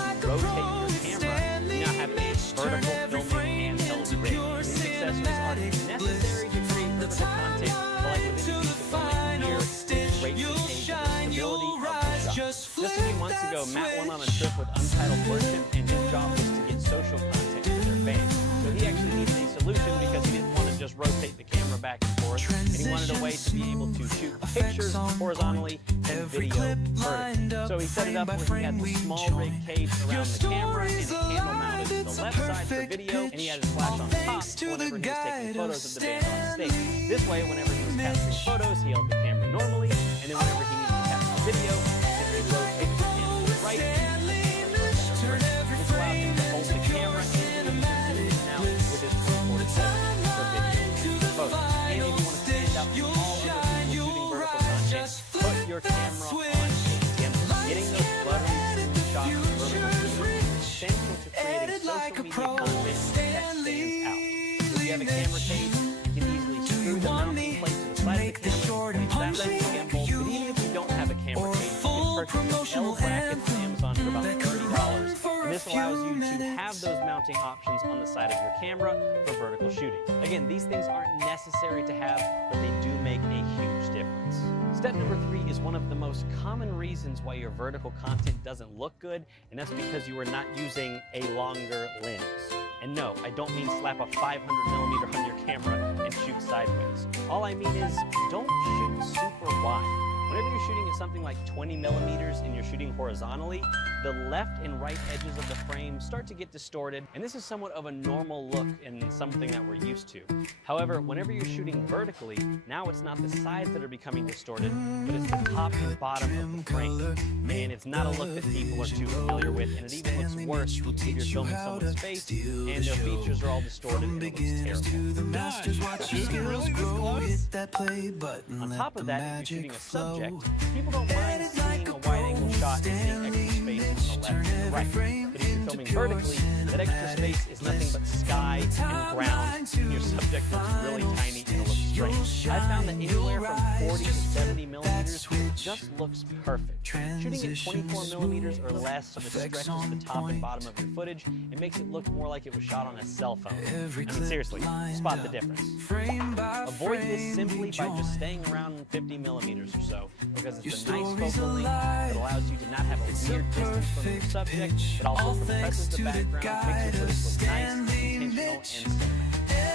rotate your camera, you now have a vertical filming handheld rig. These accessories aren't necessary to create vertical content, but like with any piece of filmmaking gear, it's great to gauge the stability of the shot. Just a few months ago, Matt went on a trip with Untitled Worship, and his job was to get social content for their band. So he actually needed a solution because he didn't want to just rotate the camera back and forth, and he wanted a way to be able to shoot pictures horizontally and video vertically. So he set it up where he had the small rig cage around the camera and a candle mounted to the left side for video, and he had his flash on top whenever he was taking photos of the band on stage. This way, whenever he was capturing photos, he held the camera normally, and then whenever he needed to capture video, he simply rotated the camera to the right. This allowed him to hold the camera and zoom in and out with his 24/7 for video and photos. And if you want to stand out from all other people shooting vertical content, put your camera on a gimbal. Getting those blurry smooth shots of vertical shooting is essential to creating social media content that stands out. If you have a camera case, you can easily screw the mounting plate to the side of the camera, place that on the gimbal. But even if you don't have a camera case, you can purchase L brackets on Amazon for about $30. And this allows you to have those mounting options on the side of your camera for vertical shooting. Again, these things aren't necessary to have, but they do make a huge difference. Step number 3 is one of the most common reasons why your vertical content doesn't look good, and that's because you are not using a longer lens. And no, I don't mean slap a 500mm on your camera and shoot sideways. All I mean is don't shoot super wide. Whenever you're shooting at something like 20 millimeters and you're shooting horizontally, the left and right edges of the frame start to get distorted, and this is somewhat of a normal look in something that we're used to. However, whenever you're shooting vertically, now it's not the sides that are becoming distorted, but it's the top and bottom of the frame. And it's not a look that people are too familiar with, and it even looks worse if you're filming someone's face and their features are all distorted and it looks terrible. On top of that, if you're shooting a subject, people don't mind seeing a wide-angle shot and seeing extra space on the left and the right. But if you're filming vertically, that extra space is nothing but sky and ground, and your subject looks really tiny and it looks strange. I found that anywhere from 40 to 70 millimeters just looks perfect. Shooting at 24 millimeters or less, so it stretches the top and bottom of your footage, it makes it look more like it was shot on a cell phone. I mean, seriously, spot the difference. Avoid this simply by just staying around 50 millimeters or so, because it's a nice focal length that allows you to not have a weird distance from your subject, but also compresses the background, makes your footage look nice, intentional, and cinematic.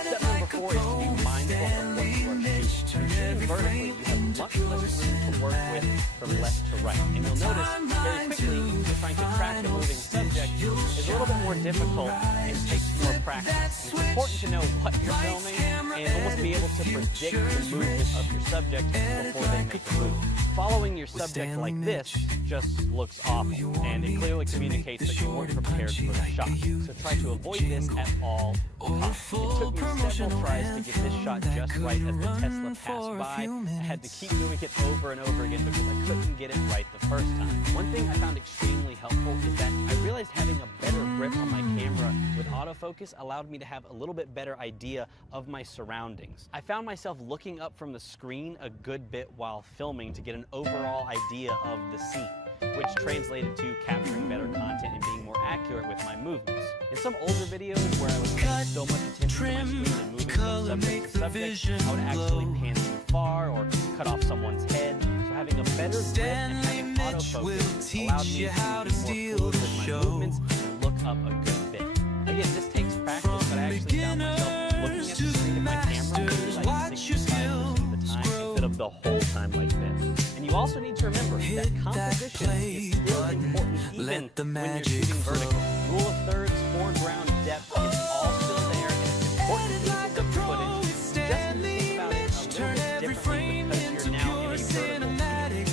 Step number 4 is to be mindful of what you are shooting. When shooting vertically, you have much less room to work with from left to right. And you'll notice very quickly that trying to track a moving subject is a little bit more difficult and takes more practice. It's important to know what you're filming and almost be able to predict the movement of your subject before they make a move. Following your subject like this just looks awful, and it clearly communicates that you weren't prepared for the shot. So try to avoid this at all costs. It took me several tries to get this shot just right as the Tesla passed by. I had to keep doing it over and over again because I couldn't get it right the first time. One thing I found extremely helpful is that I realized having a better grip on my camera with autofocus allowed me to have a little bit better idea of my surroundings. I found myself looking up from the screen a good bit while filming to get an overall idea of the scene, which translated to capturing better content and being more accurate with my movements. In some older videos where I was paying so much attention to my screen and moving from subject to subject, I would actually pan too far or cut off someone's head. So having a better grip and having autofocus allowed me to be more fluid with my movements and look up a good bit. Again, this takes practice, but I actually found myself looking at the screen of my camera maybe like 65% of the time instead of the whole time like this. And you also need to remember that composition is still important even when you're shooting vertical. Rule of thirds, foreground, depth is all still there, and it's important to use the footage. Just think about it a little bit differently because you're now in a vertical scene.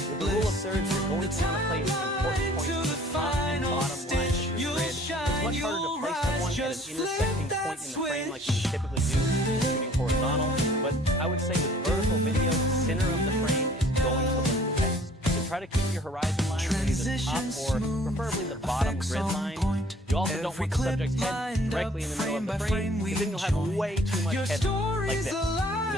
With the rule of thirds, you're going to want to place important points to the top and bottom lines of your grid. It's much harder to place someone at an intersecting point in the frame like you would typically do when shooting horizontal, but I would say with vertical video, the center of the frame is going to look the best. So try to keep your horizon line either the top or preferably the bottom grid line. You also don't want the subject's head directly in the middle of the frame, because then you'll have way too much head like this. The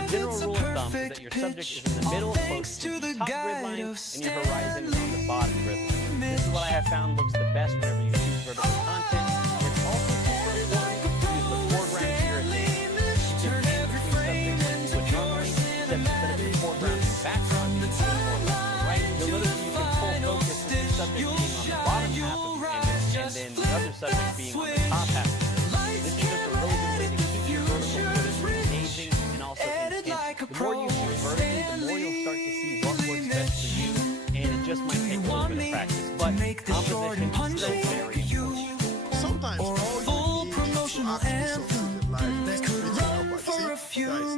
general rule of thumb is that your subject is in the middle close to the top grid line and your horizon is on the bottom grid line. This is what I have found looks the best whenever you shoot vertical content. It's also super important to use the foreground to your advantage. You can pan between subjects like you would normally, except instead of your foreground and background being seen more left to right, you'll notice that you can full focus with your subject being on the bottom half of the image and then the other subject being on the top half of the image. This is just a really good way to keep your vertical footage engaging and also intense. The more you shoot vertically, the more you'll start to see what works best for you, and it just might take a little bit of practice, but composition is still very important. Sometimes all you need is to ask yourself in life,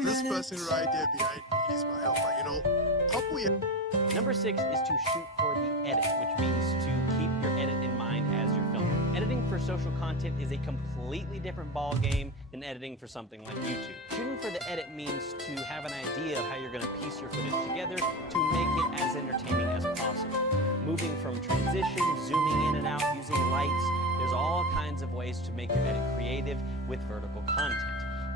this person right there behind me is my helper, you know? How can we... Number 6 is to shoot for the edit, which means to keep your edit in mind as you're filming. Editing for social content is a completely different ball game than editing for something like YouTube. Shooting for the edit means to have an idea of how you're going to piece your footage together to make it as entertaining as possible. Moving from transition, zooming in and out, using lights, there's all kinds of ways to make your edit creative with vertical content.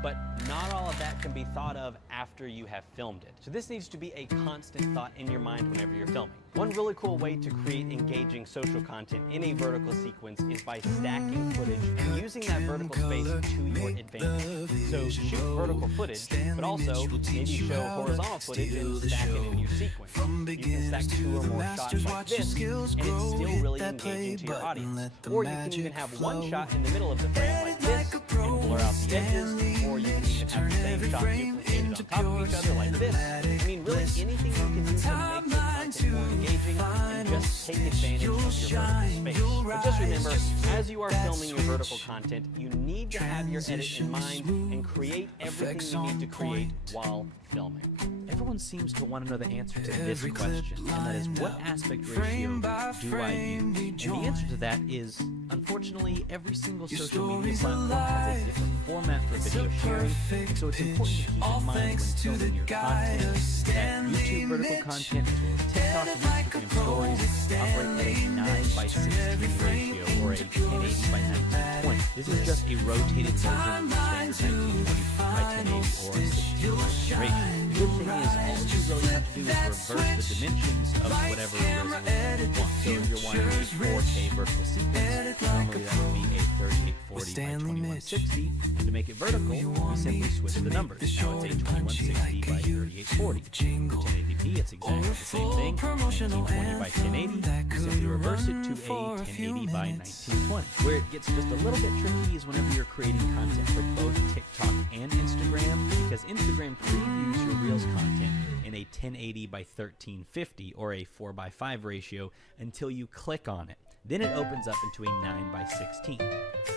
But not all of that can be thought of after you have filmed it. So this needs to be a constant thought in your mind whenever you're filming. One really cool way to create engaging social content in a vertical sequence is by stacking footage and using that vertical space to your advantage. So shoot vertical footage, but also maybe show horizontal footage and stack it in your sequence. You can stack 2 or more shots like this, and it's still really engaging to your audience. Or you can even have one shot in the middle of the frame like this, and blur out the edges, or you can even have the same shot duplicated on top of each other like this. I mean, really anything you can do to make the content more engaging and just take advantage of your vertical space. But just remember, as you are filming your vertical content, you need to have your edit in mind and create everything you need to create while filming. Everyone seems to want to know the answer to this question, and that is, what aspect ratio do I use? And the answer to that is, unfortunately, every single social media platform has a different format for video sharing, so it's important to keep in mind when filming your content that YouTube vertical content as well as TikTok and Instagram stories operate at a 9:16 ratio or a 1080 by 1920. This is just a rotated version of the standard 1920 by 1080 or 16:1 ratio. The good thing is, all you really have to do is reverse the dimensions of whatever resolution you want. So if you're wanting a 4K vertical sequence, normally that would be a 3840 by 2160. And to make it vertical, we simply switch the numbers. Now it's a 2160 by 3840. For 1080p, it's exactly the same thing. 1920 by 1080, we simply reverse it to a 1080 by 1920. Where it gets just a little bit tricky is whenever you're creating content for both TikTok and Instagram, because Instagram previews your Reels content in a 1080 by 1350 or a 4:5 ratio until you click on it. Then it opens up into a 9:16.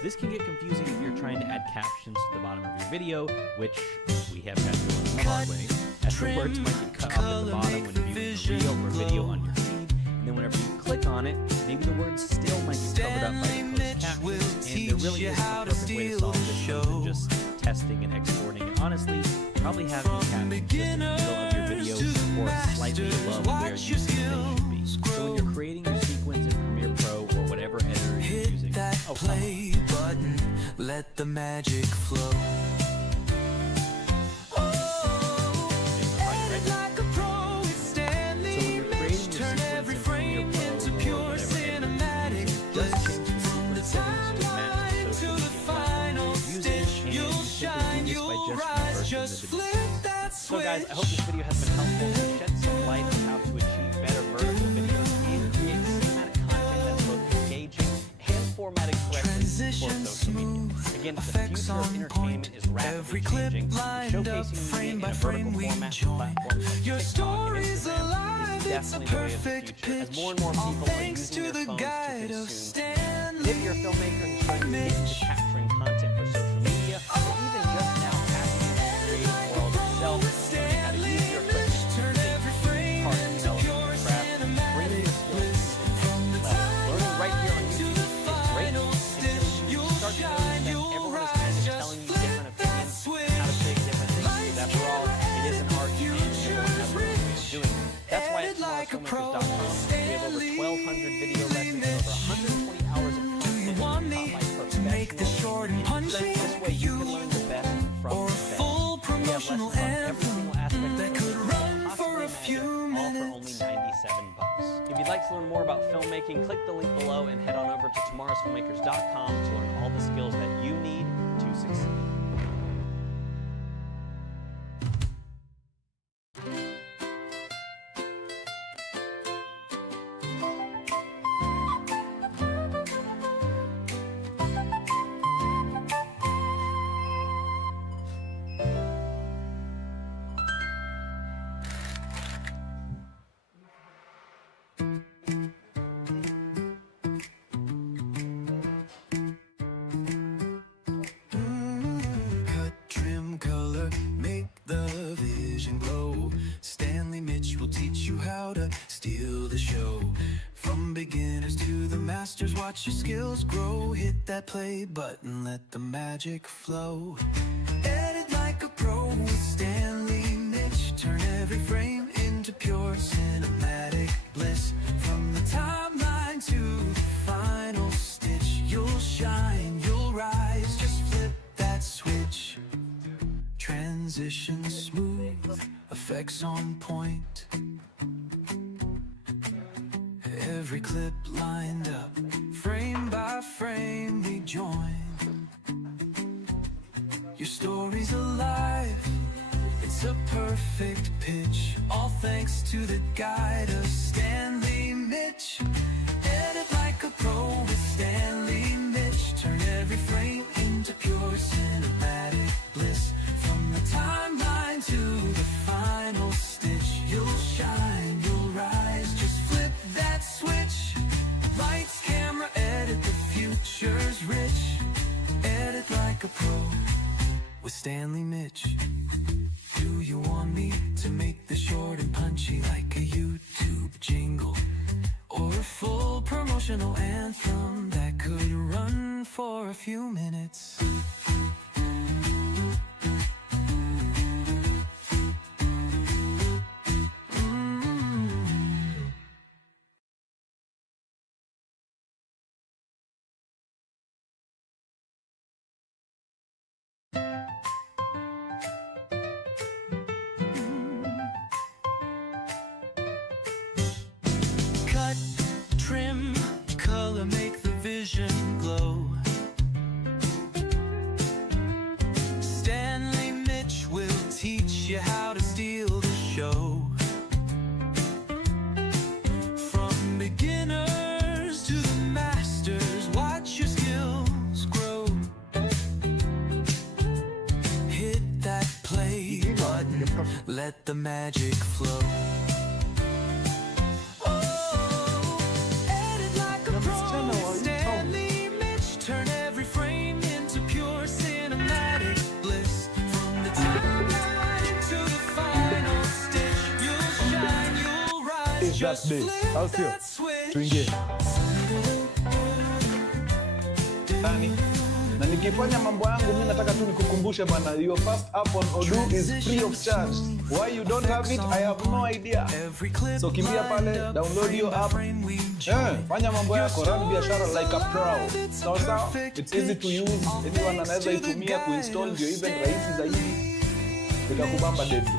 This can get confusing if you're trying to add captions to the bottom of your video, which we have had to learn the hard way, as the words might get cut off at the bottom when viewing a reel or video on your feed, and then whenever you click on it, maybe the words still might get covered up by the closed captions, and there really isn't a perfect way to solve this other than just testing and exporting. And honestly, probably having captions just in the middle of your video or slightly above where you think they should be. So when you're creating your sequence in Premiere Pro or whatever editor you're using, play button, let the magic flow. Like a pro with Stanley Mitch, turn every frame into pure cinematic bliss. From the timeline to the final stitch, you'll shine, you'll rise, just flip that switch. So guys, I hope this video has been helpful and shed some light on how to achieve better vertical videos and create cinematic content that's both engaging and formatted correctly for social media. Again, the future of entertainment is rapidly changing, showcasing media in a vertical format platforms like your TikTok and story's Instagram alive, is it's a definitely the way of the perfect future, as pitch. more and more All people are thanks using to their the phones guide to of consume. Stanley If you're a filmmaker who's trying to get into capturing content for social media, or even just now tapping into the creative world itself, learning how to use your equipment, turn every frame into pure bringing your skills to the next level. Learning right here on YouTube is great until you start to notice that everyone is kind of telling you different opinions how to create different things. Because after all, it is an art and everyone has their own way of doing it. That's why at tomorrowsfilmmakers.com we have over 1,200 video lessons and over 120 hours of content taught by professionals. This way you can learn the best from the best. full We have promotional lessons on every single aspect that of could filmmaking run you can for a possibly few imagine, all for minutes. only $97. If you'd like to learn more about filmmaking, click the link below and head on over to tomorrowsfilmmakers.com to learn all the skills that you need to succeed. Cut, trim, color, make the vision glow. Stanley Mitch will teach you how to steal the show. From beginners to the masters, watch your skills grow. Hit that play button, let the magic flow. Edit like a pro with Stanley Mitch. Turn every frame into pure cinematic bliss. From the timeline to the final stitch, you'll shine, you'll rise, just flip that switch. Transition smooth, effects on point. Every clip lined up, frame by frame we join. Your story's alive, it's a perfect pitch. All thanks to the guide of Stanley Mitch. Edit like a pro with Stanley Mitch. Turn every frame into pure cinematic bliss. From the timeline to the final stitch, you'll shine, you'll rise, like a pro with Stanley Mitch. Do you want me to make the short and punchy like a YouTube jingle? Or a full promotional anthem that could run for a few minutes? Cut, trim, color, make the vision glow. Stanley Mitch will teach you how to steal the show. From beginners to the masters, watch your skills grow. Hit that play button, let the magic flow. Stanley Mitch, turn every frame into pure cinematic bliss. From the timeline to the final stitch, you'll shine, you'll rise. Just flip that switch. Na nikifanya mambo yangu mimi nataka tu nikukumbushe bana, your first app on Odoo is free of charge. Why you don't have it, I have no idea. So kimbia pale, download your app. Fanya mambo yako, run biashara like a pro. Sawa, it's easy to use. Anyone anaweza itumia kuinstall, ndio even rahisi zaidi. Itakubamba deadly.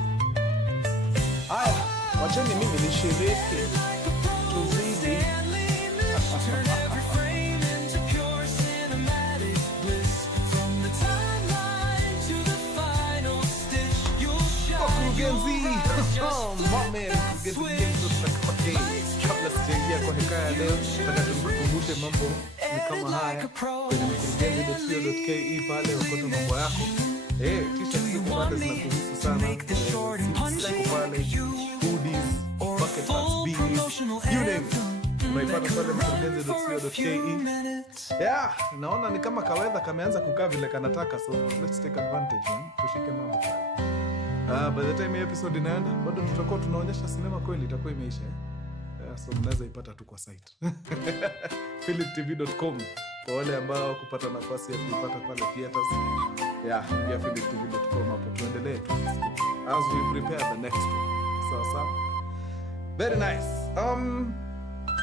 Haya, wacheni mimi nishiriki. Tuzidi. Kabla sijaingia kwa hekaya leo, nataka tukukumbushe mambo ni kama haya kwenye mkurugenzi.co.ke pale ukoto mambo yako. T-shirts ziko pale zinakuhusu sana. Ziko pale, hoodies, bucket hats, beanies, you name it. Unaipata pale mkurugenzi.co.ke. Yeah, naona ni kama kawaida kameanza kukaa vile kanataka, so let's take advantage, tushike mambo pale. By the time episode inaenda, bado tutakuwa tunaonyesha sinema kweli, itakuwa imeisha. So mnaweza ipata tu kwa site. philipptv.com kwa wale ambao kupata nafasi ya kuipata pale theaters. Yeah, philipptv.com hapo tuendelee tu. As we prepare the next one. So, very nice.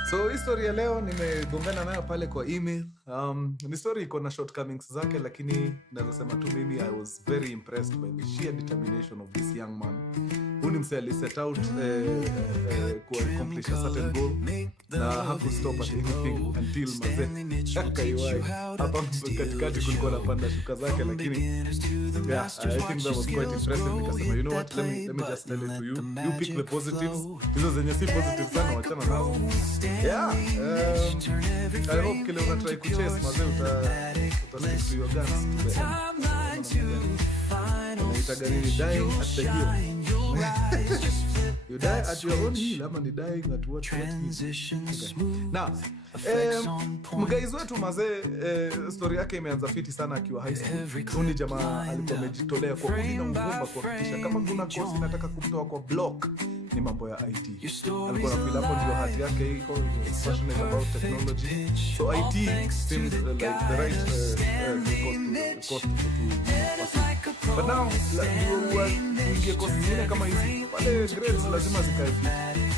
So history ya leo nimegongana nayo pale kwa email. Ni story iko na shortcomings zake, lakini naweza sema tu mimi I was very impressed by the sheer determination of this young man. Huni mse aliset out to accomplish a certain goal na haku stop at anything until maze akaiwai. Hapa katikati kulikuwa na panda shuka zake, lakini yeah, I think that was quite impressive. Nikasema, you know what, let me just tell it to you. You pick the positives. Hizo zenye si positive sana wachana nazo. Yeah, I hope kile unatry kuchase maze stick to your guns to the end. Itaganini dying at the heel. You die at your own heel, ama ni dying at what transition. Okay. Now, mgaizi wetu mazee, story yake imeanza fiti sana akiwa high school. Huni jamaa alikuwa amejitolea kwa kuni na mvumba kuhakikisha kama kuna course inataka kumtoa kwa block ni mambo ya IT. Alikuwa na feel hapo ndio hati yake iko, passionate about technology. So IT seemed like the right course to pursue. But now, ingie course zingine kama hizi, pale grades lazima zikae fit.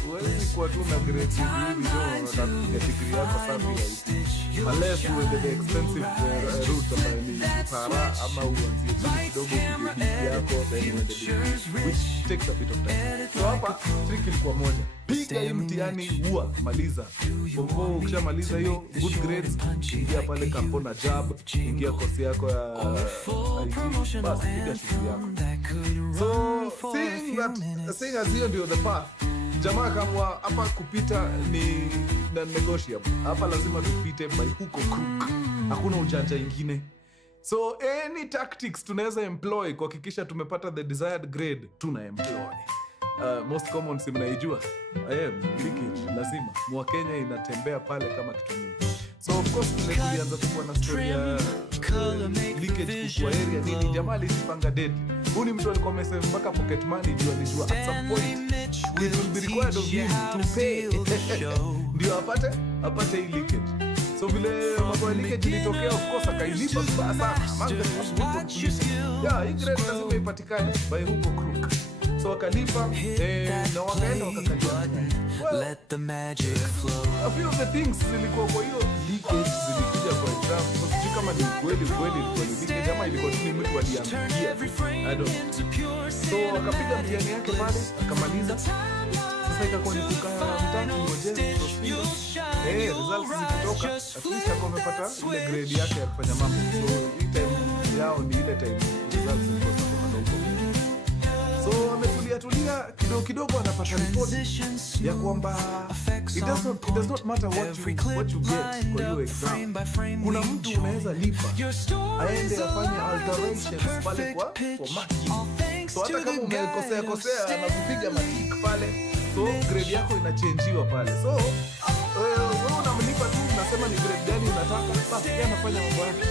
Huwezi kuwa tu na grades hivi ndio na degree yako safi ya IT. Unless you were the expensive route ambayo ni para ama uanzie kidogo kujibidi yako then uende degree, which takes a bit of time. So hapa trick ilikuwa moja. Piga hii mtihani huwa maliza. Kwa ukishamaliza hiyo good grades, ingia pale kampo na job, ingia course yako ya IT, basi piga shughuli yako. So seeing as hiyo ndio the path, jamaa kama hapa kupita ni negotiable. Hapa lazima tupite by hook or crook. Hakuna ujanja ingine. So any tactics tunaweza employ kuhakikisha tumepata the desired grade, tuna employ. Most common si mnaijua. Leakage lazima. Mwa Kenya inatembea pale kama kitu mingi. So of course vile tulianza kuwa na story ya leakage kwa area nini, jamaa alizipanga deadly. Huyu ni mtu alikuwa amesave mpaka pocket money ndio alijua at some point it will be required of him to pay ndio apate hii leakage. So vile mambo ya leakage ilitokea, of course akailipa vibaya sana. Manga hii grade lazima ipatikane by huko crook. So akalipa na wakaenda wakakalia. Let the magic flow. A few of the things zilikuwa kwa hiyo leakage zilikuja kwa exam. So sijui kama ni kweli ilikuwa ni leakage ama ilikuwa ni mtu aliambikia. I don't know. So akapiga mtihani yake pale akamaliza. Sasa ikakuwa ni kukaa mtani ngojea results zikitoka, at least akawa amepata ile grade yake ya kufanya mambo. So hii time yao ni ile time results zilitoka huko. So ametulia kidogo anapata report ya kwamba it does not matter what you get kwa hiyo exam. Kuna mtu unaweza lipa aende afanye alterations pale kwa marking. So hata kama umekosea na kupiga marking pale, so grade yako inachangewa pale. So wewe unamlipa tu, unasema ni grade gani unataka, basi yeye anafanya mambo yake.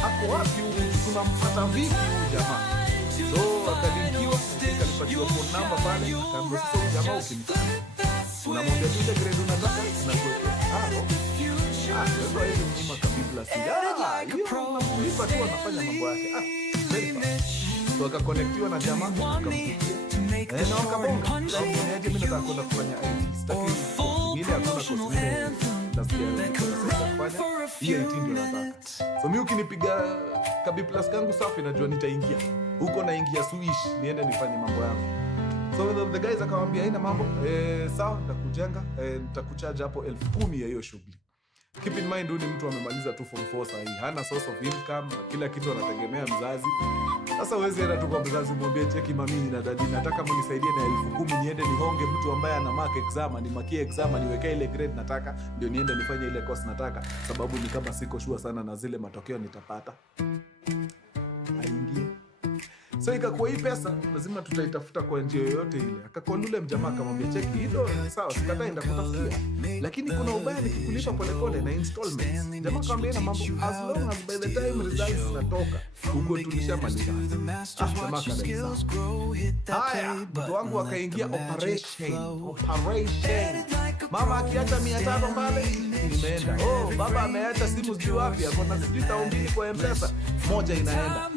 Hapo wapi tunampata vipi huyu jamaa? So akalinkiwa, akalipatiwa phone number pale, akaambiwa sasa huyu jamaa ukimtaka unamwambia tu ile grade unataka na kuweka. Ndio hiyo mjima kabla hiyo unamlipa tu anafanya mambo yake. Very fast. So akaconnectiwa na jamaa akampigia. Na wakabonga. So mimi nataka kwenda kufanya IT. Sitaki ile hakuna course ile. Hiyo IT ndio nataka. So mimi ukinipiga kabi plus kangu safi najua nitaingia. Huko naingia swish niende nifanye mambo yangu. So the guys akamwambia haina mambo, sawa nitakujenga, nitakucharge hapo 10,000 ya hiyo shughuli. Keep in mind huyu ni mtu amemaliza tu form 4 sasa hii. Hana source of income, kila kitu anategemea mzazi. Sasa uweze enda tu kwa mzazi mwambie cheki mami na dadi nataka mnisaidie na 10,000 niende nihonge mtu ambaye ana mark exam, ni makie exam niwekee ile grade nataka ndio niende nifanye ile course nataka, sababu ni kama siko sure sana na zile matokeo nitapata. Aingie. So ikakuwa hii pesa lazima tutaitafuta kwa njia yoyote ile. Akakuwa yule mjamaa akamwambia cheki hilo sawa sikatai ndakutafutia, lakini kuna ubaya nikikulipa polepole na installments. Jamaa akamwambia na mambo as long as by the time results zinatoka huko tulishamaliza. Jamaa akadai haya, mtu wangu akaingia operation. Mama akiacha 500 pale imeenda. Baba ameacha simu sijui wapi, akona sijui 200 kwa M-Pesa, moja inaenda.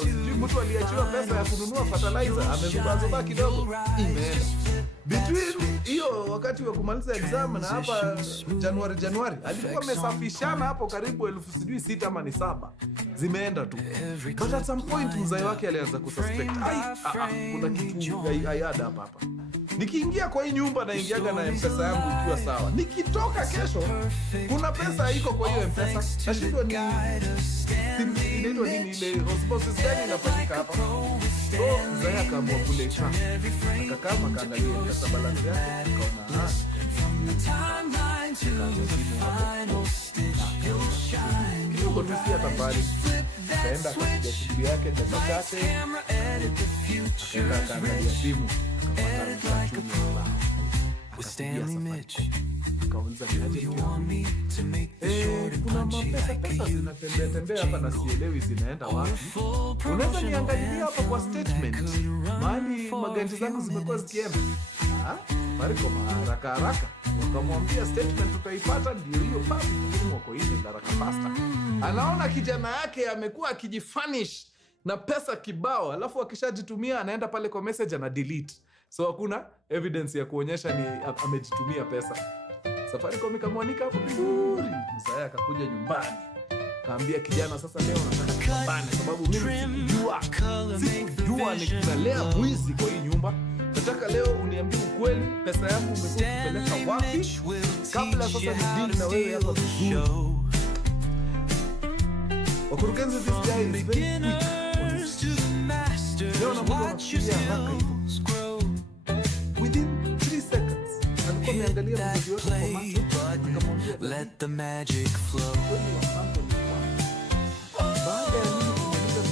Sijui mtu aliachiwa pesa ya kununua fertilizer, amezubazuba kidogo, imeenda. Between hiyo wakati wa kumaliza exam na hapa Januari alikuwa amesafishana hapo karibu 6,000 ama 7,000 zimeenda tu. But at some point mzee wake alianza kususpect kuna kitu ayada hapa. Nikiingia kwa hii nyumba naingiaga na M-Pesa yangu ikiwa sawa. Nikitoka kesho kuna pesa iko kwa hiyo M-Pesa. Nashindwa ni inaitwa nini ile osmosis gani inafanyika hapa. So mzee akaamua kule track. Akakama kaangalia pesa balance yake akaona kidogo tu si atambali. Kaenda kwa shughuli yake dakika chache. Akaenda kaangalia simu. With Stanley Mitch, kauliza you want me to make this short and punchy like you tembea hapa na sielewi zinaenda wapi. Unaweza niangalilia hapa kwa statement mahali magenti zangu zimekuwa zikienda. Mariko haraka wakamwambia statement tutaipata ndio hiyo papi kutumwa kwa ile haraka pasta. Anaona kijana yake amekuwa akijifanish na pesa kibao, alafu akishajitumia anaenda pale kwa message ana delete. So hakuna evidence ya kuonyesha ni amejitumia pesa. Safaricom ikamwanika hapo vizuri. Mzee akakuja nyumbani. Kaambia kijana sasa leo nataka kupambana sababu mimi sikujua nikinalea mwizi kwa hii nyumba. Nataka leo uniambie ukweli, pesa yangu umepeleka wapi? Kabla sasa ni deal na wewe hapa vizuri. Wakurugenzi, this guy is very quick. Leo nakuja kufikiria haraka hivyo. Within 3 seconds, alikuwa ameangalia video yote kwa macho, nikamwambia let the magic flow. Baada ya nini kumaliza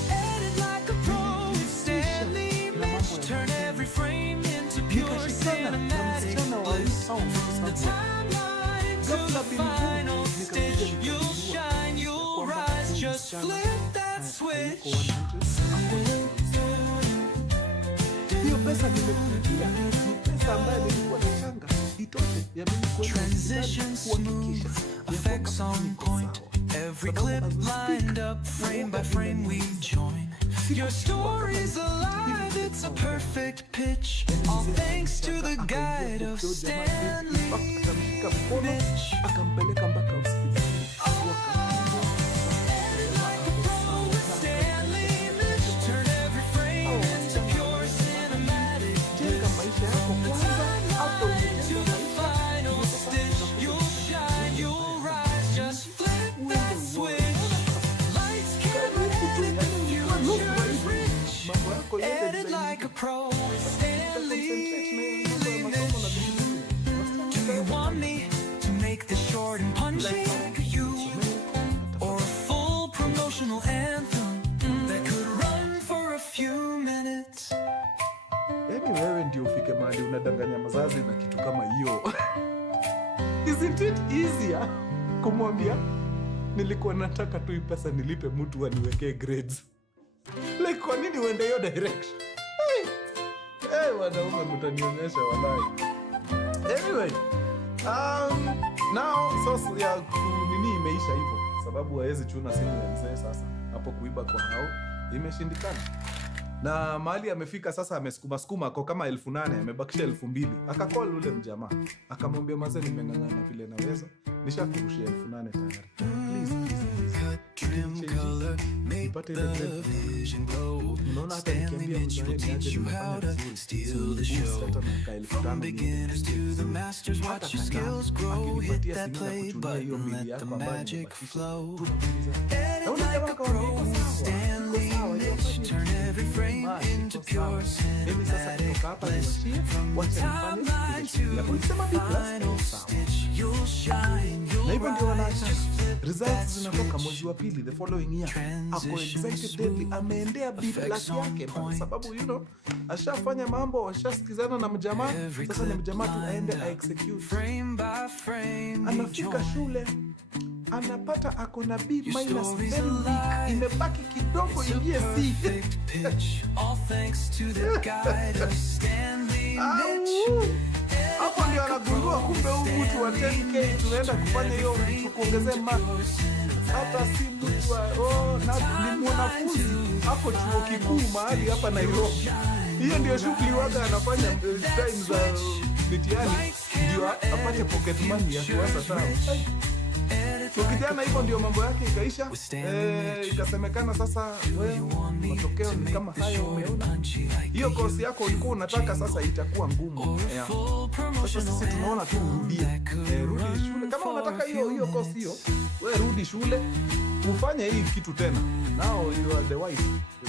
turn every frame into pure cinematic bliss from the timeline flip that switch. Hiyo pesa nimekulia, ni pesa ambayo nilikuwa nachanga itoke ya mimi kwenda Transition smooth, effects on point. Every clip lined up, frame by frame we join. Your story's alive, it's a perfect pitch. All thanks to the guide of Stanley Mitch. akampeleka mpaka hospitali. Stanley Mitch, turn every frame into pure cinematic. Jenga maisha yako kwanza, hapo To the final stitch, you'll shine, you'll rise. Just flip that switch. Lights, camera, and the future's rich. Edit like a pro. Stanley Mitch. Do you want me to make this short and punchy like you, or a full promotional anthem that could run for a few minutes? Yaani wewe ndio ufike mahali unadanganya mazazi na kitu kama hiyo. Isn't it easier kumwambia nilikuwa nataka tu hii pesa nilipe mtu aniwekee grades? Like kwa nini uende hiyo direction? Wanaume mtanionyesha walai. Anyway, now source ya nini imeisha hivyo sababu hawezi chuna simu ya mzee sasa. Hapo kuiba kwa hao imeshindikana. Na mahali amefika sasa amesukuma ako kama 8,000 amebakisha 2,000. Akacall ule mjamaa. Akamwambia mazee nimengangana vile naweza. Nishakurushia 8,000 tayari. Please. Nipate ile television glow. Unaona hata nikiambia mzae niaje nimefanya steal the show. From beginners to the masters, watch your skills grow. Hit that play button, let the magic flow. Edit like a pro, Stanley Mitch. Turn every frame into pure cinematic bliss. From the timeline to the final stitch, you'll shine, you'll rise. Just flip results zinatoka mwezi wa pili the following year. Ako excited deadly, ameendea B+ yake kwa sababu ashafanya mambo, ashasikizana na mjamaa. Sasa ni mjamaa tu aende execute. Anafika shule anapata ako na B- very weak, imebaki kidogo ingie C. All thanks to the guide of Stanley Mitch. Hapo ndio anagundua kumbe huyu mtu wa 10K tunaenda kufanya hiyo kuongezea marks. Hata si mtu ni mwanafunzi hapo chuo kikuu mahali hapa Nairobi. Hiyo ndio shughuli waga anafanya time za mitihani ndio apate pocket money ya kuanza sawa. So kijana hivyo ndio mambo yake ikaisha. Ikasemekana sasa wewe matokeo ni kama hayo umeona. Hiyo course yako ulikuwa unataka sasa itakuwa ngumu. Sasa sisi tunaona tu urudie. Rudi shule kama unataka hiyo course hiyo. Wewe rudi shule ufanye hii kitu tena. Now you are the wife.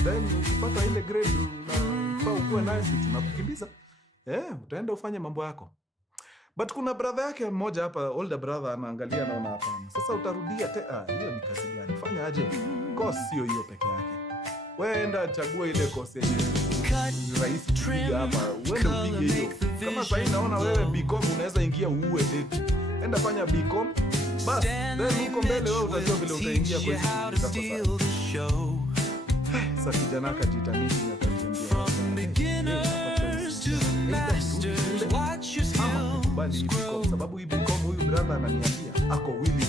Then ukipata ile grade na ukuwe nayo sisi tunakukimbiza. Utaenda ufanye mambo yako. But kuna brother yake mmoja hapa, older brother anaangalia naona hapana. Sasa utarudia hiyo ni kazi gani? Fanya aje? Course sio hiyo peke yake. Wewe enda chagua ile course yenyewe. Rahisi kupiga hapa. Wewe upige hiyo. Kama sasa naona wewe BCom unaweza ingia uue date. Enda fanya BCom. Bas, then huko mbele wewe utajua vile utaingia kwa hiyo. Sasa kijana akajitamishi na akajiambia. Sababu hii BCom huyu brother ananiambia ako willing.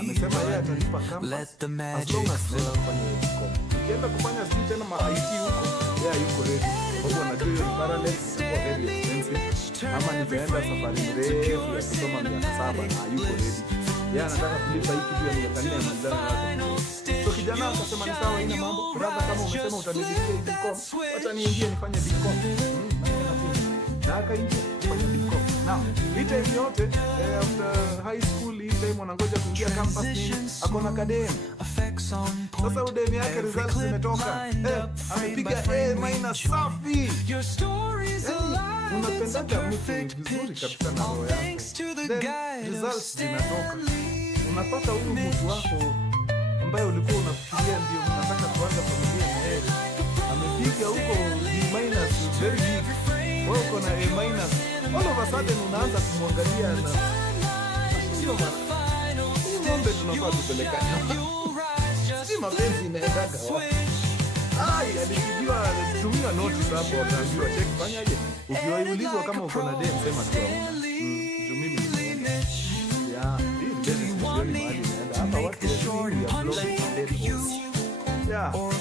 Amesema yeye atalipa campus as long as nafanya BCom. Ukienda kufanya sisi tena IT huko, yeye yuko ready. Sababu anajua hiyo ni parallel, itakuwa very expensive. Ama nitaenda safari mrefu ya kusoma miaka 7 na yuko ready. Yeye anataka kulipa hiki pia ni ya manzana. So kijana akasema ni sawa ina mambo. Brother kama umesema utanilipia BCom, acha niingie nifanye BCom. Na akaingia kwenye BCom. Now, hii time yote after high school hii time wanangoja kuingia campus ni akona kadem. Sasa udemi yake results zimetoka. Amepiga A- safi. Unapendaga mtu vizuri kabisa na roho yako. Then results zinatoka. Unapata huyu mtu wako ambaye ulikuwa unafikiria ndio unataka kuanza familia na yeye. Amepiga huko B- very weak. Wewe uko na A-. All of a sudden unaanza kumwangalia na sio ng'ombe tunafaa tupelekane. ati mapenzi inaendaga wapi? Alipigiwa tumia notice hapo, akaambiwa check fanyaje. Ukiwaulizwa kama uko na dem sema tu hauna. Mimi hapa watu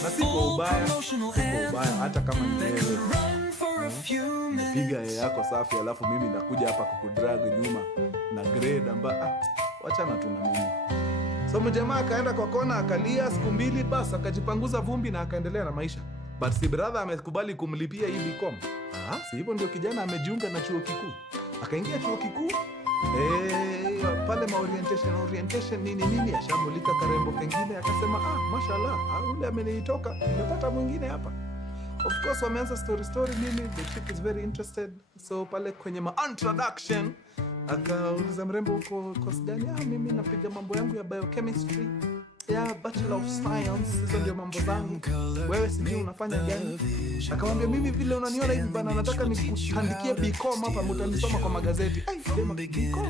na siko ubaya, hata kama ni wewe piga yako safi, alafu mimi nakuja hapa kukudrag nyuma na grade wachana tu na mimi. So mjamaa akaenda kwa kona, akalia siku 2, basi akajipanguza vumbi na akaendelea na maisha. But si brother amekubali kumlipia hii BCom. Si hivyo ndio kijana amejiunga na chuo kikuu. Akaingia chuo kikuu. Pale orientation nini ashamulika karembo kengine, akasema mashallah, ule amenitoka, nimepata mwingine hapa. Of course wameanza story nini, the chick is very interested. So pale kwenye introduction akauliza mrembo uko course gani? Mimi napiga mambo yangu ya biochemistry, bachelor of science, hizo ndio mambo zangu. Wewe sijui unafanya gani? Akamwambia mimi vile unaniona hivi bana, nataka nikuandikie BCom hapa, mtanisoma kwa magazeti. Sema BCom.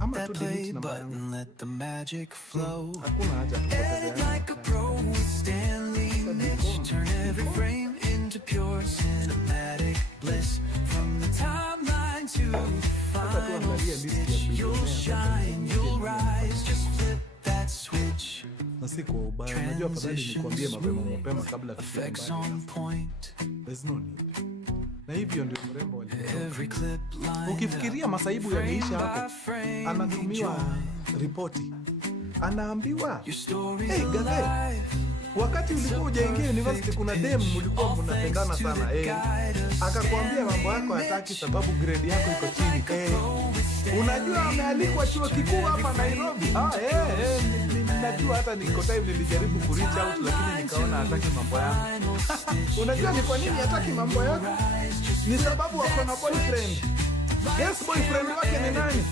Ama tu delete namba yangu. Hakuna haja kupoteza. Stanley Mitch, turn every frame into pure cinematic bliss. From the timeline to final stitch, you'll shine, you'll rise, just flip that switch. Na siku ubaya, unajua afadhali nikwambie mapema kabla tufike. There's no need. Na hivyo ndio mrembo walivyo. Ukifikiria masaibu yameisha hapo, anatumiwa ripoti, anaambiwa gazeti, wakati ulikuwa hujaingia university kuna dem mlikuwa mnapendana sana, akakwambia mambo yako hataki sababu grade yako iko chini. Unajua amealikwa chuo kikuu hapa Nairobi. Najua hata niko time nilijaribu ku reach out, lakini nikaona hataki mambo yangu. Unajua ni kwa nini hataki mambo yako? Ni sababu ako na boyfriend. Yes, boyfriend wake ni nani?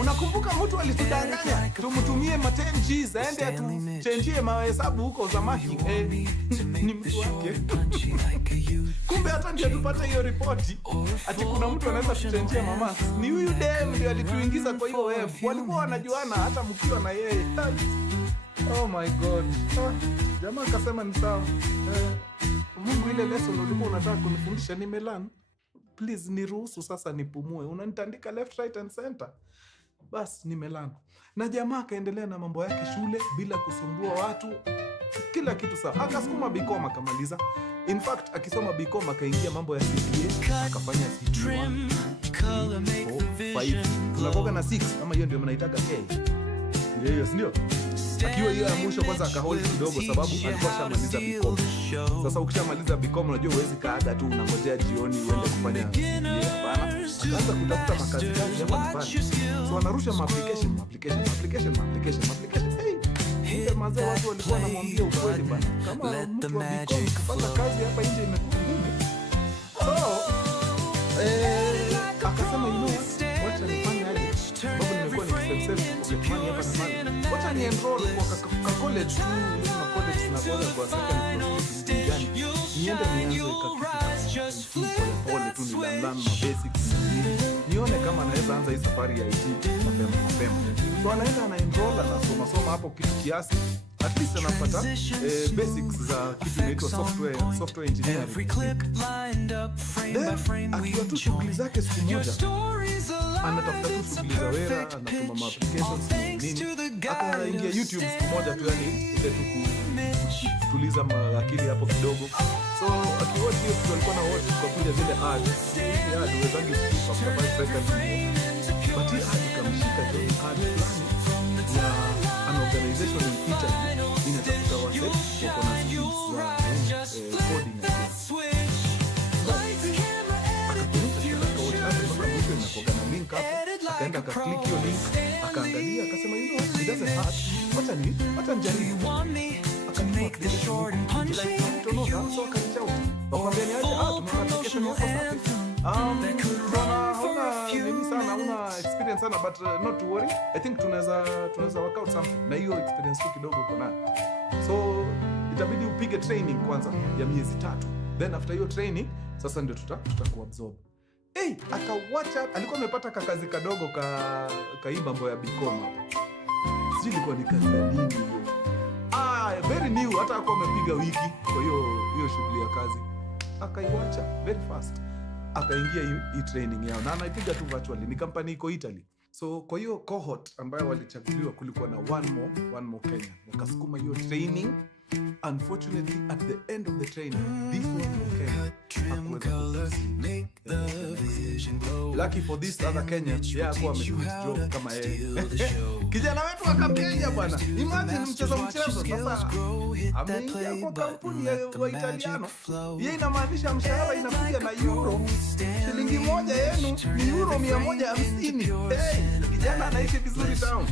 Unakumbuka mtu alitudanganya tumtumie 10 G's aende atuchenjie mahesabu huko zamaki. Ni mtu wake. Kumbe hata ndio tupate hiyo ripoti ati kuna mtu anaweza kuchenjia mama. Ni huyu dem ndio alituingiza kwa hiyo web. Walikuwa wanajuana hata mkiwa na yeye. Oh my god. Jamaa akasema ni sawa. Mungu, ile lesson ulikuwa unataka kunifundisha nimelan. Please niruhusu sasa nipumue. Unanitandika left, right and center. Bas nimelana. Na jamaa akaendelea na mambo yake shule bila kusumbua watu. Kila kitu sawa. Akasukuma BCom akamaliza. In fact akisoma BCom akaingia mambo ya CPA, akafanya CPA 5. Tunakoga na 6 ama hiyo ndio mnaitaga K. Yes, ndio. Akiwa hiyo ya mwisho kwanza akahold kidogo sababu alikuwa shamaliza BCom. Sasa ukishamaliza BCom unajua huwezi kaaga tu unangojea jioni uende kufanya bana. Akaanza kutafuta makazi gani hapa nyumbani. So anarusha application. Hey, mazee watu walikuwa wanamwambia ukweli bana. Kama mtu wa BCom kupata kazi hapa nje imekuwa ngumu. So akasema wacha nifanye aje. Sababu nimekuwa nikisema pocket money hapa na mali. Wacha ni enroll kwa college tu, na college na bora kwa second gani. Niende nianze pole tu nilearn ma basics. Nione kama naweza anza hii safari ya IT mapema. So anaenda na enroll na soma hapo kitu kiasi. At least anapata basics za kitu inaitwa software engineering. Then akiwa tu shughuli zake siku moja anatafuta tu shughuli za wera, anatuma ma-applications nini. Akaingia YouTube siku moja tu, yani ile tu kutuliza akili hapo kidogo. So akiwatch hiyo kitu alikuwa na watch kwa kuja zile ads. Wezangi skip after 5 seconds. But hii ad ikamshika tu, ad fulani ya an organization in Italy inatafuta wase wako na skills za coding na akaenda akaklik hiyo link, akaangalia, akasema it doesn't hurt. Wacha nijaribu. Akanunua application. So akanicha out. Wakamwambia ni aje? Tumeka application yako safi. Hauna experience sana, but not to worry. I think tunaweza work out something. Na hiyo experience tu kidogo uko nayo. So itabidi upige training kwanza ya miezi 3. Then after hiyo training sasa ndio tutakuabsorb. Akawacha, alikuwa amepata kakazi kadogo ka hii mambo ya BCom hapa. sijui ilikuwa ni kazi ya nini hiyo. Very new, hata hakuwa amepiga wiki kwa hiyo shughuli ya kazi. Akaiwacha very fast. Akaingia hii training yao na anaipiga tu virtually. Ni company iko Italy. So kwa hiyo cohort ambayo walichaguliwa kulikuwa na one more Kenyan. Wakasukuma hiyo training. Unfortunately, at the end of the training, this one more Kenyan lucky for this other Kenyan, hakuwa amequit job kama yeye. Kijana wetu wa Kenya bwana. Imagine mchezo. Sasa ameingia kwa kampuni ya Italiano. Yeye inamaanisha mshahara inakuja na euro. Shilingi moja yenu ni euro 150. Kijana anaishi vizuri town.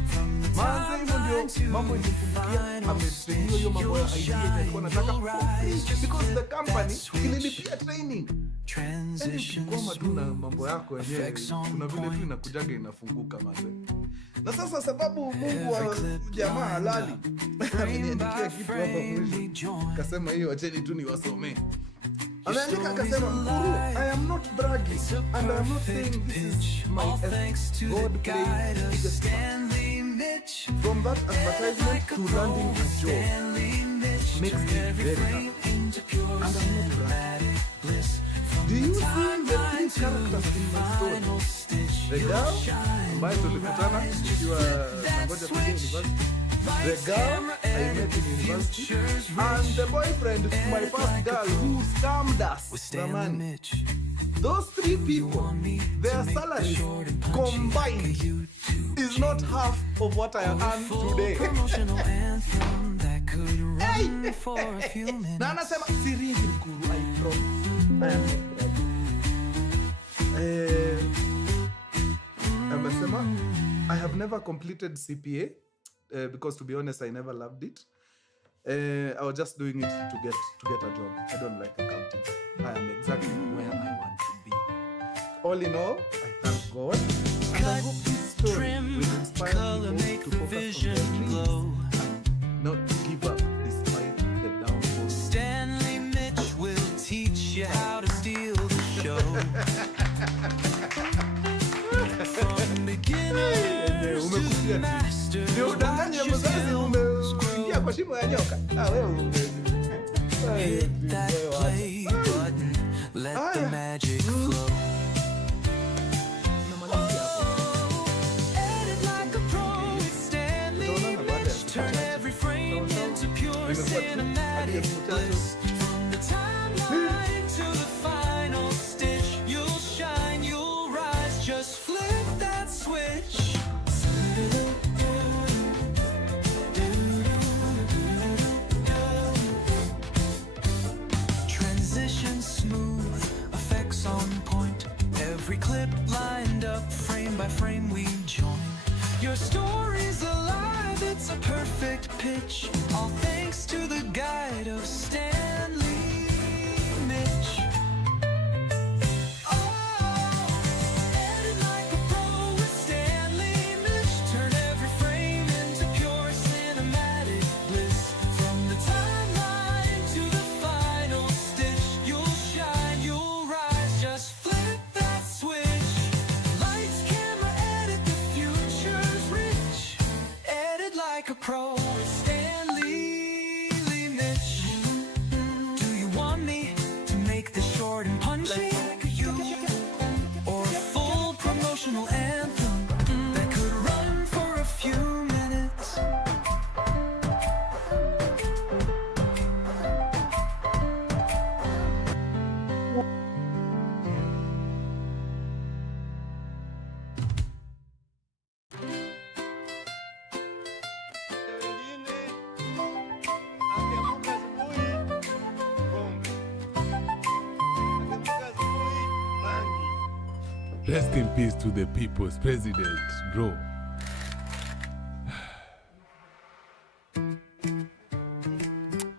Manze hivyo ndio mambo ilifungukia. Ametrainiwa hiyo mambo ya idea alikuwa anataka because the company ililipia training. Kama tu na mambo yako yenyewe kuna vile tu inakujaga inafunguka manze. Na sasa sababu Mungu wa jamaa halali ameniandikia kitu hapa mwisho. Kasema hiyo acheni tu niwasomee. Ameandika akasema, Mkuru, I am not bragging and I am not saying this is my God playing biggest part. From that advertisement to landing a job makes me very happy. And I'm not bragging. Do you see the three characters in my story? The girl, ambaye tulikutana ikiwa nangoja kuja university. The girl I met in university. And the boyfriend, my first girl, who scammed us. Ramani. Those three people, their salaries combined is not half of what I earn today. Hey! Na anasema sirizi Mkuru, I promise. I am not bragging. I have never completed CPA because, to be honest, I never loved it. I was just doing it to get a job. I don't like accounting. I am exactly where I want to be. All in all, I thank God, and I hope this story will inspire people to focus on their dreams and not give up despite the downfall. Stanley Mitch will teach you how to steal the show. From beginners to masters. Hit that play button, let the magic flow. Edit like a pro with Stanley Mitch. Turn every frame into pure cinematic bliss. From the timeline to the final stitch, you'll shine, you'll rise, just flip that switch. Transition smooth, effects on point. Every clip lined up, frame by frame we join. Your story's alive, it's a perfect pitch. All thanks to the guide of Stanley Mitch. Edit like a pro with Stanley Mitch. Turn every frame into pure cinematic bliss. From the timeline to the final stitch, you'll shine, you'll rise, just flip that switch. Lights, camera, edit, the future's rich. Edit like a pro with Stanley Mitch. Do you want me to make this short and punchy? Or a full promotional anthem that could run for a few minutes? Rest in peace to the people's president, bro.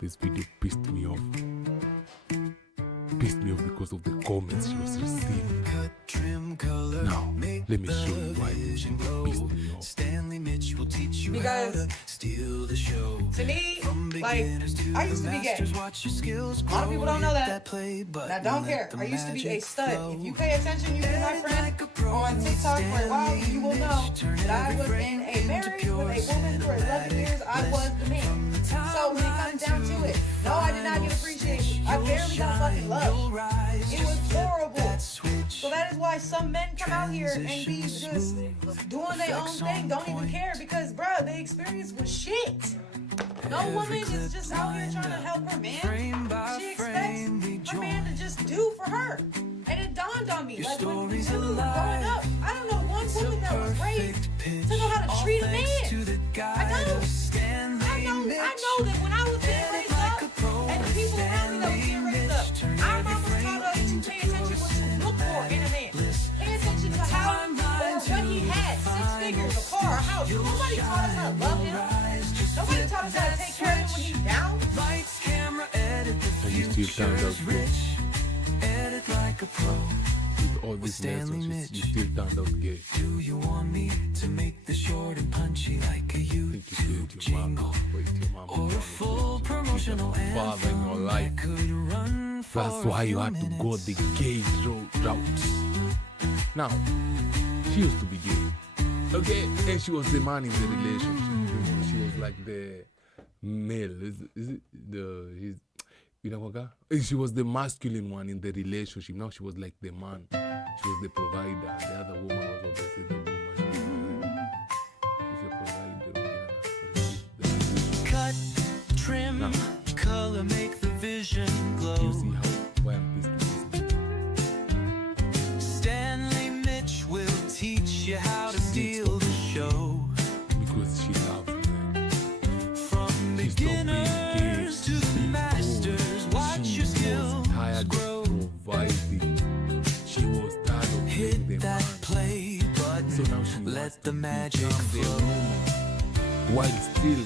This video pissed me off. Pissed me off because of the comments she was receiving. Now, let me show you why this video pissed me off. Stanley Mitch will teach you how to steal the show. To me, Like, I used to be gay. A lot of people don't know that. And I don't care. I used to be a stud. If you pay attention, you be my friend on TikTok for a while, you will know that I was in a marriage with a woman for 11 years. I was the man. So when it comes down to it, no, I did not get appreciated. I barely got fucking love. It was horrible. So that is why some men come out here and be just doing their own thing, don't even care, because bruh, the experience was shit. No woman is just out here trying to help her man. She expects her man to just do for her. And it dawned on me, like when we were growing up, I don't know one woman that was raised to know how to treat a man. I know that when I was being raised up, and the people around me that was being raised up, our mama taught us to pay attention what you look for in a man. Pay attention to how or what he had, 6 figures, a car, a house. Nobody taught us how to love him. Nobody taught us how to take care of him when he's down. And you still turned out gay. With all these lessons, you still turned out gay. Do you want me to make the short and punchy like a YouTube jingle? Or a full promotional father in your life. That's why you had to go the gay route. Now, she used to be gay. Okay, and she was the man in the relationship. You know, she was like the male. Is it the she was the masculine one in the relationship. Now she was like the man. She was the provider. And the other woman was obviously the woman. If you're providing, cut, trim, now, color, make the vision glow. You see why I'm pissed with Stanley Mitch will teach you how to steal the show. Because she loves me. From beginners to the masters, watch your skills grow. Providing. She was tired of hit the that man. play button. So now she let the magic flow. While still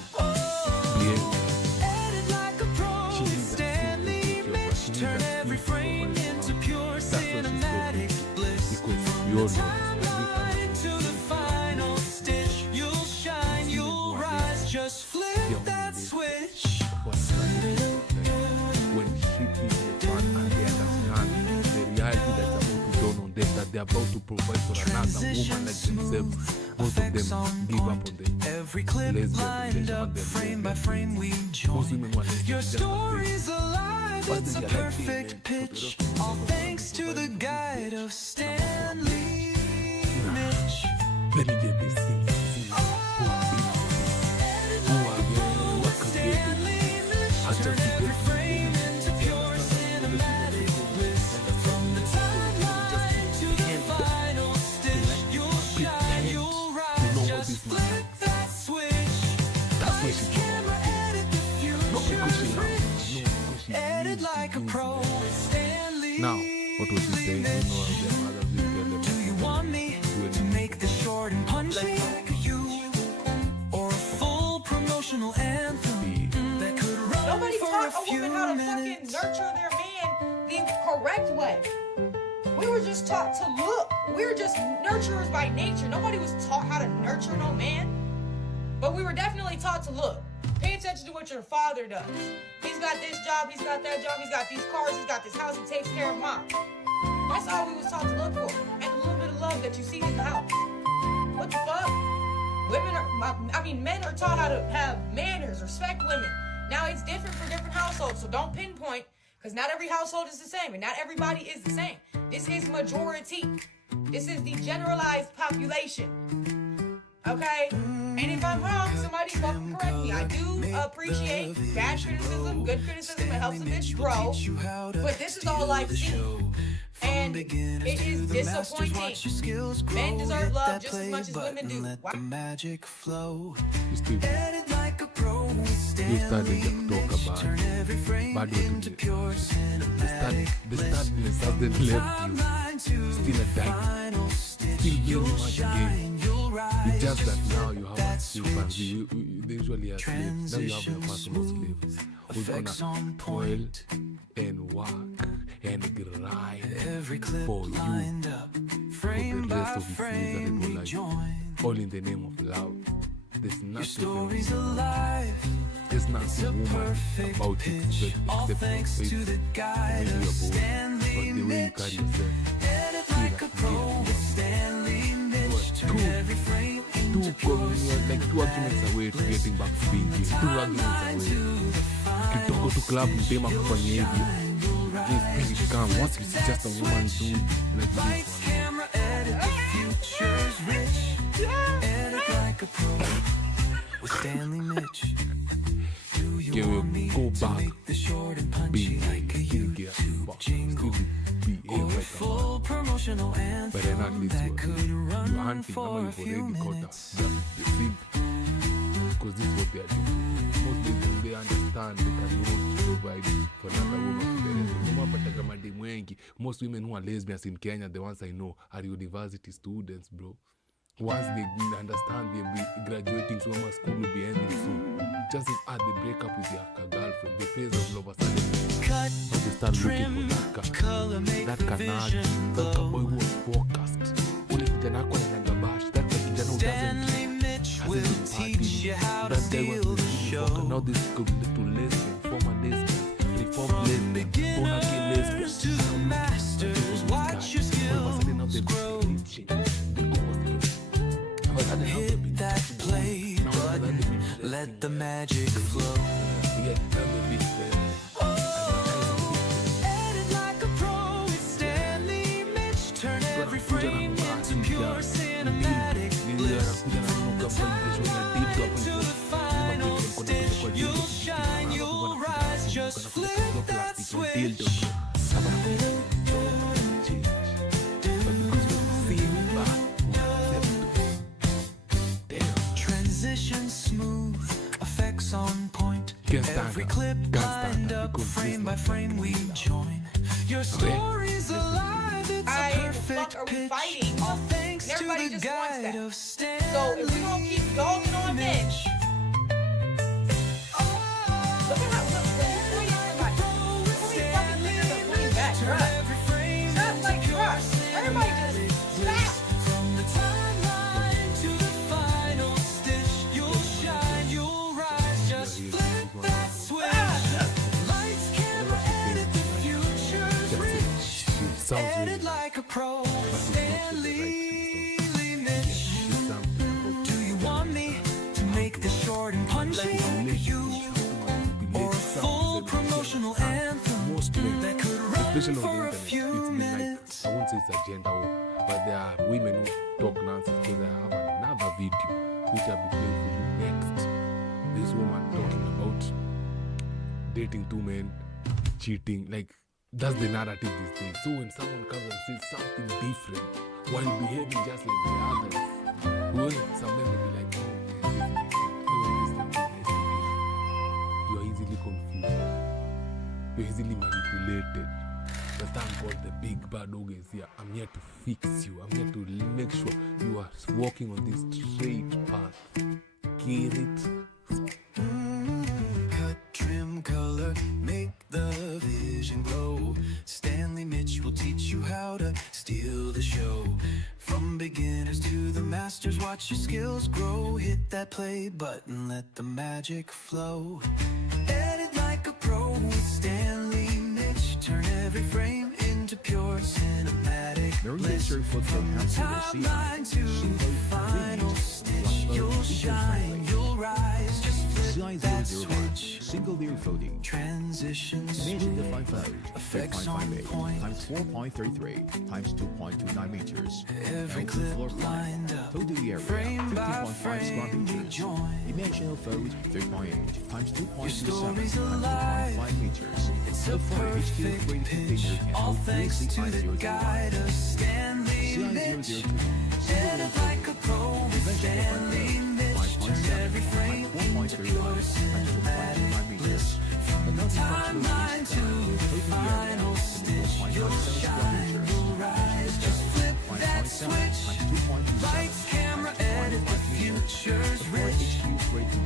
Edit like a pro. Stanley Mitch, turn every frame into pure cinematic bliss. From the timeline to the final stitch, you'll shine, you'll rise. Just flip that switch. When shit hits the fan and they understand the reality that's about to dawn on them, that they're about to provide for another woman like themselves, most of them give up on them. Every clip lined up, frame by frame, we join. Your story's alive, it's a perfect pitch. All thanks to the guide of Stanley Mitch. Let me get this thing. Turn every frame into pure cinematic bliss. From the timeline to the final stitch, you'll shine, you'll rise. Just flip that switch. Lights, camera, edit the future rich. Edit like a pro. Stanley. Now, what was he saying? You know, their mothers will tell them. Do you want me to make the short and punchy like you, or a full promotional anthem that could run? Nobody for taught a a woman how to fucking nurture their man the correct way. We were just taught to look. We were just nurturers by nature. Nobody was taught how to nurture no man. But we were definitely taught to look. Pay attention to what your father does. He's got this job, he's got that job, he's got these cars, he's got this house, he takes care of mom. That's all we was taught to look for. And a little bit of love that you see in the house. What the fuck? Men are taught how to have manners, respect women. Now it's different for different households, so don't pinpoint, because not every household is the same, and not everybody is the same. This is majority. This is the generalized population. Okay? And if I'm wrong, somebody fucking correct me. I do appreciate bad criticism, good criticism. It helps a bitch grow. But this is all I've seen. And it is disappointing. Men deserve love just as much as women do. Let the magic flow. You started to talk about bad the sadness hasn't left you. Still a dying. Still very much gay. It's just that now you have a slave. They usually are slaves. Now you have a personal slave who's gonna toil and work and grind for you for the rest of his miserable life. All in the name of love. there's Your nothing story's alive. there's It's a nothing woman perfect about pitch. it All except thanks for to the guide of Stanley the way you Mitch. carry yourself. Edit like a pro with Stanley Mitch. Turn every frame into pure Like 2 arguments away to getting back to being here. 2 arguments away. Kitoko to club mtema kufanya hivyo. Just be calm. Once you see just a woman do like Lights, this camera, edit, the future's rich. Edit like a pro with Stanley Mitch. Do you one, want me go to back, make the short and punchy like a YouTube jingle? Or a full promotional but then at anthem least that you could are run hunting. for Now a few you've already caught minutes. up. The thing. Because this is what they are doing. Most people, they understand they cannot provide for another woman for the rest of the woman. But madem wengi, most women who are lesbians in Kenya, the ones I know, are university students, bro. Once they understand they'll be graduating, summer school will be ending soon. Just as they break up with their girlfriend, the phase of love suddenly. Cut, Now they start looking for that color, make that the canard, vision that glow. boy who was forecast. Ule kijana ako anaenda bash, that kijana who Stanley Mitch will teach you how to steal the show. Now this could lead to lesbian, former lesbian, reformed lesbian, born again lesbian. To the masters, watch your skills grow. Hit that play button, let the magic flow. Edit like a pro with Stanley Mitch. Turn every frame into pure cinematic bliss. From the timeline to the final stitch, you'll shine, you'll rise. Just flip that switch. Transition smooth, effects on point. Every clip lined up, frame by frame we join. Your story's alive, it's a perfect pitch. All thanks to the guide of Stanley. So if we don't keep dogging on Mitch, look at how everybody just stop. From the timeline to the final stitch, you'll shine, you'll rise. Just flip that switch. Lights, camera, edit, the future's rich. Edit like a pro, Stanley Mitch. Do you want me to make this short and punchy like you? Or a full promotional anthem that could run for a few minutes? I won't say it's a gender war, but there are women who talk nonsense because I have another video which I'll be playing for you next. This woman talking about dating 2 men, cheating, like that's the narrative these days. So when someone comes and says something different while behaving just like the others, well, some men will be like, oh, man, this is something nice to do. You are easily confused. You're easily manipulated. But thank God the big bad dog is here. I'm here to fix you. I'm here to make sure you are walking on this straight path. Get it? Cut, trim, color, make the vision glow. Stanley Mitch will teach you how to steal the show. From beginners to the masters, watch your skills grow. Hit that play button, let the magic flow. Edit like a pro with Stanley Mitch. Turn every frame into pure cinematic bliss. From the timeline to the final stitch, you'll shine, you'll rise. Just flip that switch. Single layer folding. Transition Imagine the smooth, 5 fold, effects on 3.58 point. times 4.33 times 2.29 meters. Every Open clip floor plan. lined up, Total area frame by 50.5 square frame we meters. join. Dimensional fold 3.8 times 2.27 story's times alive. 2.5 meters. It's The a 4 HQ perfect graded pitch. container can All hold thanks to the CI001. guide of Stanley Mitch. CI002. Edit like a pro with Stanley Mitch. Turn every frame into pure cinematic bliss. From the timeline to the final stitch, you'll shine, you'll rise. Just flip that switch. Lights, camera, edit, the future's rich.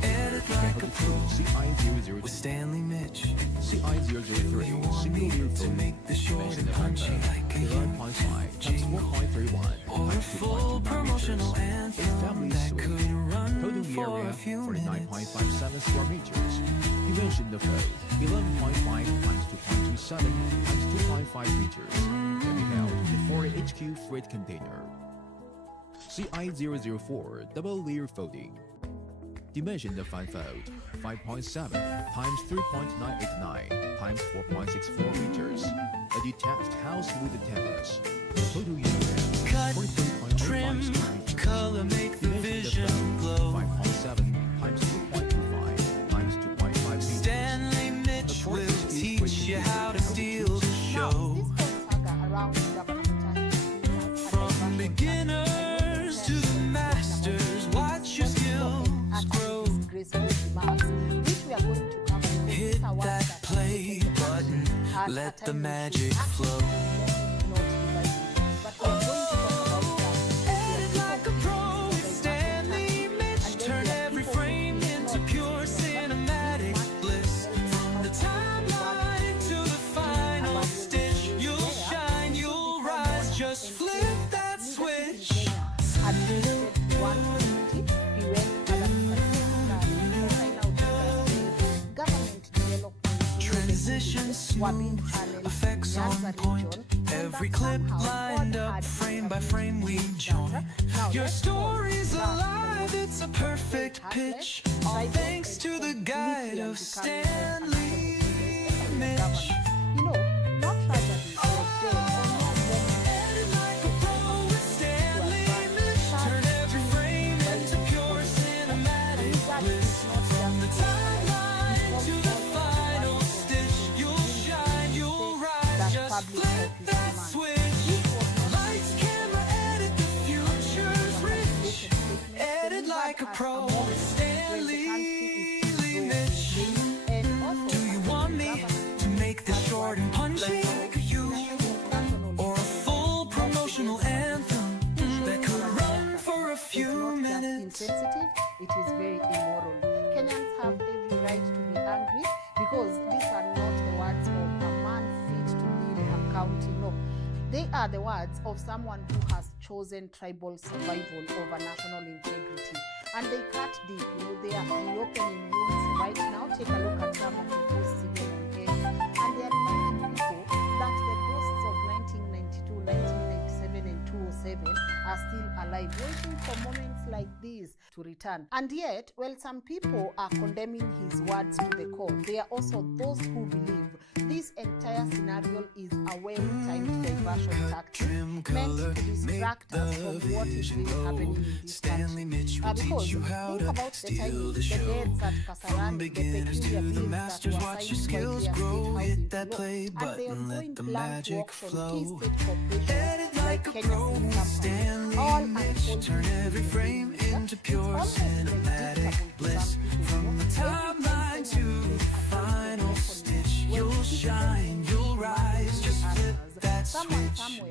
Edit like a pro CI002 with Stanley Mitch. CI003 single layer To folding. make the short and punchy like a 11.5 times 4.31 or a times full 2.29 promotional meters. anthem Established that switch. could run the area, 49.57 square meters. Dimension the flow, 11.5 times 2.27 times 2.5 meters. Can be held in 4 HQ freight container. CI004 double layer folding. Dimension the fan fold, 5.7 times 3.989 times 4.64 meters. A detached house with a terrace. Total area, Cut, 43.85 trim, square meters. color, make the Dimension vision glow. 5.7 times 2.25 times 2.5 meters. Stanley Mitch will teach you how to steal the show. From beginners to the masters, watch your skills grow. Hit that play button, let the magic flow. Edit like a pro with Stanley Mitch. Turn every frame into pure cinematic bliss. From the timeline to the final stitch, you'll shine, you'll rise. Just flip that switch. Transition smooth, effects on point. Every clip lined up, frame by frame we join. Your story's alive, it's a perfect pitch. All thanks to the guide of Stanley Mitch. Edit like a pro with Stanley Mitch. Turn every frame into pure cinematic bliss. From the timeline to the final stitch, you'll shine, you'll rise. Just flip that switch. Lights, camera, edit, the future's rich. Edit like a pro with Stanley Mitch. Do you want me to make this short and punchy like you? Or a full promotional anthem that could run for a few minutes? Insensitive, it is very immoral. Kenyans have every right to be angry because these are not the words of a man fit to lead a county. No, they are the words of someone who has chosen tribal survival over national integrity. And they cut deep, they are reopening wounds right now. Take a look at some of the posts even on X. And they are reminding people that the ghosts of 1992, 1997, and 2007 are still alive, waiting for moments like these to return. And yet, while some people are condemning his words to the core, there are also those who believe this entire scenario is a well-timed diversion tactic meant to distract us from what is really happening in this country. Because think about the time, the deaths at Kasarani, the peculiar bills that were signed by the state housing law, and the ongoing plan to auction key state corporations like Kenya City Company, all unfolding. Turn every frame into pure cinematic bliss. From the timeline to the final stitch, you'll shine, you'll rise. Just flip that switch.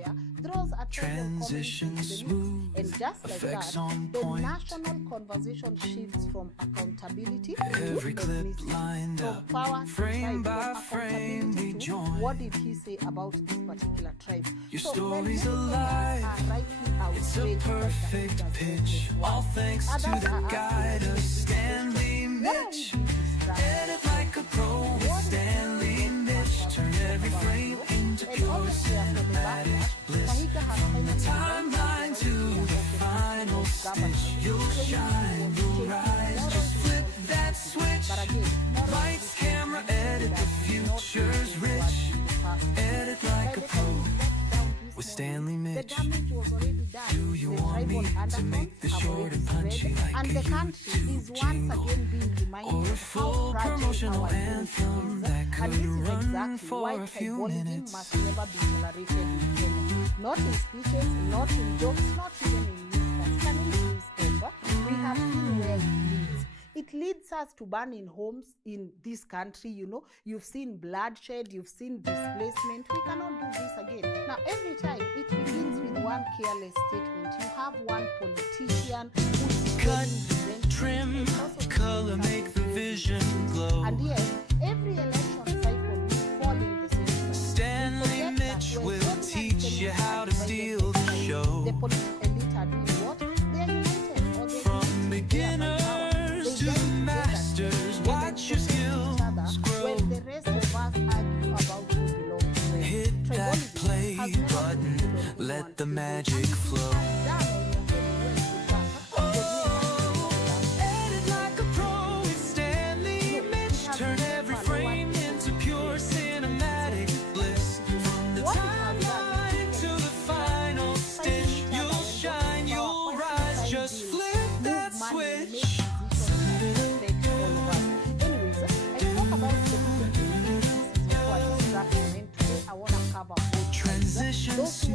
Transition smooth, and just like effects that, on the point. national conversation shifts from accountability Every to clip ethnicity, lined from up, power to frame tribe, by from frame we accountability to join. what did he say about this particular tribe. Your So when story's many alive, Kenyans are rightly it's a outraged by the perfect figures pitch. of All this thanks one. to Others the are guide asking of Stanley Mitch. Edit like a pro with Stanley Mitch. Turn every frame into pure cinematic bliss. From the timeline to the final stitch, you'll shine, you'll rise. Just flip that switch. Lights, camera, edit, the future's rich. Edit like a pro with Stanley Mitch. Do you want me to make this short and punchy like and the country is once again being reminded or a of full how fragile promotional our anthem is. that And could this is run exactly for why a few tribalism minutes? must never be tolerated in Kenya. Not in speeches, not in jokes, not even in newscasts. Can we newspaper? We have seen where it leads. It leads us to burning homes in this country, You've seen bloodshed, you've seen displacement. We cannot do this again. Now, every time it begins with one careless statement. You have one politician who's Cut, trim, color, make the vision glow. and yet, every election cycle we fall in the same trap. Stanley Mitch will teach you how to steal the show. The political elite are doing what? They are united or they From beginner the magic flow. Edit like a pro with Stanley Mitch. Turn every frame into pure cinematic bliss. From the timeline to the final stitch, you'll shine, you'll rise. Just flip that switch. Transitions,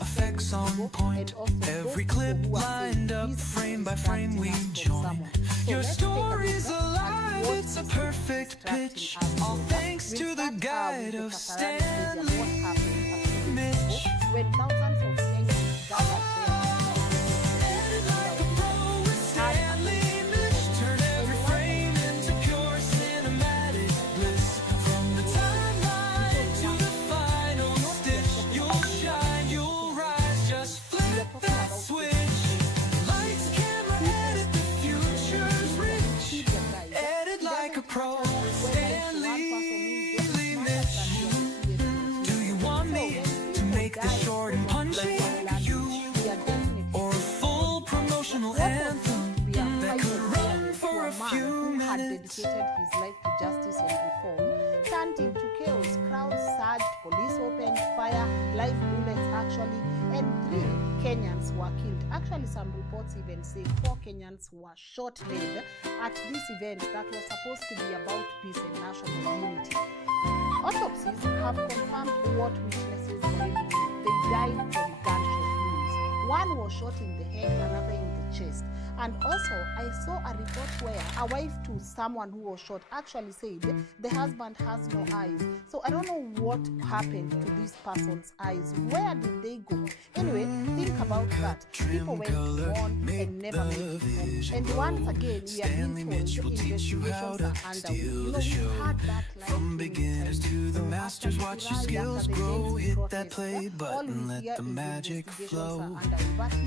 effects on point. Every clip lined up, frame by frame we join. Your story's alive, it's a perfect pitch. All thanks to the guide of Stanley Mitch. When thousands of Kenyans gathered Turn every frame into pure cinematic bliss. From the timeline to the final stitch, you'll shine, you'll rise. Just flip that switch. Lights, camera, edit, the future's rich. Edit like a pro, Stanley Mitch. Do you want me to make this short and punchy like you, or a full promotional anthem that could run for a few had minutes? dedicated his life to justice and reform, turned into chaos. Crowds surged, police opened fire, live bullets actually, and 3 Kenyans were killed. Actually, some reports even say 4 Kenyans were shot dead at this event that was supposed to be about peace and national unity. Autopsies have confirmed what witnesses already knew. They died from gunshot wounds. One was shot in the head, another in the chest. And also, I saw a report where a wife to someone who was shot actually said the husband has no eyes. So I don't know what happened to this person's eyes. Where did they go? Anyway, think about that. People went on and never made it home. And once again, we are being told investigations are underway. You know, we had that line From beginners to the masters, watch your skills grow. Hit that play button, let the magic flow.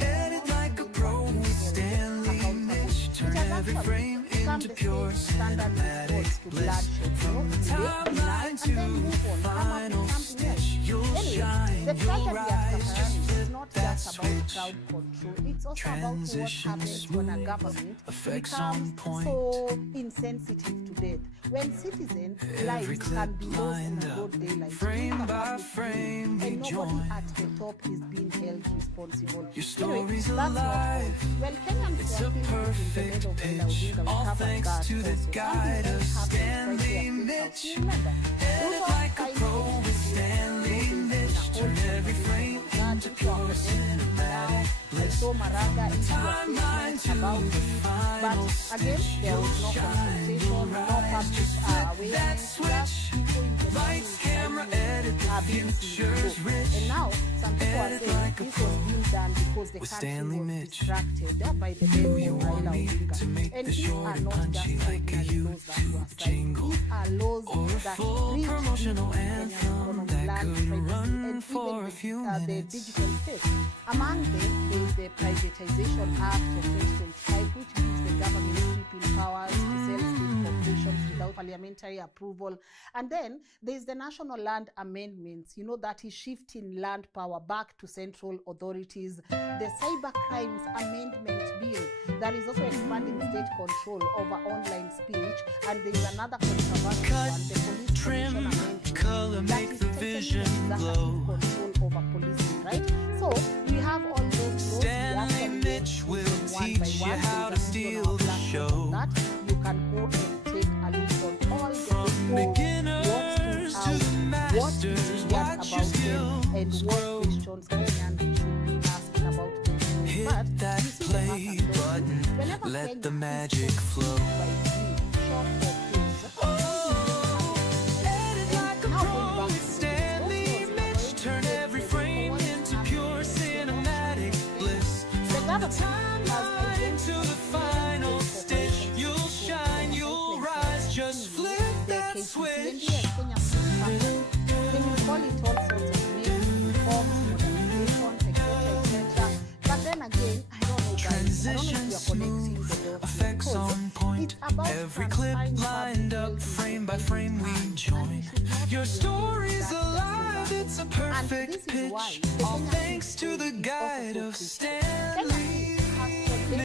Edit like a pro with Stanley Mitch. Turn every frame into pure cinematic bliss. From the timeline to the final stitch, you'll shine, you'll rise. Just flip that switch. Crowd control. It's also about what happens when a government effects on becomes point. so insensitive to death. When citizens' lives can be lost in broad daylight. Frame by frame we and nobody join. at the top is being held responsible. Your story's that's alive. Well, Kenyans It's a were killed in the perfect middle of pitch. Raila All Odinga thanks covered to the also. guide of Something happened Stanley right there. Mitch. You remember? Edit like a pro with Stanley Mitch. Turn every frame into pure cinematic bliss. So Maraga is Timeline to about the it. final But again, stitch. there was no You'll shine, consultation, you'll no rise. public Just flip that awareness. switch. Lights, camera, edit, the future's rich. And now, some people are Edit saying like a this was being done because the with country Stanley was Mitch. distracted by the death of Raila Odinga. And these are not just ordinary laws that were signed. These are laws or a that full reach promotional into anthem Kenyan economy, that land could privacy, run and for even a few the minutes. digital space. Among them, there is the Privatization Act of 2025, which gives the government sweeping powers to sell state corporations without parliamentary approval. And then there is the National Land Amendments, you know, that is shifting land power back to central authorities. The Cyber Crimes Amendment Bill that is also expanding state control over online speech. And there is another controversial one, the Police Commission Amendment, color, that make is the taking vision executive glow. control over policing, right? So we have all those laws. Stanley Mitch will teach you how to steal the show. That you can go and take a look on all the From beginners to the masters, watch your skills and grow. what questions Kenyans should be asking about them. Hit But that you see the play matter though, button, whenever let Kenya the is magic flow. by grief, shock or pain, Edit like a pro with Stanley Mitch. Turn every frame into pure cinematic bliss. From the timeline to the final stitch, you'll shine, you'll rise. Just flip that switch. They will call it all sorts of names, reforms, modernizations, etc. But then again, I don't know, guys. I don't know if Transitions you're connecting the dots. effects because on point. it's about Every clip transferring lined public up, health frame by into frame we hands, join. and we should not Your be story's that alive, 'cause it's a perfect pitch. All thanks to the guide of Stanley.